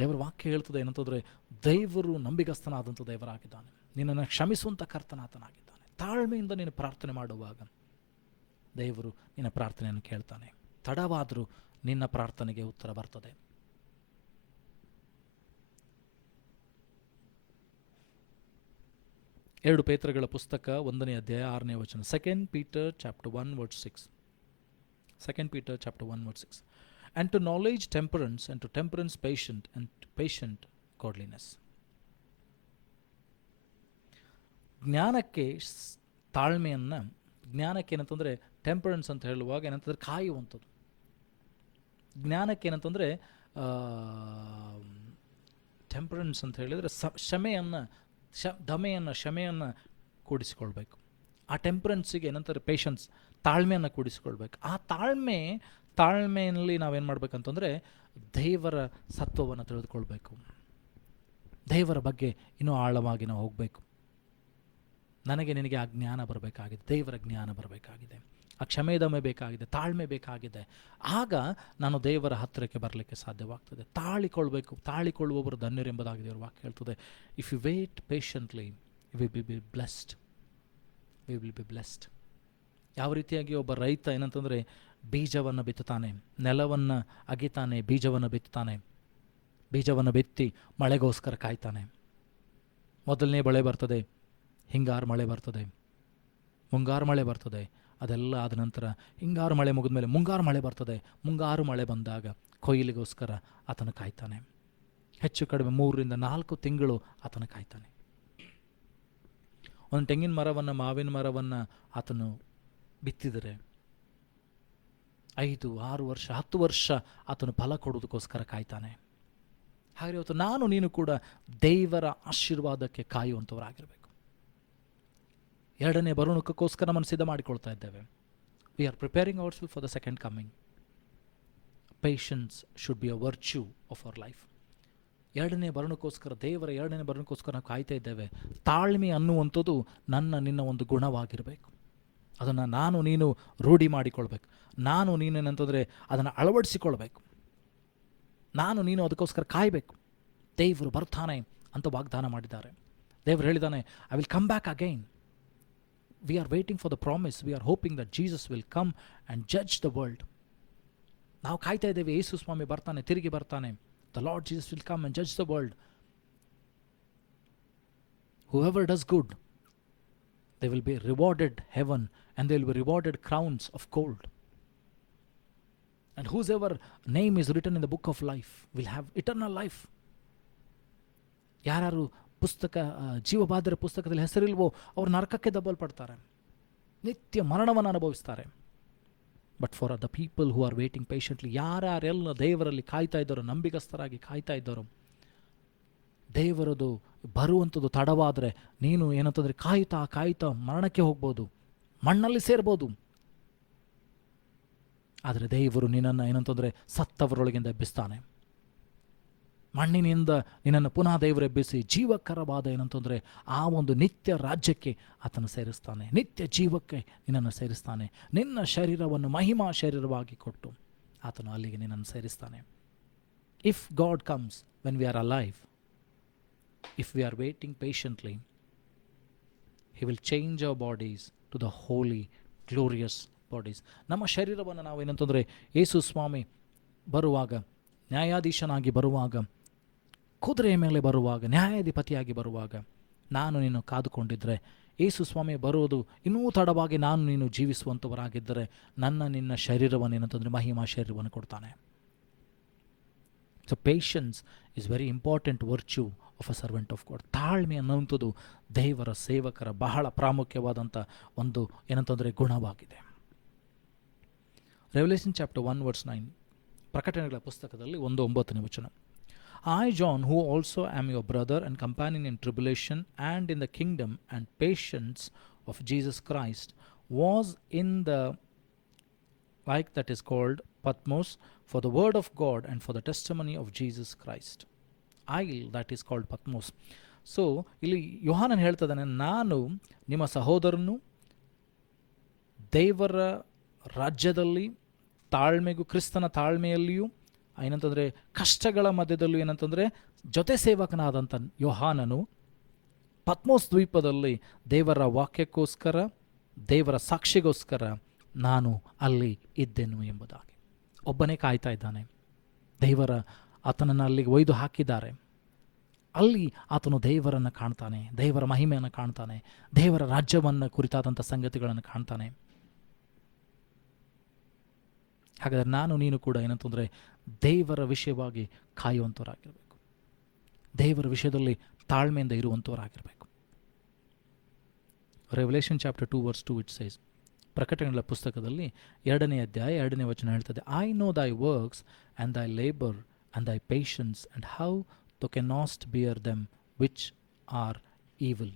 ದೇವರ ವಾಕ್ಯ ಹೇಳ್ತದೆ ಏನಂತಂದರೆ, ದೇವರು ನಂಬಿಗಸ್ತನಾದಂಥ ದೇವರಾಗಿದ್ದಾನೆ, ನಿನ್ನನ್ನು ಕ್ಷಮಿಸುವಂಥ ಕರ್ತನಾತನಾಗಿದ್ದಾನೆ. ತಾಳ್ಮೆಯಿಂದ ನೀನು ಪ್ರಾರ್ಥನೆ ಮಾಡುವಾಗ ದೇವರು ನಿನ್ನ ಪ್ರಾರ್ಥನೆಯನ್ನು ಕೇಳ್ತಾನೆ. ತಡವಾದರೂ ನಿನ್ನ ಪ್ರಾರ್ಥನೆಗೆ ಉತ್ತರ ಬರ್ತದೆ. ಎರಡು ಪೇತ್ರಗಳ ಪುಸ್ತಕ 1ನೇ ಅಧ್ಯಾಯ 6ನೇ ವಚನ. 2 Peter chapter 1 verse 6. 2 Peter chapter 1 verse 6. And to knowledge temperance, and to temperance patient, and to patient godliness. ಜ್ಞಾನಕ್ಕೆ ತಾಳ್ಮೆಯನ್ನು, ಜ್ಞಾನಕ್ಕೆ ಏನಂತಂದರೆ ಟೆಂಪರೆನ್ಸ್ ಅಂತ ಹೇಳುವಾಗ ಏನಂತಂದರೆ ಕಾಯುವಂಥದ್ದು. ಜ್ಞಾನಕ್ಕೆ ಏನಂತಂದರೆ ಟೆಂಪರೆನ್ಸ್ ಅಂತ ಹೇಳಿದರೆ ಕ್ಷಮೆಯನ್ನು, ಕ್ಷಮೆಯನ್ನು ಕೂಡಿಸಿಕೊಳ್ಬೇಕು. ಆ ಟೆಂಪರೆನ್ಸಿಗೆ ಏನಂತಾರೆ ಪೇಷನ್ಸ್, ತಾಳ್ಮೆಯನ್ನು ಕೂಡಿಸಿಕೊಳ್ಬೇಕು. ಆ ತಾಳ್ಮೆಯಲ್ಲಿ ನಾವೇನು ಮಾಡಬೇಕಂತಂದರೆ ದೇವರ ಸತ್ವವನ್ನು ತಿಳಿದುಕೊಳ್ಬೇಕು. ದೇವರ ಬಗ್ಗೆ ಇನ್ನೂ ಆಳವಾಗಿ ನಾವು ಹೋಗಬೇಕು. ನನಗೆ ನಿನಗೆ ಆ ಜ್ಞಾನ ಬರಬೇಕಾಗಿದೆ, ದೇವರ ಜ್ಞಾನ ಬರಬೇಕಾಗಿದೆ, ಆ ಕ್ಷಮೆದಮೆ ಬೇಕಾಗಿದೆ, ತಾಳ್ಮೆ ಬೇಕಾಗಿದೆ. ಆಗ ನಾನು ದೇವರ ಹತ್ತಿರಕ್ಕೆ ಬರಲಿಕ್ಕೆ ಸಾಧ್ಯವಾಗ್ತದೆ. ತಾಳಿಕೊಳ್ಳುವವರು ಧನ್ಯರು ಎಂಬುದಾಗಿ ದೇವರ ವಾಕ್ಯ ಹೇಳ್ತದೆ. If you wait patiently you will be blessed, we will be blessed. ಯಾವ ರೀತಿಯಾಗಿ ಒಬ್ಬ ರೈತ ಏನಂತಂದರೆ ಬೀಜವನ್ನು ಬಿತ್ತುತ್ತಾನೆ, ನೆಲವನ್ನು ಅಗಿತಾನೆ, ಬೀಜವನ್ನು ಬಿತ್ತುತ್ತಾನೆ, ಬೀಜವನ್ನು ಬಿತ್ತಿ ಮಳೆಗೋಸ್ಕರ ಕಾಯ್ತಾನೆ. ಮೊದಲನೇ ಮಳೆ ಬರ್ತದೆ, ಹಿಂಗಾರು ಮಳೆ ಬರ್ತದೆ, ಮುಂಗಾರು ಮಳೆ ಬರ್ತದೆ. ಅದೆಲ್ಲ ಆದ ನಂತರ ಹಿಂಗಾರು ಮಳೆ ಮುಗಿದ ಮೇಲೆ ಮುಂಗಾರು ಮಳೆ ಬರ್ತದೆ. ಮುಂಗಾರು ಮಳೆ ಬಂದಾಗ ಕೊಯ್ಲಿಗೋಸ್ಕರ ಆತನು ಕಾಯ್ತಾನೆ. ಹೆಚ್ಚು ಕಡಿಮೆ 3 ರಿಂದ 4 ತಿಂಗಳು ಆತನು ಕಾಯ್ತಾನೆ. ಒಂದು ತೆಂಗಿನ ಮರವನ್ನು, ಮಾವಿನ ಮರವನ್ನು ಆತನು ಬಿತ್ತಿದರೆ 5, 6 ವರ್ಷ, 10 ವರ್ಷ ಆತನು ಫಲ ಕೊಡುವುದಕ್ಕೋಸ್ಕರ ಕಾಯ್ತಾನೆ. ಹಾಗೆ ಇವತ್ತು ನಾನು ನೀನು ಕೂಡ ದೇವರ ಆಶೀರ್ವಾದಕ್ಕೆ ಕಾಯುವಂಥವರಾಗಿರಬೇಕು. ಎರಡನೇ ಬರುಣಕ್ಕೋಸ್ಕರ ನಮ್ಮನ್ನು ಸಿದ್ಧ ಮಾಡಿಕೊಳ್ತಾ ಇದ್ದೇವೆ. We are preparing our self for the second coming. Patience should be a virtue of our life. ಎರಡನೇ ಬರುಣಕ್ಕೋಸ್ಕರ, ದೇವರ ಎರಡನೇ ಬರುಣಕ್ಕೋಸ್ಕರ ನಾವು ಕಾಯ್ತಾ ಇದ್ದೇವೆ. ತಾಳ್ಮೆ ಅನ್ನುವಂಥದ್ದು ನಿನ್ನ ಒಂದು ಗುಣವಾಗಿರಬೇಕು. ಅದನ್ನು ನಾನು ನೀನು ರೂಢಿ ಮಾಡಿಕೊಳ್ಬೇಕು. ನಾನು ನೀನು ಏನಂತಂದರೆ ಅದನ್ನು ಅಳವಡಿಸಿಕೊಳ್ಬೇಕು. ನಾನು ನೀನು ಅದಕ್ಕೋಸ್ಕರ ಕಾಯಬೇಕು. ದೇವರು ಬರ್ತಾನೆ ಅಂತ ವಾಗ್ದಾನ ಮಾಡಿದ್ದಾರೆ. ದೇವರು ಹೇಳಿದ್ದಾನೆ, I will come back again. We are waiting for the promise. We are hoping that Jesus will come and judge the world. ನಾವು ಕಾಯ್ತಾ ಇದ್ದೇವೆ, ಯೇಸು ಸ್ವಾಮಿ ಬರ್ತಾನೆ, ತಿರುಗಿ ಬರ್ತಾನೆ. The Lord Jesus will come and judge the world. Whoever does good, they will be rewarded heaven, and they will be rewarded crowns of gold. And whosoever name is written in the book of life will have eternal life. ಯಾರು ಪುಸ್ತಕ, ಜೀವಬಾಧ್ಯರ ಪುಸ್ತಕದಲ್ಲಿ ಹೆಸರಿಲ್ವೋ ಅವರು ನರಕಕ್ಕೆ ದಬ್ಬಲ್ಪಡ್ತಾರೆ, ನಿತ್ಯ ಮರಣವನ್ನು ಅನುಭವಿಸ್ತಾರೆ. But for the people who are waiting patiently, ಯಾರ್ಯಾರೆಲ್ಲ ದೇವರಲ್ಲಿ ಕಾಯ್ತಾ ಇದ್ದಾರೋ, ನಂಬಿಗಸ್ತರಾಗಿ ಕಾಯ್ತಾ ಇದ್ದಾರೋ, ದೇವರದು ಬರುವಂಥದ್ದು ತಡವಾದರೆ ನೀನು ಏನಂತಂದರೆ ಕಾಯ್ತಾ ಮರಣಕ್ಕೆ ಹೋಗ್ಬೋದು, ಮಣ್ಣಲ್ಲಿ ಸೇರ್ಬೋದು. ಆದರೆ ದೇವರು ನಿನ್ನನ್ನು ಏನಂತಂದರೆ ಸತ್ತವರೊಳಗಿಂದ ಎಬ್ಬಿಸ್ತಾನೆ. ಮಣ್ಣಿನಿಂದ ನಿನ್ನನ್ನು ಪುನಃ ದೇವರು ಎಬ್ಬಿಸಿ ಜೀವಕರವಾದ ಏನಂತಂದರೆ ಆ ಒಂದು ನಿತ್ಯ ರಾಜ್ಯಕ್ಕೆ ಆತನು ಸೇರಿಸ್ತಾನೆ. ನಿತ್ಯ ಜೀವಕ್ಕೆ ನಿನ್ನನ್ನು ಸೇರಿಸ್ತಾನೆ. ನಿನ್ನ ಶರೀರವನ್ನು ಮಹಿಮಾ ಶರೀರವಾಗಿ ಕೊಟ್ಟು ಆತನು ಅಲ್ಲಿಗೆ ನಿನ್ನನ್ನು ಸೇರಿಸ್ತಾನೆ. If God comes when we are alive, if we are waiting patiently, he will change our bodies to the holy glorious bodies. ನಮ್ಮ ಶರೀರವನ್ನು ನಾವು ಏನಂತಂದರೆ ಯೇಸು ಸ್ವಾಮಿ ಬರುವಾಗ, ನ್ಯಾಯಾಧೀಶನಾಗಿ ಬರುವಾಗ, ಕುದುರೆಯ ಮೇಲೆ ಬರುವಾಗ, ನ್ಯಾಯಾಧಿಪತಿಯಾಗಿ ಬರುವಾಗ ನಾನು ನೀನು ಕಾದುಕೊಂಡಿದ್ದರೆ, ಯೇಸು ಸ್ವಾಮಿ ಬರುವುದು ಇನ್ನೂ ತಡವಾಗಿ ನಾನು ನೀನು ಜೀವಿಸುವಂಥವರಾಗಿದ್ದರೆ ನಿನ್ನ ಶರೀರವನ್ನು ಏನಂತಂದರೆ ಮಹಿಮಾ ಶರೀರವನ್ನು ಕೊಡ್ತಾನೆ. So patience is very important virtue of a servant of god. ತಾಳ್ಮೆ ಅನ್ನುವಂಥದ್ದು ದೇವರ ಸೇವಕರ ಬಹಳ ಪ್ರಾಮುಖ್ಯವಾದಂಥ ಒಂದು ಏನಂತಂದರೆ ಗುಣವಾಗಿದೆ. ರೆವಲ್ಯೂಷನ್ ಚಾಪ್ಟರ್ 1:9, ಪ್ರಕಟಣೆಗಳ ಪುಸ್ತಕದಲ್ಲಿ 1:9 ವಚನ. I, John, who also am your brother and companion in tribulation and in the kingdom and patience of Jesus Christ, was in the lake that is called Patmos for the word of God and for the testimony of Jesus Christ. Isle that is called Patmos. So ಇಲ್ಲಿ ಯೋಹಾನನ್ ಹೇಳ್ತದಾನೆ, ನಾನು ನಿಮ್ಮ ಸಹೋದರನು ದೇವರ ರಾಜ್ಯದಲ್ಲಿ ತಾಳ್ಮೆಗೂ ಕ್ರಿಸ್ತನ ತಾಳ್ಮೆಯಲ್ಲಿಯೂ ಏನಂತಂದರೆ ಕಷ್ಟಗಳ ಮಧ್ಯದಲ್ಲೂ ಏನಂತಂದರೆ ಜೊತೆ ಸೇವಕನಾದಂಥ ಯೋಹಾನನು ಪತ್ಮೋಸ್ ದ್ವೀಪದಲ್ಲಿ ದೇವರ ವಾಕ್ಯಕ್ಕೋಸ್ಕರ ದೇವರ ಸಾಕ್ಷಿಗೋಸ್ಕರ ನಾನು ಅಲ್ಲಿ ಇದ್ದೆನು ಎಂಬುದಾಗಿ. ಒಬ್ಬನೇ ಕಾಯ್ತಾ ಇದ್ದಾನೆ. ಆತನನ್ನು ಅಲ್ಲಿಗೆ ಒಯ್ದು ಹಾಕಿದ್ದಾರೆ. ಅಲ್ಲಿ ಆತನು ದೇವರನ್ನು ಕಾಣ್ತಾನೆ, ದೇವರ ಮಹಿಮೆಯನ್ನು ಕಾಣ್ತಾನೆ, ದೇವರ ರಾಜ್ಯವನ್ನು ಕುರಿತಾದಂಥ ಸಂಗತಿಗಳನ್ನು ಕಾಣ್ತಾನೆ. ಹಾಗಾದರೆ ನಾನು ನೀನು ಕೂಡ ಏನಂತಂದರೆ ದೇವರ ವಿಷಯವಾಗಿ ಕಾಯುವಂಥವರಾಗಿರಬೇಕು, ದೇವರ ವಿಷಯದಲ್ಲಿ ತಾಳ್ಮೆಯಿಂದ ಇರುವಂಥವರಾಗಿರಬೇಕು. ರೆವಲ್ಯೂಷನ್ ಚಾಪ್ಟರ್ 2:2 ಇಟ್ ಸೇಸ್, ಪ್ರಕಟಣೆಗಳ ಪುಸ್ತಕದಲ್ಲಿ 2ನೇ ಅಧ್ಯಾಯ 2ನೇ ವಚನ ಹೇಳ್ತದೆ, ಐ ನೋ ದೈ ವರ್ಕ್ಸ್ ಆ್ಯಂಡ್ ದೈ ಲೇಬರ್ ಆ್ಯಂಡ್ ದೈ patience and how thou cannot bear them which are evil.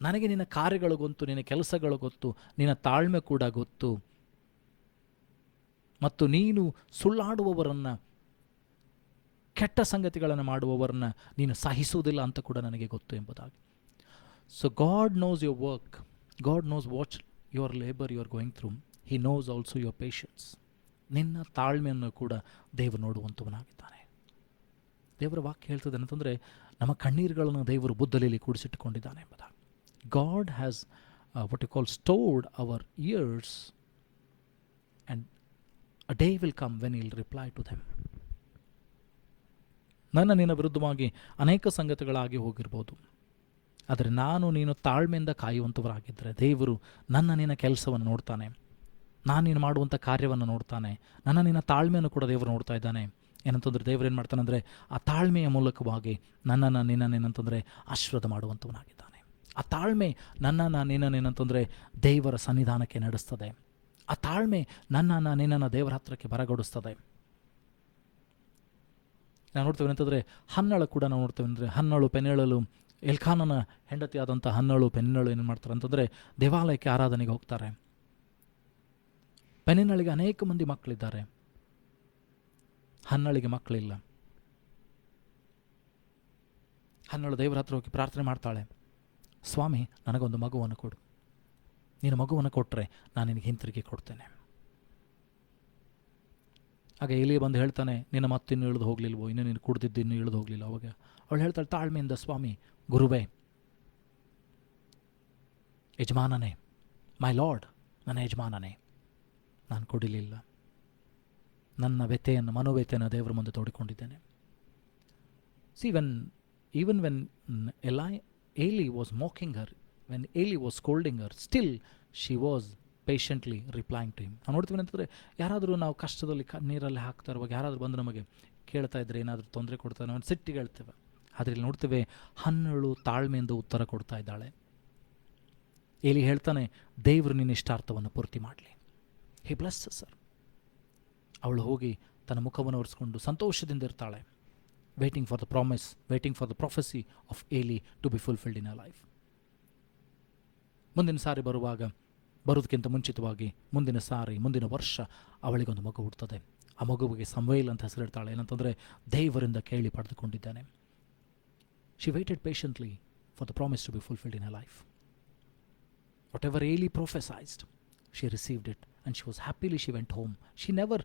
ನನಗೆ ನಿನ್ನ ಕಾರ್ಯಗಳು ಗೊತ್ತು, ನಿನ್ನ ಕೆಲಸಗಳು ಗೊತ್ತು, ನಿನ್ನ ತಾಳ್ಮೆ ಕೂಡ ಗೊತ್ತು, ಮತ್ತು ನೀನು ಸುಳ್ಳಾಡುವವರನ್ನು, ಕೆಟ್ಟ ಸಂಗತಿಗಳನ್ನು ಮಾಡುವವರನ್ನು ನೀನು ಸಹಿಸುವುದಿಲ್ಲ ಅಂತ ಕೂಡ ನನಗೆ ಗೊತ್ತು ಎಂಬುದಾಗಿ. So God knows your work, God knows what your labour you are going through, he knows also your patience. ನಿನ್ನ ತಾಳ್ಮೆಯನ್ನು ಕೂಡ ದೇವರು ನೋಡುವಂಥವನಾಗಿದ್ದಾನೆ. ದೇವರ ವಾಕ್ಯ ಹೇಳ್ತದೆ ಅಂತಂದರೆ ನಮ್ಮ ಕಣ್ಣೀರುಗಳನ್ನು ದೇವರು ಬುದ್ದಲಿಯಲ್ಲಿ ಕೂಡಿಸಿಟ್ಟುಕೊಂಡಿದ್ದಾನೆ ಎಂಬುದಾಗಿ. God has what you call stored our years and a day will come when will reply to them. ನಿನ್ನ ವಿರುದ್ಧವಾಗಿ ಅನೇಕ ಸಂಗತಿಗಳಾಗಿ ಹೋಗಿರ್ಬೋದು, ಆದರೆ ನಾನು ನೀನು ತಾಳ್ಮೆಯಿಂದ ಕಾಯುವಂಥವರಾಗಿದ್ದರೆ ದೇವರು ನಿನ್ನ ಕೆಲಸವನ್ನು ನೋಡ್ತಾನೆ, ನಾನು ನೀನು ಮಾಡುವಂಥ ಕಾರ್ಯವನ್ನು ನೋಡ್ತಾನೆ, ನಿನ್ನ ತಾಳ್ಮೆಯನ್ನು ಕೂಡ ದೇವರು ನೋಡ್ತಾ ಇದ್ದಾನೆ. ಏನಂತಂದರೆ ದೇವರು ಏನು ಮಾಡ್ತಾನಂದರೆ ಆ ತಾಳ್ಮೆಯ ಮೂಲಕವಾಗಿ ನಿನ್ನನ್ನೇನಂತಂದರೆ ಆಶೀರ್ವಾದ ಮಾಡುವಂಥವನಾಗಿದ್ದಾನೆ. ಆ ತಾಳ್ಮೆ ನಿನ್ನನ್ನೇನಂತಂದರೆ ದೇವರ ಸನ್ನಿಧಾನಕ್ಕೆ ನಡೆಸ್ತದೆ. ಆ ತಾಳ್ಮೆ ನಿನ್ನನ್ನು ದೇವರ ಹತ್ರಕ್ಕೆ ಬರಗೊಡಿಸ್ತದೆ. ನಾವು ನೋಡ್ತೇವೆ ಅಂತಂದರೆ ಹನ್ನಳು ಕೂಡ ನಾವು ನೋಡ್ತೇವೆ ಅಂದರೆ ಹನ್ನಳು ಪೆನೇಳಲು ಎಲ್ಕಾನನ ಹೆಂಡತಿಯಾದಂಥ ಹನ್ನಳು ಪೆನ್ನಳು ಏನು ಮಾಡ್ತಾರೆ ಅಂತಂದರೆ ದೇವಾಲಯಕ್ಕೆ ಆರಾಧನೆಗೆ ಹೋಗ್ತಾರೆ. ಪೆನಿನಳಿಗೆ ಅನೇಕ ಮಂದಿ ಮಕ್ಕಳಿದ್ದಾರೆ, ಹನ್ನಳಿಗೆ ಮಕ್ಕಳಿಲ್ಲ. ಹನ್ನಳು ದೇವರ ಹತ್ರ ಹೋಗಿ ಪ್ರಾರ್ಥನೆ ಮಾಡ್ತಾಳೆ, ಸ್ವಾಮಿ ನನಗೊಂದು ಮಗುವನ್ನು ಕೊಡು, ನೀನು ಮಗುವನ್ನು ಕೊಟ್ಟರೆ ನಾನು ನಿನಗೆ ಹಿಂತಿರುಗಿ ಕೊಡ್ತೇನೆ. ಆಗ ಎಲಿಯ ಬಂದು ಹೇಳ್ತಾನೆ, ನಿನ್ನ ಮತ್ತಿನ್ನೂ ಇಳಿದು ಹೋಗ್ಲಿಲ್ವೋ, ಇನ್ನೂ ನೀನು ಕುಡ್ದಿದ್ದು ಇನ್ನೂ ಇಳಿದು ಹೋಗಲಿಲ್ಲ. ಅವಾಗ ಅವಳು ಹೇಳ್ತಾಳೆ ತಾಳ್ಮೆಯಿಂದ, ಸ್ವಾಮಿ ಗುರುವೇ, ಯಜಮಾನನೇ, ಮೈ ಲಾರ್ಡ್, ನನ್ನ ಯಜಮಾನನೇ, ನಾನು ಕೊಡಲಿಲ್ಲ. ನನ್ನ ವ್ಯಥೆಯನ್ನು, ಮನೋವ್ಯಥೆಯನ್ನು ದೇವರ ಮುಂದೆ ತೋಡಿಕೊಂಡಿದ್ದೇನೆ. See even when Eli was mocking her, when Eli was scolding her, still she was patiently replying to him. ನಾವು ನೋಡ್ತೀವಿ ಅಂತಂದರೆ ಯಾರಾದರೂ ನಾವು ಕಷ್ಟದಲ್ಲಿ ನೀರಲ್ಲಿ ಹಾಕ್ತಾ ಇರುವಾಗ ಯಾರಾದರೂ ಬಂದು ನಮಗೆ ಕೇಳ್ತಾ ಇದ್ರೆ, ಏನಾದರೂ ತೊಂದರೆ ಕೊಡ್ತಾರೆ, ನಾವು ಸಿಟ್ಟಿಗೆ ಹೇಳ್ತೇವೆ. ಆದರೆ ಇಲ್ಲಿ ನೋಡ್ತೇವೆ ಹನ್ನಳು ತಾಳ್ಮೆಯಿಂದ ಉತ್ತರ ಕೊಡ್ತಾ ಇದ್ದಾಳೆ. ಏಲಿ ಹೇಳ್ತಾನೆ, ದೇವರು ನಿನ್ನ ಇಷ್ಟಾರ್ಥವನ್ನು ಪೂರ್ತಿ ಮಾಡಲಿ. He blesses her. ಅವಳು ಹೋಗಿ ತನ್ನ ಮುಖವನ್ನು ಒರೆಸ್ಕೊಂಡು ಸಂತೋಷದಿಂದ ಇರ್ತಾಳೆ, waiting for the promise, waiting for the prophecy of Eli to be fulfilled in a life. ಮುಂದಿನ ಸಾರಿ ಬರೋದಕ್ಕಿಂತ ಮುಂಚಿತವಾಗಿ ಮುಂದಿನ ವರ್ಷ ಅವಳಿಗೊಂದು ಮಗು ಹುಡ್ತದೆ. ಆ ಮಗುವಿಗೆ ಸಮವೇಲ್ ಅಂತ ಹೆಸರಿಡ್ತಾಳೆ. ಏನಂತಂದರೆ ದೇವರಿಂದ ಕೇಳಿ ಪಡೆದುಕೊಂಡಿದ್ದಾನೆ. She waited patiently for the promise to be fulfilled in a life. Whatever Eli prophesied, she received it and she was happily she went home. She never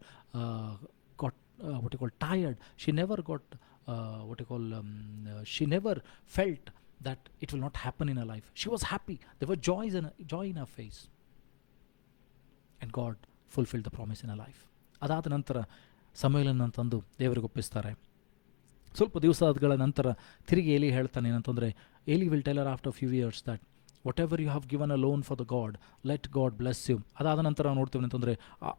got tired. She never got she never felt that it will not happen in her life. She was happy. There were joy in her face, and God fulfilled the promise in her life. ಅದಾದ ನಂತರ ಸಮುವೇಲನನ್ನು ತಂದು ದೇವರಿಗೆ ಒಪ್ಪಿಸ್ತಾರೆ. ಸ್ವಲ್ಪ ದಿವಸಗಳ ನಂತರ ತಿರುಗಿ Eli ಹೇಳ್ತಾನೆ ಏನಂತಂದರೆ, Eli will tell her after few years that whatever you have given a loan for the God, let God bless you. ಅದಾದ ನಂತರ ನಾವು ನೋಡ್ತೇವೆ ಅಂತಂದರೆ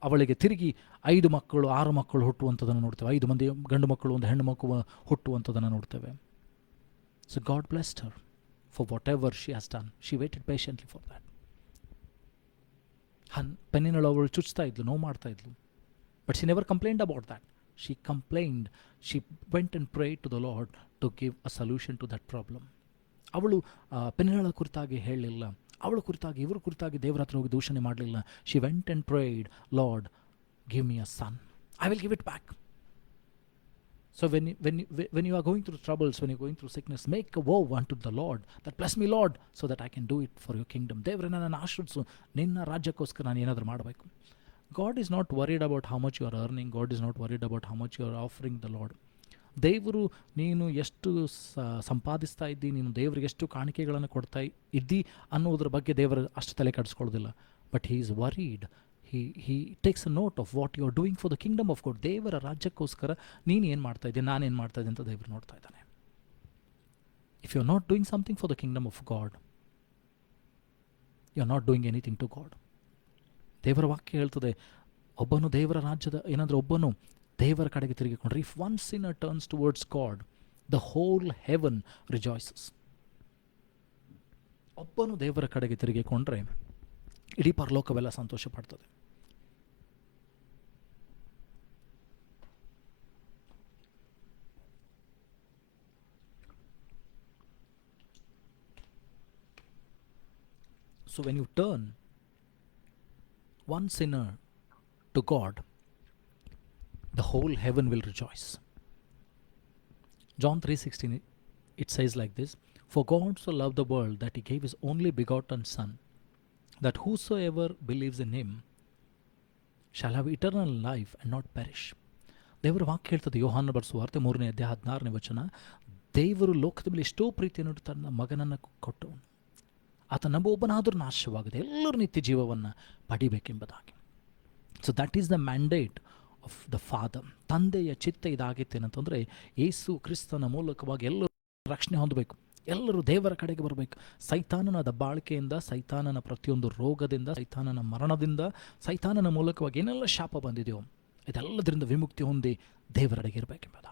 ಅವಳಿಗೆ ತಿರುಗಿ 5 ಮಕ್ಕಳು 6 ಮಕ್ಕಳು ಹುಟ್ಟುವಂಥದ್ದನ್ನು ನೋಡ್ತೇವೆ. 5 ಮಂದಿ ಗಂಡು ಮಕ್ಕಳು, 1 ಹೆಣ್ಣು ಮಕ್ಕಳು ಹುಟ್ಟುವಂಥದ್ದನ್ನು ನೋಡ್ತೇವೆ. So God blessed her for whatever she has done. She waited patiently for that. ಪೆನ್ನಿನಳು ಅವಳು ಚುಚ್ತಾ ಇದ್ಲು, ನೋವು ಮಾಡ್ತಾ ಇದ್ಲು, but she never complained about that. She complained, she went and pray to the lord to give a solution to that problem. ಅವಳು ಪೆನ್ನಿನಳ ಕುರಿತಾಗಿ ಹೇಳಲಿಲ್ಲ, ಅವಳ ಕುರಿತಾಗಿ ಇವ್ರ ಕುರಿತಾಗಿ ದೇವರ ಹತ್ರ ಹೋಗಿ ದೂಷಣೆ ಮಾಡಲಿಲ್ಲ. She went and prayed, lord give me a son, I will give it back. So when you are going through troubles, when you're going through sickness, make a vow unto the Lord that bless me Lord so that I can do it for your kingdom. ದೇವರೇ ನನ್ನನ್ನು ಆಶೀರ್ವದಿಸು, ನಿನ್ನ ರಾಜ್ಯಕ್ಕೋಸ್ಕರ ನಾನು ಏನಾದರೂ ಮಾಡಬೇಕು. God is not worried about how much you are earning. God is not worried about how much you are offering the Lord. ದೇವರು ನೀನು ಎಷ್ಟು ಸಂಪಾದಿಸ್ತಾ ಇದ್ದಿ, ನೀನು ದೇವರಿಗೆ ಎಷ್ಟು ಕಾಣಿಕೆಗಳನ್ನು ಕೊಡ್ತಾ ಇದ್ದಿ ಅನ್ನೋದ್ರ ಬಗ್ಗೆ ದೇವರು ಅಷ್ಟು ತಲೆ ಕೆಡಿಸ್ಕೊಳ್ಳೋದಿಲ್ಲ. But he is worried. He takes a note of what you are doing for the kingdom of God. ದೇವರ ರಾಜ್ಯಕ್ಕೋಸ್ಕರ ನೀನು ಏನು ಮಾಡ್ತಾ ಇದ್ದೆ, ನಾನೇನು ಮಾಡ್ತಾ ಇದ್ದೆ ಅಂತ ದೇವರು ನೋಡ್ತಾ ಇದ್ದಾನೆ. If you are not doing something for the kingdom of God, you are not doing anything to God. ದೇವರ ವಾಕ್ಯ ಹೇಳ್ತದೆ, ಒಬ್ಬನು ದೇವರ ರಾಜ್ಯದ ಏನಾದರೂ ಒಬ್ಬನು ದೇವರ ಕಡೆಗೆ ತಿರುಗಿಕೊಂಡ್ರೆ, if one sinner turns towards God, the whole heaven rejoices. ಒಬ್ಬನು ದೇವರ ಕಡೆಗೆ ತಿರುಗಿಕೊಂಡ್ರೆ ಇಡೀ ಪರಲೋಕವೆಲ್ಲ ಸಂತೋಷ ಪಡ್ತದೆ. So when you turn one sinner to God, the whole heaven will rejoice. John 3:16, it says like this, for God so loved the world that he gave his only begotten Son, that whosoever believes in him shall have eternal life and not perish. ದೇವರ ವಾಕ್ಯ ಹೇಳ್ತದೆ, ಯೋಹಾನ ಬರೆದ ಸುವಾರ್ತೆ 3ನೇ ಅಧ್ಯಾಯ 16ನೇ ವಚನ, ದೇವರು ಲೋಕದ ಮೇಲೆ ಎಷ್ಟೋ ಪ್ರೀತಿಯನ್ನು ತನ್ನ ಮಗನನ್ನು ಕೊಟ್ಟವನು, ಆತ ನಂಬೊಬ್ಬನಾದರೂ ನಾಶವಾಗದೆ ಎಲ್ಲರೂ ನಿತ್ಯ ಜೀವವನ್ನು ಪಡಿಬೇಕೆಂಬುದಾಗಿ. So that is the mandate of the father. ತಂದೆಯ ಚಿತ್ತ ಇದಾಗಿತ್ತೇನಂತಂದರೆ, ಯೇಸು ಕ್ರಿಸ್ತನ ಮೂಲಕವಾಗಿ ಎಲ್ಲರೂ ರಕ್ಷಣೆ ಹೊಂದಬೇಕು, ಎಲ್ಲರೂ ದೇವರ ಕಡೆಗೆ ಬರಬೇಕು. ಸೈತಾನನ ದಬ್ಬಾಳಿಕೆಯಿಂದ, ಸೈತಾನನ ಪ್ರತಿಯೊಂದು ರೋಗದಿಂದ, ಸೈತಾನನ ಮರಣದಿಂದ, ಸೈತಾನನ ಮೂಲಕವಾಗಿ ಏನೆಲ್ಲ ಶಾಪ ಬಂದಿದೆಯೋ ಇದೆಲ್ಲದರಿಂದ ವಿಮುಕ್ತಿ ಹೊಂದಿ ದೇವರೆಡೆಗೆ ಇರಬೇಕೆಂಬುದಾಗಿ.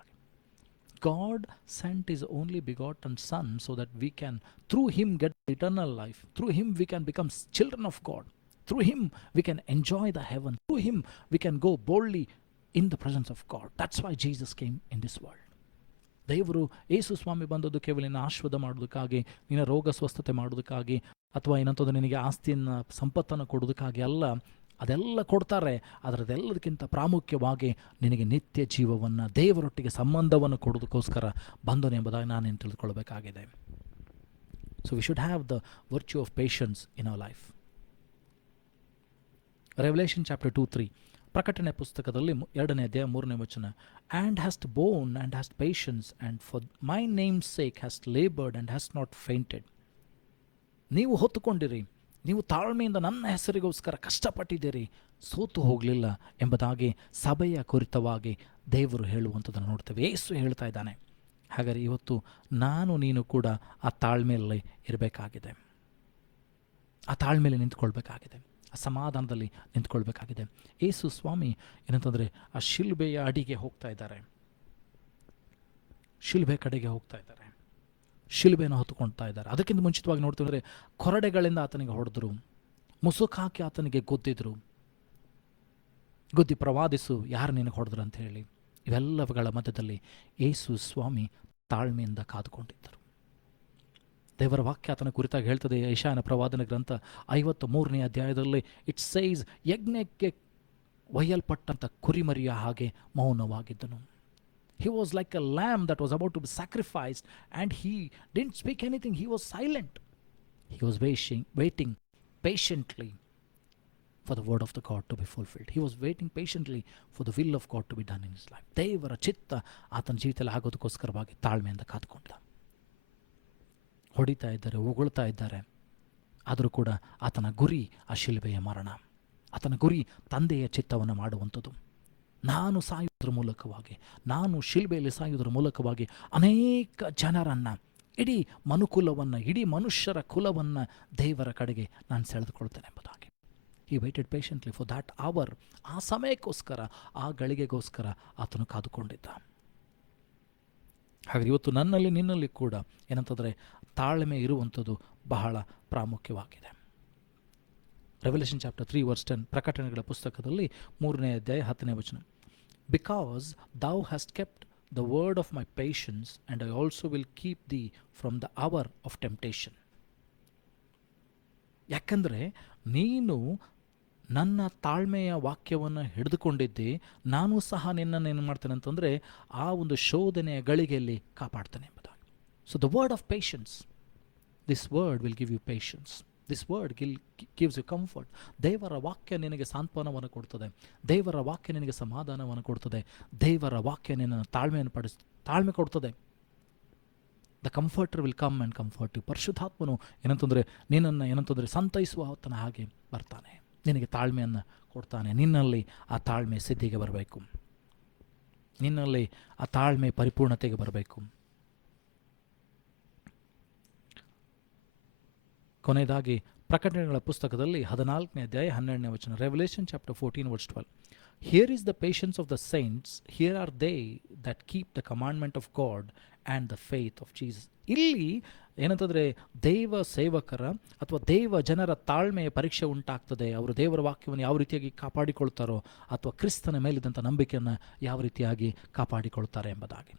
God sent his only begotten Son so that we can, through him, get eternal life. Through him we can become children of God. Through him we can enjoy the heaven. Through him we can go boldly in the presence of God. That's why Jesus came in this world. ದೇವರು ಯೇಸು ಸ್ವಾಮಿ ಬಂದದ್ದು ಕೇವಲ ನಿನ್ನ ಆಶೀರ್ವಾದ ಮಾಡೋದಕ್ಕಾಗಿ, ನಿನ್ನ ರೋಗ ಸ್ವಸ್ಥತೆ ಮಾಡೋದಕ್ಕಾಗಿ, ಅಥವಾ ಏನಂತಂದ್ರೆ ನಿನಗೆ ಆಸ್ತಿಯನ್ನು ಸಂಪತ್ತನ್ನು ಕೊಡೋದಕ್ಕಾಗಿ ಅಲ್ಲ. ಅದೆಲ್ಲ ಕೊಡ್ತಾರೆ, ಅದರದೆಲ್ಲದಕ್ಕಿಂತ ಪ್ರಾಮುಖ್ಯವಾಗಿ ನಿನಗೆ ನಿತ್ಯ ಜೀವವನ್ನು, ದೇವರೊಟ್ಟಿಗೆ ಸಂಬಂಧವನ್ನು ಕೊಡೋದಕ್ಕೋಸ್ಕರ ಬಂದನು ಎಂಬುದಾಗಿ ನಾನೇನು ತಿಳಿದುಕೊಳ್ಬೇಕಾಗಿದೆ. So we should have the virtue of patience in our life. Revelation chapter 2:3, ಪ್ರಕಟಣೆ ಪುಸ್ತಕದಲ್ಲಿ 2ನೇ ಅಧ್ಯಾಯ 3ನೇ ವಚನ, and hast borne and hast patience and for my name's sake hast laboured and hast not fainted. ನೀವು ಹೊತ್ತುಕೊಂಡಿರಿ, ನೀವು ತಾಳ್ಮೆಯಿಂದ ನನ್ನ ಹೆಸರಿಗೋಸ್ಕರ ಕಷ್ಟಪಟ್ಟಿದ್ದೀರಿ, ಸೋತು ಹೋಗಲಿಲ್ಲ ಎಂಬುದಾಗಿ ಸಭೆಯ ಕುರಿತವಾಗಿ ದೇವರು ಹೇಳುವಂಥದ್ದನ್ನು ನೋಡ್ತೇವೆ. ಯೇಸು ಹೇಳ್ತಾ ಇದ್ದಾನೆ. ಹಾಗಾದರೆ ಇವತ್ತು ನಾನು ನೀನು ಕೂಡ ಆ ತಾಳ್ಮೆಯಲ್ಲಿ ಇರಬೇಕಾಗಿದೆ, ಆ ತಾಳ್ಮೆಯಲ್ಲಿ ನಿಂತ್ಕೊಳ್ಬೇಕಾಗಿದೆ, ಆ ಸಮಾಧಾನದಲ್ಲಿ ನಿಂತ್ಕೊಳ್ಬೇಕಾಗಿದೆ. ಯೇಸು ಸ್ವಾಮಿ ಏನಂತಂದರೆ ಆ ಶಿಲುಬೆಯ ಅಡಿಗೆ ಹೋಗ್ತಾ ಇದ್ದಾರೆ, ಶಿಲುಬೆ ಕಡೆಗೆ ಹೋಗ್ತಾ ಇದ್ದಾರೆ, ಶಿಲುಬೆಯನ್ನು ಹೊತ್ತುಕೊಳ್ತಾ ಇದ್ದಾರೆ. ಅದಕ್ಕಿಂತ ಮುಂಚಿತವಾಗಿ ನೋಡ್ತೀವಿ, ಕೊರಡೆಗಳಿಂದ ಆತನಿಗೆ ಹೊಡೆದ್ರು, ಮುಸುಕು ಹಾಕಿ ಆತನಿಗೆ ಗುದ್ದಿದ್ರು, ಗುದ್ದಿ ಪ್ರವಾದಿಸು ಯಾರು ನಿನಗೆ ಹೊಡೆದ್ರು ಅಂತ ಹೇಳಿ. ಇವೆಲ್ಲವುಗಳ ಮಧ್ಯದಲ್ಲಿ ಯೇಸು ಸ್ವಾಮಿ ತಾಳ್ಮೆಯಿಂದ ಕಾದುಕೊಂಡಿದ್ದರು. ದೇವರ ವಾಕ್ಯ ಆತನ ಕುರಿತಾಗಿ ಹೇಳ್ತದೆ, ಯೆಶಾಯನ ಪ್ರವಾದನ ಗ್ರಂಥ 53ನೇ ಅಧ್ಯಾಯದಲ್ಲಿ, ಇಟ್ ಸೇಸ್, ಯಜ್ಞಕ್ಕೆ ಒಯ್ಯಲ್ಪಟ್ಟಂಥ ಕುರಿಮರಿಯ ಹಾಗೆ ಮೌನವಾಗಿದ್ದನು. He was like a lamb that was about to be sacrificed, and he didn't speak anything. He was silent. He was waiting patiently for the word of the God to be fulfilled. He was waiting patiently for the will of God to be done in his life. ದೇವರ ಚಿತ್ತ ಆತನ ಜೀವಿತದಲ್ಲಿ ಆಗೋದಕ್ಕೋಸ್ಕರವಾಗಿ ತಾಳ್ಮೆಯಿಂದ ಕಾದುಕೊಂಡ. ಹೊಡಿತಾ ಇದ್ದಾರೆ, ಉಗುಳ್ತಾ ಇದ್ದಾರೆ, ಆದರೂ ಕೂಡ ಆತನ ಗುರಿ ಆ ಶಿಲುಬೆಯ ಮರಣ. ಆತನ ಗುರಿ ತಂದೆಯ ಚಿತ್ತವನ್ನು ಮಾಡುವಂಥದ್ದು. ನಾನು ಸಾಯುವುದರ ಮೂಲಕವಾಗಿ, ನಾನು ಶಿಲುಬೆಯಲ್ಲಿ ಸಾಯುವುದರ ಮೂಲಕವಾಗಿ ಅನೇಕ ಜನರನ್ನು ಇಡೀ ಮನುಕುಲವನ್ನು, ಇಡೀ ಮನುಷ್ಯರ ಕುಲವನ್ನು ದೇವರ ಕಡೆಗೆ ನಾನು ಸೆಳೆದುಕೊಳ್ತೇನೆ ಎಂಬುದಾಗಿ. ಈ weighted patiently for that our. ಆ ಸಮಯಕ್ಕೋಸ್ಕರ, ಆ ಗಳಿಗೆಗೋಸ್ಕರ ಆತನು ಕಾದುಕೊಂಡಿದ್ದ. ಹಾಗೆ ಇವತ್ತು ನನ್ನಲ್ಲಿ ನಿನ್ನಲ್ಲಿ ಕೂಡ ಏನಂತಂದರೆ ತಾಳ್ಮೆ ಇರುವಂಥದ್ದು ಬಹಳ ಪ್ರಾಮುಖ್ಯವಾಗಿದೆ. ರೆವಲ್ಯೂಷನ್ ಚಾಪ್ಟರ್ 3 ವರ್ಸ್ 10, ಪ್ರಕಟಣೆಗಳ ಪುಸ್ತಕದಲ್ಲಿ 3ನೇ ಅಧ್ಯಾಯ 10ನೇ ವಚನ. Because thou hast kept the word of my patience, and I also will keep thee from the hour of temptation. ಯಾಕಂದರೆ ನೀನು ನನ್ನ ತಾಳ್ಮೆಯ ವಾಕ್ಯವನ್ನು ಹಿಡಿದುಕೊಂಡಿದ್ದೆ, ನಾನು ಸಹ ನಿನ್ನನ್ನು ಏನು ಮಾಡ್ತೇನೆ ಅಂತಂದರೆ ಆ ಒಂದು ಶೋಧನೆಯ ಗಳಿಗೆಯಲ್ಲಿ ಕಾಪಾಡ್ತೇನೆ ಎಂಬುದಾಗಿ. So the word of patience, this word will give you patience, this word gives you comfort. ದೇವರ ವಾಕ್ಯ ನಿನಗೆ ಸಾಂತ್ವನವನ್ನು ಕೊಡ್ತದೆ, ದೇವರ ವಾಕ್ಯ ನಿನಗೆ ಸಮಾಧಾನವನ್ನು ಕೊಡ್ತದೆ, ದೇವರ ವಾಕ್ಯ ನಿನ್ನ ತಾಳ್ಮೆ ಕೊಡ್ತದೆ. The comforter will come and comfort you. ಪರಿಶುದ್ಧಾತ್ಮನು ಏನಂತಂದರೆ ನಿನ್ನನ್ನು ಏನಂತಂದರೆ ಸಂತೈಸುವ ಆತನ ಹಾಗೆ ಬರ್ತಾನೆ, ನಿನಗೆ ತಾಳ್ಮೆಯನ್ನು ಕೊಡ್ತಾನೆ. ನಿನ್ನಲ್ಲಿ ಆ ತಾಳ್ಮೆ ಸಿದ್ಧಿಗೆ ಬರಬೇಕು, ನಿನ್ನಲ್ಲಿ ಆ ತಾಳ್ಮೆ ಪರಿಪೂರ್ಣತೆಗೆ ಬರಬೇಕು. ಕೊನೆಯದಾಗಿ ಪ್ರಕಟಣೆಗಳ ಪುಸ್ತಕದಲ್ಲಿ 14ನೇ ಅಧ್ಯಾಯ 12ನೇ ವಚನ, Revelation chapter 14 verse 12. Here is the patience of the saints, here are they that keep the commandment of God and the faith of Jesus. ಇಲ್ಲಿ ಏನಂತಂದರೆ ದೈವ ಸೇವಕರ ಅಥವಾ ದೈವ ಜನರ ತಾಳ್ಮೆಯ ಪರೀಕ್ಷೆ ಉಂಟಾಗ್ತದೆ. ಅವರು ದೇವರ ವಾಕ್ಯವನ್ನು ಯಾವ ರೀತಿಯಾಗಿ ಕಾಪಾಡಿಕೊಳ್ತಾರೋ ಅಥವಾ ಕ್ರಿಸ್ತನ ಮೇಲಿದ್ದಂಥ ನಂಬಿಕೆಯನ್ನು ಯಾವ ರೀತಿಯಾಗಿ ಕಾಪಾಡಿಕೊಳ್ತಾರೆ ಎಂಬುದಾಗಿ.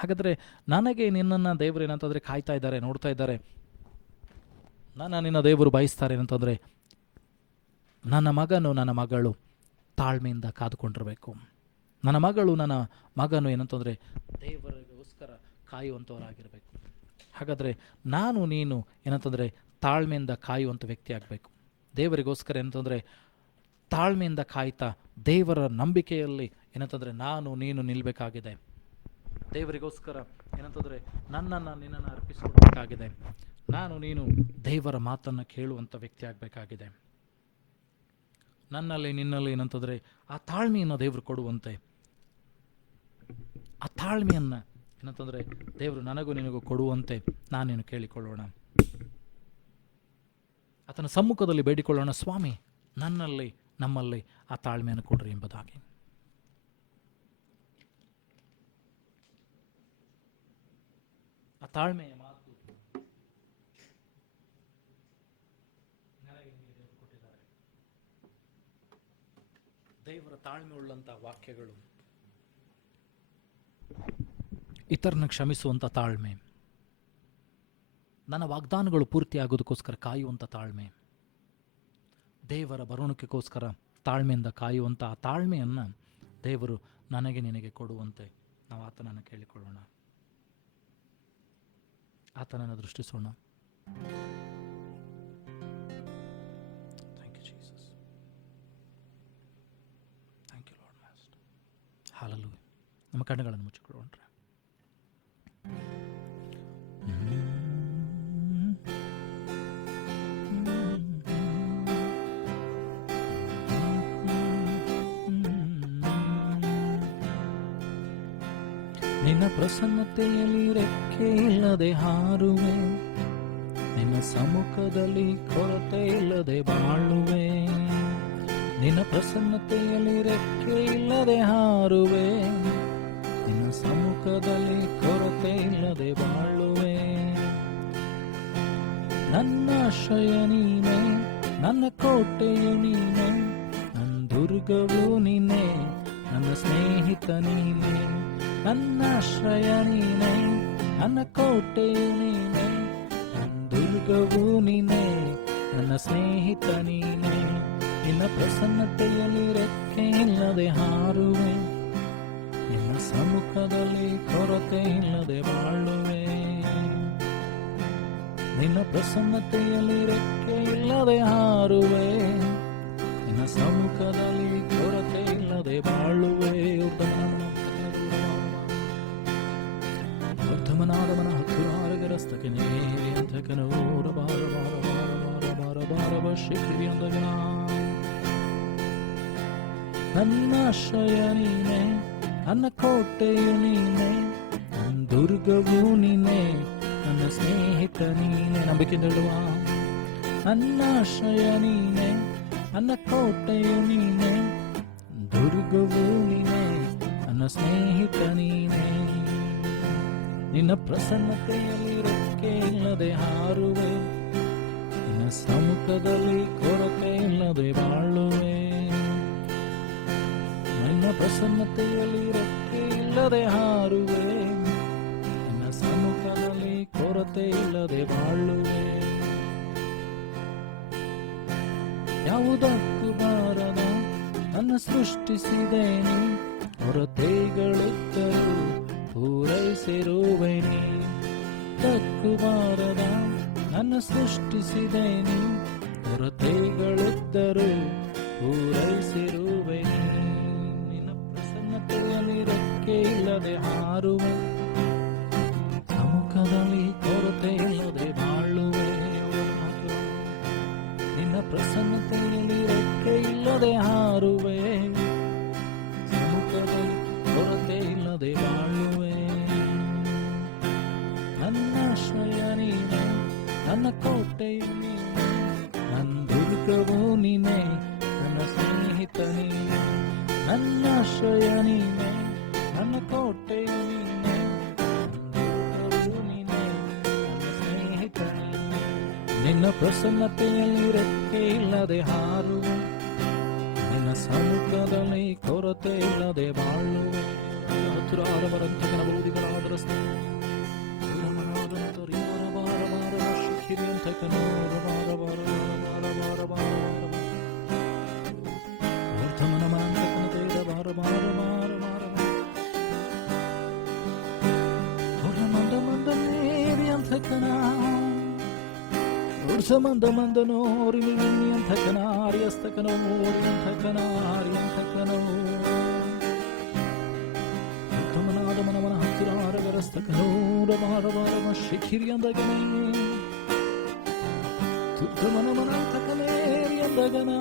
ಹಾಗಾದರೆ ನನಗೆ ನಿನ್ನನ್ನು ದೇವರು ಏನಂತಂದರೆ ಕಾಯ್ತಾ ಇದ್ದಾರೆ, ನೋಡ್ತಾ ಇದ್ದಾರೆ. ನಿನ್ನ ದೇವರು ಬಯಸ್ತಾರೆ ಏನಂತಂದರೆ ನನ್ನ ಮಗನು ನನ್ನ ಮಗಳು ತಾಳ್ಮೆಯಿಂದ ಕಾದುಕೊಂಡಿರಬೇಕು. ನನ್ನ ಮಗಳು ನನ್ನ ಮಗನು ಏನಂತಂದರೆ ದೇವರಿಗೋಸ್ಕರ ಕಾಯುವಂಥವರಾಗಿರಬೇಕು. ಹಾಗಾದರೆ ನಾನು ನೀನು ಏನಂತಂದರೆ ತಾಳ್ಮೆಯಿಂದ ಕಾಯುವಂಥ ವ್ಯಕ್ತಿ ಆಗಬೇಕು. ದೇವರಿಗೋಸ್ಕರ ಏನಂತಂದರೆ ತಾಳ್ಮೆಯಿಂದ ಕಾಯ್ತಾ ದೇವರ ನಂಬಿಕೆಯಲ್ಲಿ ಏನಂತಂದರೆ ನಾನು ನೀನು ನಿಲ್ಲಬೇಕಾಗಿದೆ. ದೇವರಿಗೋಸ್ಕರ ಏನಂತಂದರೆ ನನ್ನನ್ನು ನಿನ್ನನ್ನು ಅರ್ಪಿಸಿಕೊಡಬೇಕಾಗಿದೆ. ನಾನು ನೀನು ದೇವರ ಮಾತನ್ನು ಕೇಳುವಂಥ ವ್ಯಕ್ತಿ ಆಗಬೇಕಾಗಿದೆ. ನನ್ನಲ್ಲಿ ನಿನ್ನಲ್ಲಿ ಏನಂತಂದರೆ ಆ ತಾಳ್ಮೆಯನ್ನು ದೇವರು ಕೊಡುವಂತೆ, ಆ ತಾಳ್ಮೆಯನ್ನು ಏನಂತಂದರೆ ದೇವರು ನನಗೂ ನಿನಗೂ ಕೊಡುವಂತೆ ನಾನೇನು ಕೇಳಿಕೊಳ್ಳೋಣ. ಆತನ ಸಮ್ಮುಖದಲ್ಲಿ ಬೇಡಿಕೊಳ್ಳೋಣ, ಸ್ವಾಮಿ ನನ್ನಲ್ಲಿ ನಮ್ಮಲ್ಲಿ ಆ ತಾಳ್ಮೆಯನ್ನು ಕೊಡ್ರಿ ಎಂಬುದಾಗಿ. ಆ ತಾಳ್ಮೆಯ ಮಾತು ಕೊಟ್ಟಿದ್ದಾರೆ. ದೇವರ ತಾಳ್ಮೆ ಉಳ್ಳಂಥ ವಾಕ್ಯಗಳು, ಇತರನ ಕ್ಷಮಿಸುವಂಥ ತಾಳ್ಮೆ, ನನ್ನ ವಾಗ್ದಾನಗಳು ಪೂರ್ತಿಯಾಗೋದಕ್ಕೋಸ್ಕರ ಕಾಯುವಂಥ ತಾಳ್ಮೆ, ದೇವರ ಬರುಣಿಕೆಗೋಸ್ಕರ ತಾಳ್ಮೆಯಿಂದ ಕಾಯುವಂಥ ಆ ತಾಳ್ಮೆಯನ್ನು ದೇವರು ನನಗೆ ನಿನಗೆ ಕೊಡುವಂತೆ ನಾವು ಆತನನ್ನು ಕೇಳಿಕೊಳ್ಳೋಣ, ಆತನನ್ನು ದೃಷ್ಟಿಸೋಣ. Thank you Jesus, thank you lord master. Hallelujah. ನಮ್ಮ ಕಣ್ಣುಗಳನ್ನು ಮುಚ್ಚಿಕೊಳ್ಳೋಣ. ನಿನ್ನ ಪ್ರಸನ್ನತೆಯಲ್ಲಿ ರೆಕ್ಕೆ ಇಲ್ಲದೆ ಹಾರುವೆ, ನಿನ್ನ ಸಮ್ಮುಖದಲ್ಲಿ ಕೊರತೆ ಇಲ್ಲದೆ ಬಾಳುವೆ. ನಿನ್ನ ಪ್ರಸನ್ನತೆಯಲ್ಲಿ ರೆಕ್ಕೆ ಇಲ್ಲದೆ ಹಾರುವೆ, ನಿನ್ನ ಸಮ್ಮುಖದಲ್ಲಿ ಕೊರತೆ ಇಲ್ಲದೆ ಬಾಳುವೆ. ನನ್ನ ಆಶ್ರಯ ನೀನೆ, ನನ್ನ ಕೋಟೆಯು ನೀನೆ, ನನ್ನ ದುರ್ಗವು ನೀನೆ, ನನ್ನ ಸ್ನೇಹಿತ ನೀನೆ. ನನ್ನ ಆಶ್ರಯ ನೀನೆ, ನನ್ನ ಕೋಟೆಯು ನೀನೆ, ನನ್ನ ದುರ್ಗವು ನೀನೆ, ನನ್ನ ಸ್ನೇಹಿತ ನೀನೆ. ನಿನ್ನ ಪ್ರಸನ್ನತೆಯಲ್ಲಿ ರೆಕ್ಕೆ ಇಲ್ಲದೆ ಹಾರುವೆ, ನಿನ್ನ ಸಮ್ಮುಖದಲ್ಲಿ ಕೊರತೆ ಇಲ್ಲದೆ ಬಾಳುವೆ. ನಿನ್ನ ಪ್ರಸನ್ನತೆಯಲ್ಲಿ ರೆಕ್ಕೆ ಇಲ್ಲದೆ ಹಾರುವೆ, ನಿನ್ನ ಸಮ್ಮುಖದಲ್ಲಿ ಕೊರತೆ ಇಲ್ಲದೆ ಬಾಳುವೆ. ವರ್ಧಮನಾದವನ ಹತ್ತುರಾರಗರಸ್ತಕ್ಕೆ ನೇರಿಯಂತಕನೂರ ಬಾರ ಬಾರ ಬಾರ ಬಾರ ಬಾರ ಬಾರ ಶಿಖಿರಿಯಂದಗ. ನನ್ನ ಆಶ್ರಯ ನೀನೆ, ನನ್ನ ಕೋಟೆಯು ನೀನೆ, ನನ್ನ ದುರ್ಗವು ನೀನೆ, ನನ್ನ ಸ್ನೇಹಿತ ನೀನೆ. ನಂಬಿಕೆ ನೀಡುವ ನನ್ನ ಆಶ್ರಯ ನೀನೆ, ನನ್ನ ಕೋಟೆಯು ನೀನೆ, ದುರ್ಗವು ನೀನೆ, ನನ್ನ ಸ್ನೇಹಿತ ನೀನೆ. ನಿನ್ನ ಪ್ರಸನ್ನತೆಯಲ್ಲಿ ರೆಕ್ಕೆ ಇಲ್ಲದೆ ಹಾರುವೆ, ನಿನ್ನ ಸಮ್ಮುಖದಲ್ಲಿ ಕೊರತೆ ಇಲ್ಲದೆ ಬಾಳುವೆ. ನಿನ್ನ ಪ್ರಸನ್ನತೆಯಲ್ಲಿ ರೆಕ್ಕೆ ಇಲ್ಲದೆ ಹಾರುವೆ, ನಿನ್ನ ಸಮ್ಮುಖದಲ್ಲಿ ಕೊರತೆ ಇಲ್ಲದೆ ಬಾಳುವೆ. ಯಾವುದಕ್ಕೂ ಬಾರದ ನನ್ನ ಸೃಷ್ಟಿಸಿದೇನೆ, ಕೊರತೆಗಳಿದ್ದರೂ ಪೂರೈಸಿರುವೆನಿ. ತಕ್ಕು ಬಾರದ ನನ್ನ ಸೃಷ್ಟಿಸಿದೇನೆ, ಕೊರತೆಗಳಿದ್ದರೂ ಪೂರೈಸಿರುವೆನಿ. ನಿನ್ನ ಪ್ರಸನ್ನತೆಯಲ್ಲಿ ರೆಕ್ಕೆ ಇಲ್ಲದೆ ಹಾರುವೆ, ಸಮ್ಮುಖದಲ್ಲಿ ಕೊರತೆ ಇಲ್ಲದೆ ಬಾಳುವೆ. ನಿನ್ನ ಪ್ರಸನ್ನತೆಯಲ್ಲಿ ರೆಕ್ಕೆ ಇಲ್ಲದೆ ಹಾರುವೆ, ಸಮ್ಮುಖದಲ್ಲಿ ಕೊರತೆ ಇಲ್ಲದೆ ಬಾಳುವೆ. ನನ್ನ ಆಶ್ರಯ ನೀನೆ, ನನ್ನ ಕೋಟೆಯು ನೀನೆ, ನನ್ನ ದುರ್ಗವು ನೀನೆ, ನನ್ನ ಸ್ನೇಹಿತ ನೀನೆ. ನನ್ನ ಆಶ್ರಯ ನೀನೆ, ನನ್ನ ಕೋಟೆಯು ನೀನೆ, ನನ್ನ ದುರ್ಗವು ನೀನೆ, ನನ್ನ ಸ್ನೇಹಿತ ನೀನೆ. ನಿನ್ನ ಪ್ರಸನ್ನತೆಯಲ್ಲಿ ರೆಕ್ಕೆ ಇಲ್ಲದೆ ಹಾರುವೆ, ನಿನ್ನ ಸಮ್ಮುಖದಲ್ಲಿ ಕೊರತೆ ಇಲ್ಲದೆ ಬಾಳುವೆ. ಹತ್ತಿರ ಬೌದಿಗಳಾದ ರಸ್ತೆ ಮಂದನೋರಿ ಅಂತಕನಾರಿ ಅಸ್ತಕನೋರಿ ಅಂತಕನಾರಿ ಅಂತಕನೋ ಉತ್ತಮನಾದ ಮನವನ ಹತ್ತಿರ ಆರಗರಸ್ತಕನೋರ ಬಾರಬಾರವ ಶಿಖಿರಿ ಅಂದಗನೇ ತುತ್ತಮನಮನ ಅಂತಕನೇರಿ ಅಂದಗನ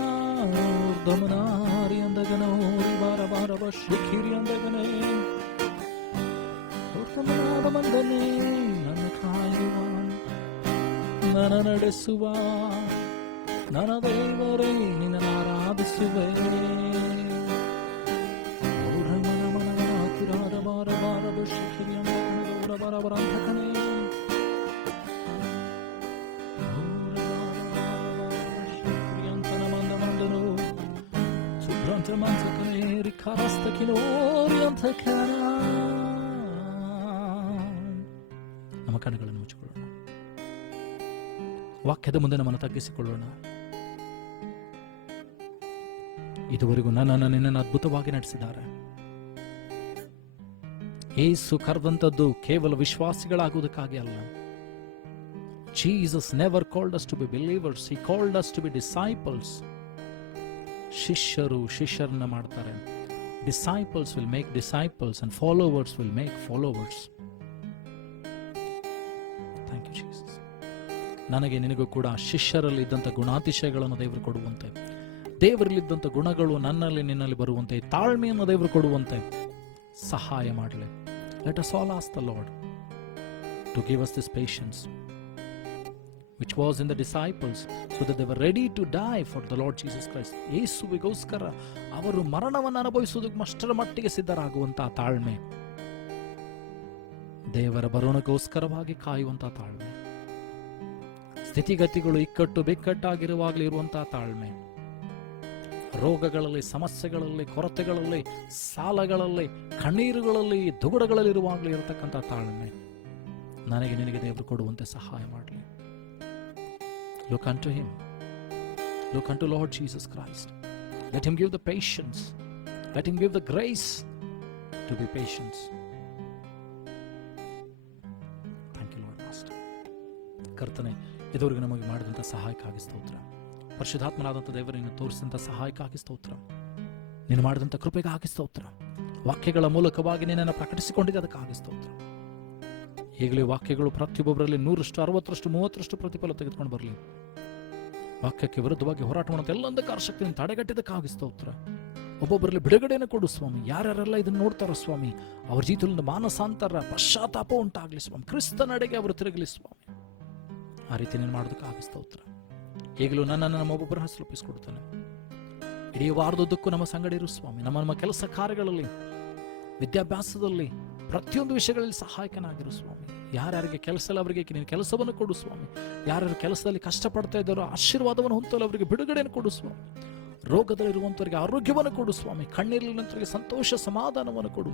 ಊರ್ಧಮನಾರಿ ಅಂದಗನೋರಿ ಬಾರಬಾರವ ಶಿಖಿರಿ ಅಂದಗನೇ ಉತ್ತಮನಾದ ಮಂದನೇ ನನ್ನ ಕಾಯುವ ನನ್ನ ನಡೆಸುವ ನನ್ನ ದೇವರೇ ನಿನ್ನ ಆರಾಧಿಸುವೆ. ಹತ್ತಿರಾದ ಬಾರ ಬಾರದ ಶಿಖಿರಿಯ ಬರಬರಂತಕನೇ ಶಿಖಿರಿಯಂತನ ಮಂದ ಮಂದನು ಶುಭ್ರಂತ ಮಂತಕನೇ ರಿಖಾಸ್ತಕಿನೋರಿ ಅಂತಕನ. ನಮ್ಮ ಕಣ್ಣುಗಳನ್ನು ಮುಚ್ಚಿಕೊಳ್ಳೋಣ, ವಾಕ್ಯದ ಮುಂದೆ ನಮ್ಮನ್ನು ತಗ್ಗಿಸಿಕೊಳ್ಳೋಣ. ಇದುವರೆಗೂ ನನ್ನನ್ನು ನಿನ್ನನ್ನು ಅದ್ಭುತವಾಗಿ ನಡೆಸಿದ್ದಾರೆ. ಯೇಸು ಕರೆದಂಥದ್ದು ಕೇವಲ ವಿಶ್ವಾಸಿಗಳಾಗುವುದಕ್ಕಾಗಿ ಅಲ್ಲ. Jesus never called us to be believers, he called us to be disciples. ಶಿಷ್ಯರು ಶಿಷ್ಯರನ್ನ ಮಾಡ್ತಾರೆ. Disciples will make disciples and followers will make followers. Thank you Jesus. ನನಗೆ ನಿನಗೂ ಕೂಡ ಶಿಷ್ಯರಲ್ಲಿ ಇದ್ದಂಥ ಗುಣಾತಿಶಯಗಳನ್ನು ದೇವರು ಕೊಡುವಂತೆ, ದೇವರಲ್ಲಿದ್ದಂಥ ಗುಣಗಳು ನನ್ನಲ್ಲಿ ನಿನ್ನಲ್ಲಿ ಬರುವಂತೆ, ತಾಳ್ಮೆಯನ್ನು ದೇವರು ಕೊಡುವಂತೆ ಸಹಾಯ ಮಾಡಲಿ. Let us all ask the Lord to give us this patience which was in the disciples, so that they were ready to die for the Lord Jesus Christ. ಯೇಸುವಿಗೋಸ್ಕರ ಅವರು ಮರಣವನ್ನು ಅನುಭವಿಸುವುದಕ್ಕೆ ಅಷ್ಟರ ಮಟ್ಟಿಗೆ ಸಿದ್ಧರಾಗುವಂತಹ ತಾಳ್ಮೆ, ದೇವರ ಬರೋಣಕ್ಕೋಸ್ಕರವಾಗಿ ಕಾಯುವಂತಹ ತಾಳ್ಮೆ, ಸ್ಥಿತಿಗತಿಗಳು ಇಕ್ಕಟ್ಟು ಬಿಕ್ಕಟ್ಟಾಗಿರುವಾಗಲೇ ಇರುವಂತಹ ತಾಳ್ಮೆ, ರೋಗಗಳಲ್ಲಿ, ಸಮಸ್ಯೆಗಳಲ್ಲಿ, ಕೊರತೆಗಳಲ್ಲಿ, ಸಾಲಗಳಲ್ಲಿ, ಕಣ್ಣೀರುಗಳಲ್ಲಿ, ದುಗುಡಗಳಲ್ಲಿರುವಾಗಲೇ ಇರತಕ್ಕಂಥ ತಾಳ್ಮೆ ನನಗೆ ನಿನಗೆ ದೇವರು ಕೊಡುವಂತೆ ಸಹಾಯ ಮಾಡಲಿ. Look unto him. Look unto Lord Jesus Christ. Let him give the patience. Let him give the grace to be patient. Thank you Lord Master. ಕರ್ತನೆ, ಇದುವರೆಗೂ ನಮಗೆ ಮಾಡಿದಂಥ ಸಹಾಯಕ್ಕಾಗಿ ಸ್ತೋತ್ರ. ಪರಿಶುದ್ಧಾತ್ಮನಾದಂಥ ದೇವರನ್ನು ತೋರಿಸಿದಂಥ ಸಹಾಯಕ್ಕಾಗಿ ಸ್ತೋತ್ರ. ನೀನು ಮಾಡಿದಂಥ ಕೃಪೆಗಾಗಿ ಸ್ತೋತ್ರ. ವಾಕ್ಯಗಳ ಮೂಲಕವಾಗಿ ನಿನ್ನನ್ನು ಪ್ರಕಟಿಸಿಕೊಂಡಿದ್ದೆ ಅದಕ್ಕಾಗಿ ಸ್ತೋತ್ರ. ಈಗಲೇ ವಾಕ್ಯಗಳು ಪ್ರತಿಯೊಬ್ಬರಲ್ಲಿ 100%, 60%, 30% ಪ್ರತಿಫಲ ತೆಗೆದುಕೊಂಡು ಬರಲಿ. ವಾಕ್ಯಕ್ಕೆ ವಿರುದ್ಧವಾಗಿ ಹೋರಾಟ ಮಾಡುವಂಥ ಎಲ್ಲ ಅಂಧಕಾರ ಶಕ್ತಿಯನ್ನು ತಡೆಗಟ್ಟಿದ್ದಕ್ಕಾಗಿ ಸ್ತೋತ್ರ. ಒಬ್ಬೊಬ್ಬರಲ್ಲಿ ಬಿಡುಗಡೆಯನ್ನು ಕೊಡು ಸ್ವಾಮಿ. ಯಾರ್ಯಾರೆಲ್ಲ ಇದನ್ನು ನೋಡ್ತಾರೋ ಸ್ವಾಮಿ, ಅವ್ರ ಜೀವಿತದಲ್ಲಿ ಮಾನಸಾಂತರ ಪಶ್ಚಾತ್ತಾಪ ಉಂಟಾಗಲಿ ಸ್ವಾಮಿ. ಕ್ರಿಸ್ತ ನಡೆಗೆ ಅವರು ತಿರುಗಲಿ ಸ್ವಾಮಿ. ಆ ರೀತಿ ನೀನು ಮಾಡೋದಕ್ಕಾಗಿ ಸ್ತೋತ್ರ. ಈಗಲೂ ನನ್ನನ್ನು ನಮ್ಮ ಒಬ್ಬೊಬ್ಬರ ಹೆಸರು ಒಪ್ಪಿಸ್ಕೊಡ್ತಾನೆ. ಇಡೀ ವಾರದುದ್ದಕ್ಕೂ ನಮ್ಮ ಸಂಗಡ ಇರು ಸ್ವಾಮಿ. ನಮ್ಮ ಕೆಲಸ ಕಾರ್ಯಗಳಲ್ಲಿ, ವಿದ್ಯಾಭ್ಯಾಸದಲ್ಲಿ, ಪ್ರತಿಯೊಂದು ವಿಷಯಗಳಲ್ಲಿ ಸಹಾಯಕನಾಗಿರು ಸ್ವಾಮಿ. ಯಾರ್ಯಾರಿಗೆ ಕೆಲಸ ಇಲ್ಲ ಅವರಿಗೆ ನೀನು ಕೆಲಸವನ್ನು ಕೊಡು ಸ್ವಾಮಿ. ಯಾರ್ಯಾರು ಕೆಲಸದಲ್ಲಿ ಕಷ್ಟಪಡ್ತಾ ಇದ್ದಾರೋ ಆಶೀರ್ವಾದವನ್ನು ಹೊಂದಲು ಅವರಿಗೆ ಬಿಡುಗಡೆಯನ್ನು ಕೊಡು ಸ್ವಾಮಿ. ರೋಗದಲ್ಲಿರುವಂಥವರಿಗೆ ಆರೋಗ್ಯವನ್ನು ಕೊಡು ಸ್ವಾಮಿ. ಕಣ್ಣೀರಿನಂತವರಿಗೆ ಸಂತೋಷ ಸಮಾಧಾನವನ್ನು ಕೊಡು.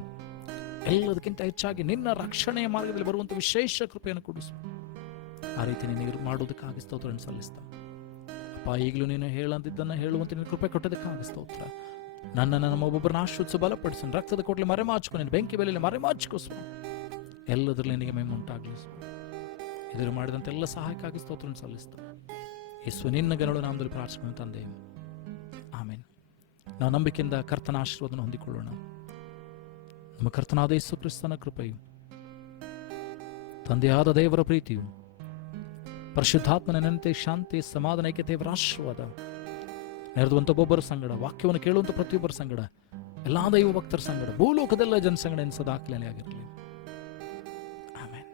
ಎಲ್ಲದಕ್ಕಿಂತ ಹೆಚ್ಚಾಗಿ ನಿನ್ನ ರಕ್ಷಣೆಯ ಮಾರ್ಗದಲ್ಲಿ ಬರುವಂಥ ವಿಶೇಷ ಕೃಪೆಯನ್ನು ಕೊಡು ಸ್ವಾಮಿ. ಆ ರೀತಿ ನೀನು ಮಾಡುವುದಕ್ಕಾಗಿ ಸ್ತೋತ್ರವನ್ನು ಸಲ್ಲಿಸ್ತಾ ಅಪ್ಪ. ಈಗಲೂ ನೀನು ಹೇಳದಿದ್ದನ್ನು ಹೇಳುವಂತೆ ನೀನು ಕೃಪೆ ಕೊಟ್ಟದಕ್ಕಾಗಿ ಸ್ತೋತ್ರ. ನನ್ನನ್ನು ನಮ್ಮ ಒಬ್ಬೊಬ್ಬರನ್ನ ಆಶ್ರಯಿಸು, ಬಲಪಡಿಸು. ರಕ್ತದ ಕೊಟ್ಲೆ ಮರೆಮಾಚಿಕೊ, ನೀನು ಬೆಂಕಿ ಬೆಲೆಯಲ್ಲಿ ಮರೆಮಾಚಿಕೊ ಸ್ವಾಮಿ. ಎಲ್ಲದರಲ್ಲಿ ನಿನಗೆ ಮಹಿಮೆ ಉಂಟಾಗಲಿ ಸ್ವಾಮಿ. ಇದನ್ನು ಮಾಡಿದಂತೆ ಎಲ್ಲ ಸಹಾಯಕ್ಕಾಗಿ ಸ್ತೋತ್ರವನ್ನು ಸಲ್ಲಿಸ್ತಾ ಯೇಸು ನಿನ್ನ ಗಣಗಳು ನಾಮದಲ್ಲಿ ಪ್ರಾರ್ಥಿಸುವ ತಂದೆ, ಆಮೇನ್. ನಾವು ನಂಬಿಕೆಯಿಂದ ಕರ್ತನ ಆಶೀರ್ವಾದವನ್ನು ಹೊಂದಿಕೊಳ್ಳೋಣ. ನಮ್ಮ ಕರ್ತನಾದ ಯೇಸು ಕ್ರಿಸ್ತನ ಕೃಪೆಯು, ತಂದೆಯಾದ ದೇವರ ಪ್ರೀತಿಯು, ಪರಿಶುದ್ಧಾತ್ಮನ ನೆನತೆ, ಶಾಂತಿ, ಸಮಾಧಾನ, ಐಕ್ಯತೆ, ದೇವರ ಆಶೀರ್ವಾದ ನೆರೆದುವಂಥ ಒಬ್ಬೊಬ್ಬರ ಸಂಗಡ, ವಾಕ್ಯವನ್ನು ಕೇಳುವಂಥ ಪ್ರತಿಯೊಬ್ಬರ ಸಂಗಡ, ಎಲ್ಲಾ ದೈವ ಭಕ್ತರ ಸಂಗಡ, ಭೂಲೋಕದೆಲ್ಲ ಜನಸಂಗಡ ಸದಾಕ್ಲೇನೆ ಆಗಿರಲಿ. ಆಮೆನ್.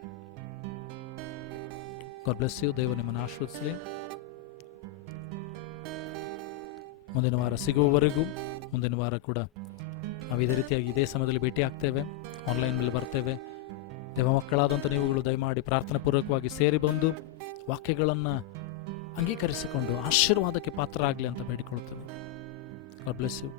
God bless you. ದೇವರು ನಿಮ್ಮನ್ನು ಆಶೀರ್ವದಿಸಲಿ. ಮುಂದಿನ ವಾರ ಸಿಗುವವರೆಗೂ, ಮುಂದಿನ ವಾರ ಕೂಡ ನಾವು ಇದೇ ರೀತಿಯಾಗಿ ಇದೇ ಸಮಯದಲ್ಲಿ ಭೇಟಿ ಆಗ್ತೇವೆ. ಆನ್ಲೈನ್ ಮೇಲೆ ಬರ್ತೇವೆ. ದೇವ ಮಕ್ಕಳಾದಂಥ ನೀವುಗಳು ದಯಮಾಡಿ ಪ್ರಾರ್ಥನೆ ಪೂರ್ವಕವಾಗಿ ಸೇರಿ ಬಂದು ವಾಕ್ಯಗಳನ್ನು ಅಂಗೀಕರಿಸಿಕೊಂಡು ಆಶೀರ್ವಾದಕ್ಕೆ ಪಾತ್ರರಾಗಲಿ ಅಂತ ಬೇಡಿಕೊಳ್ಳುತ್ತೇವೆ. God bless you.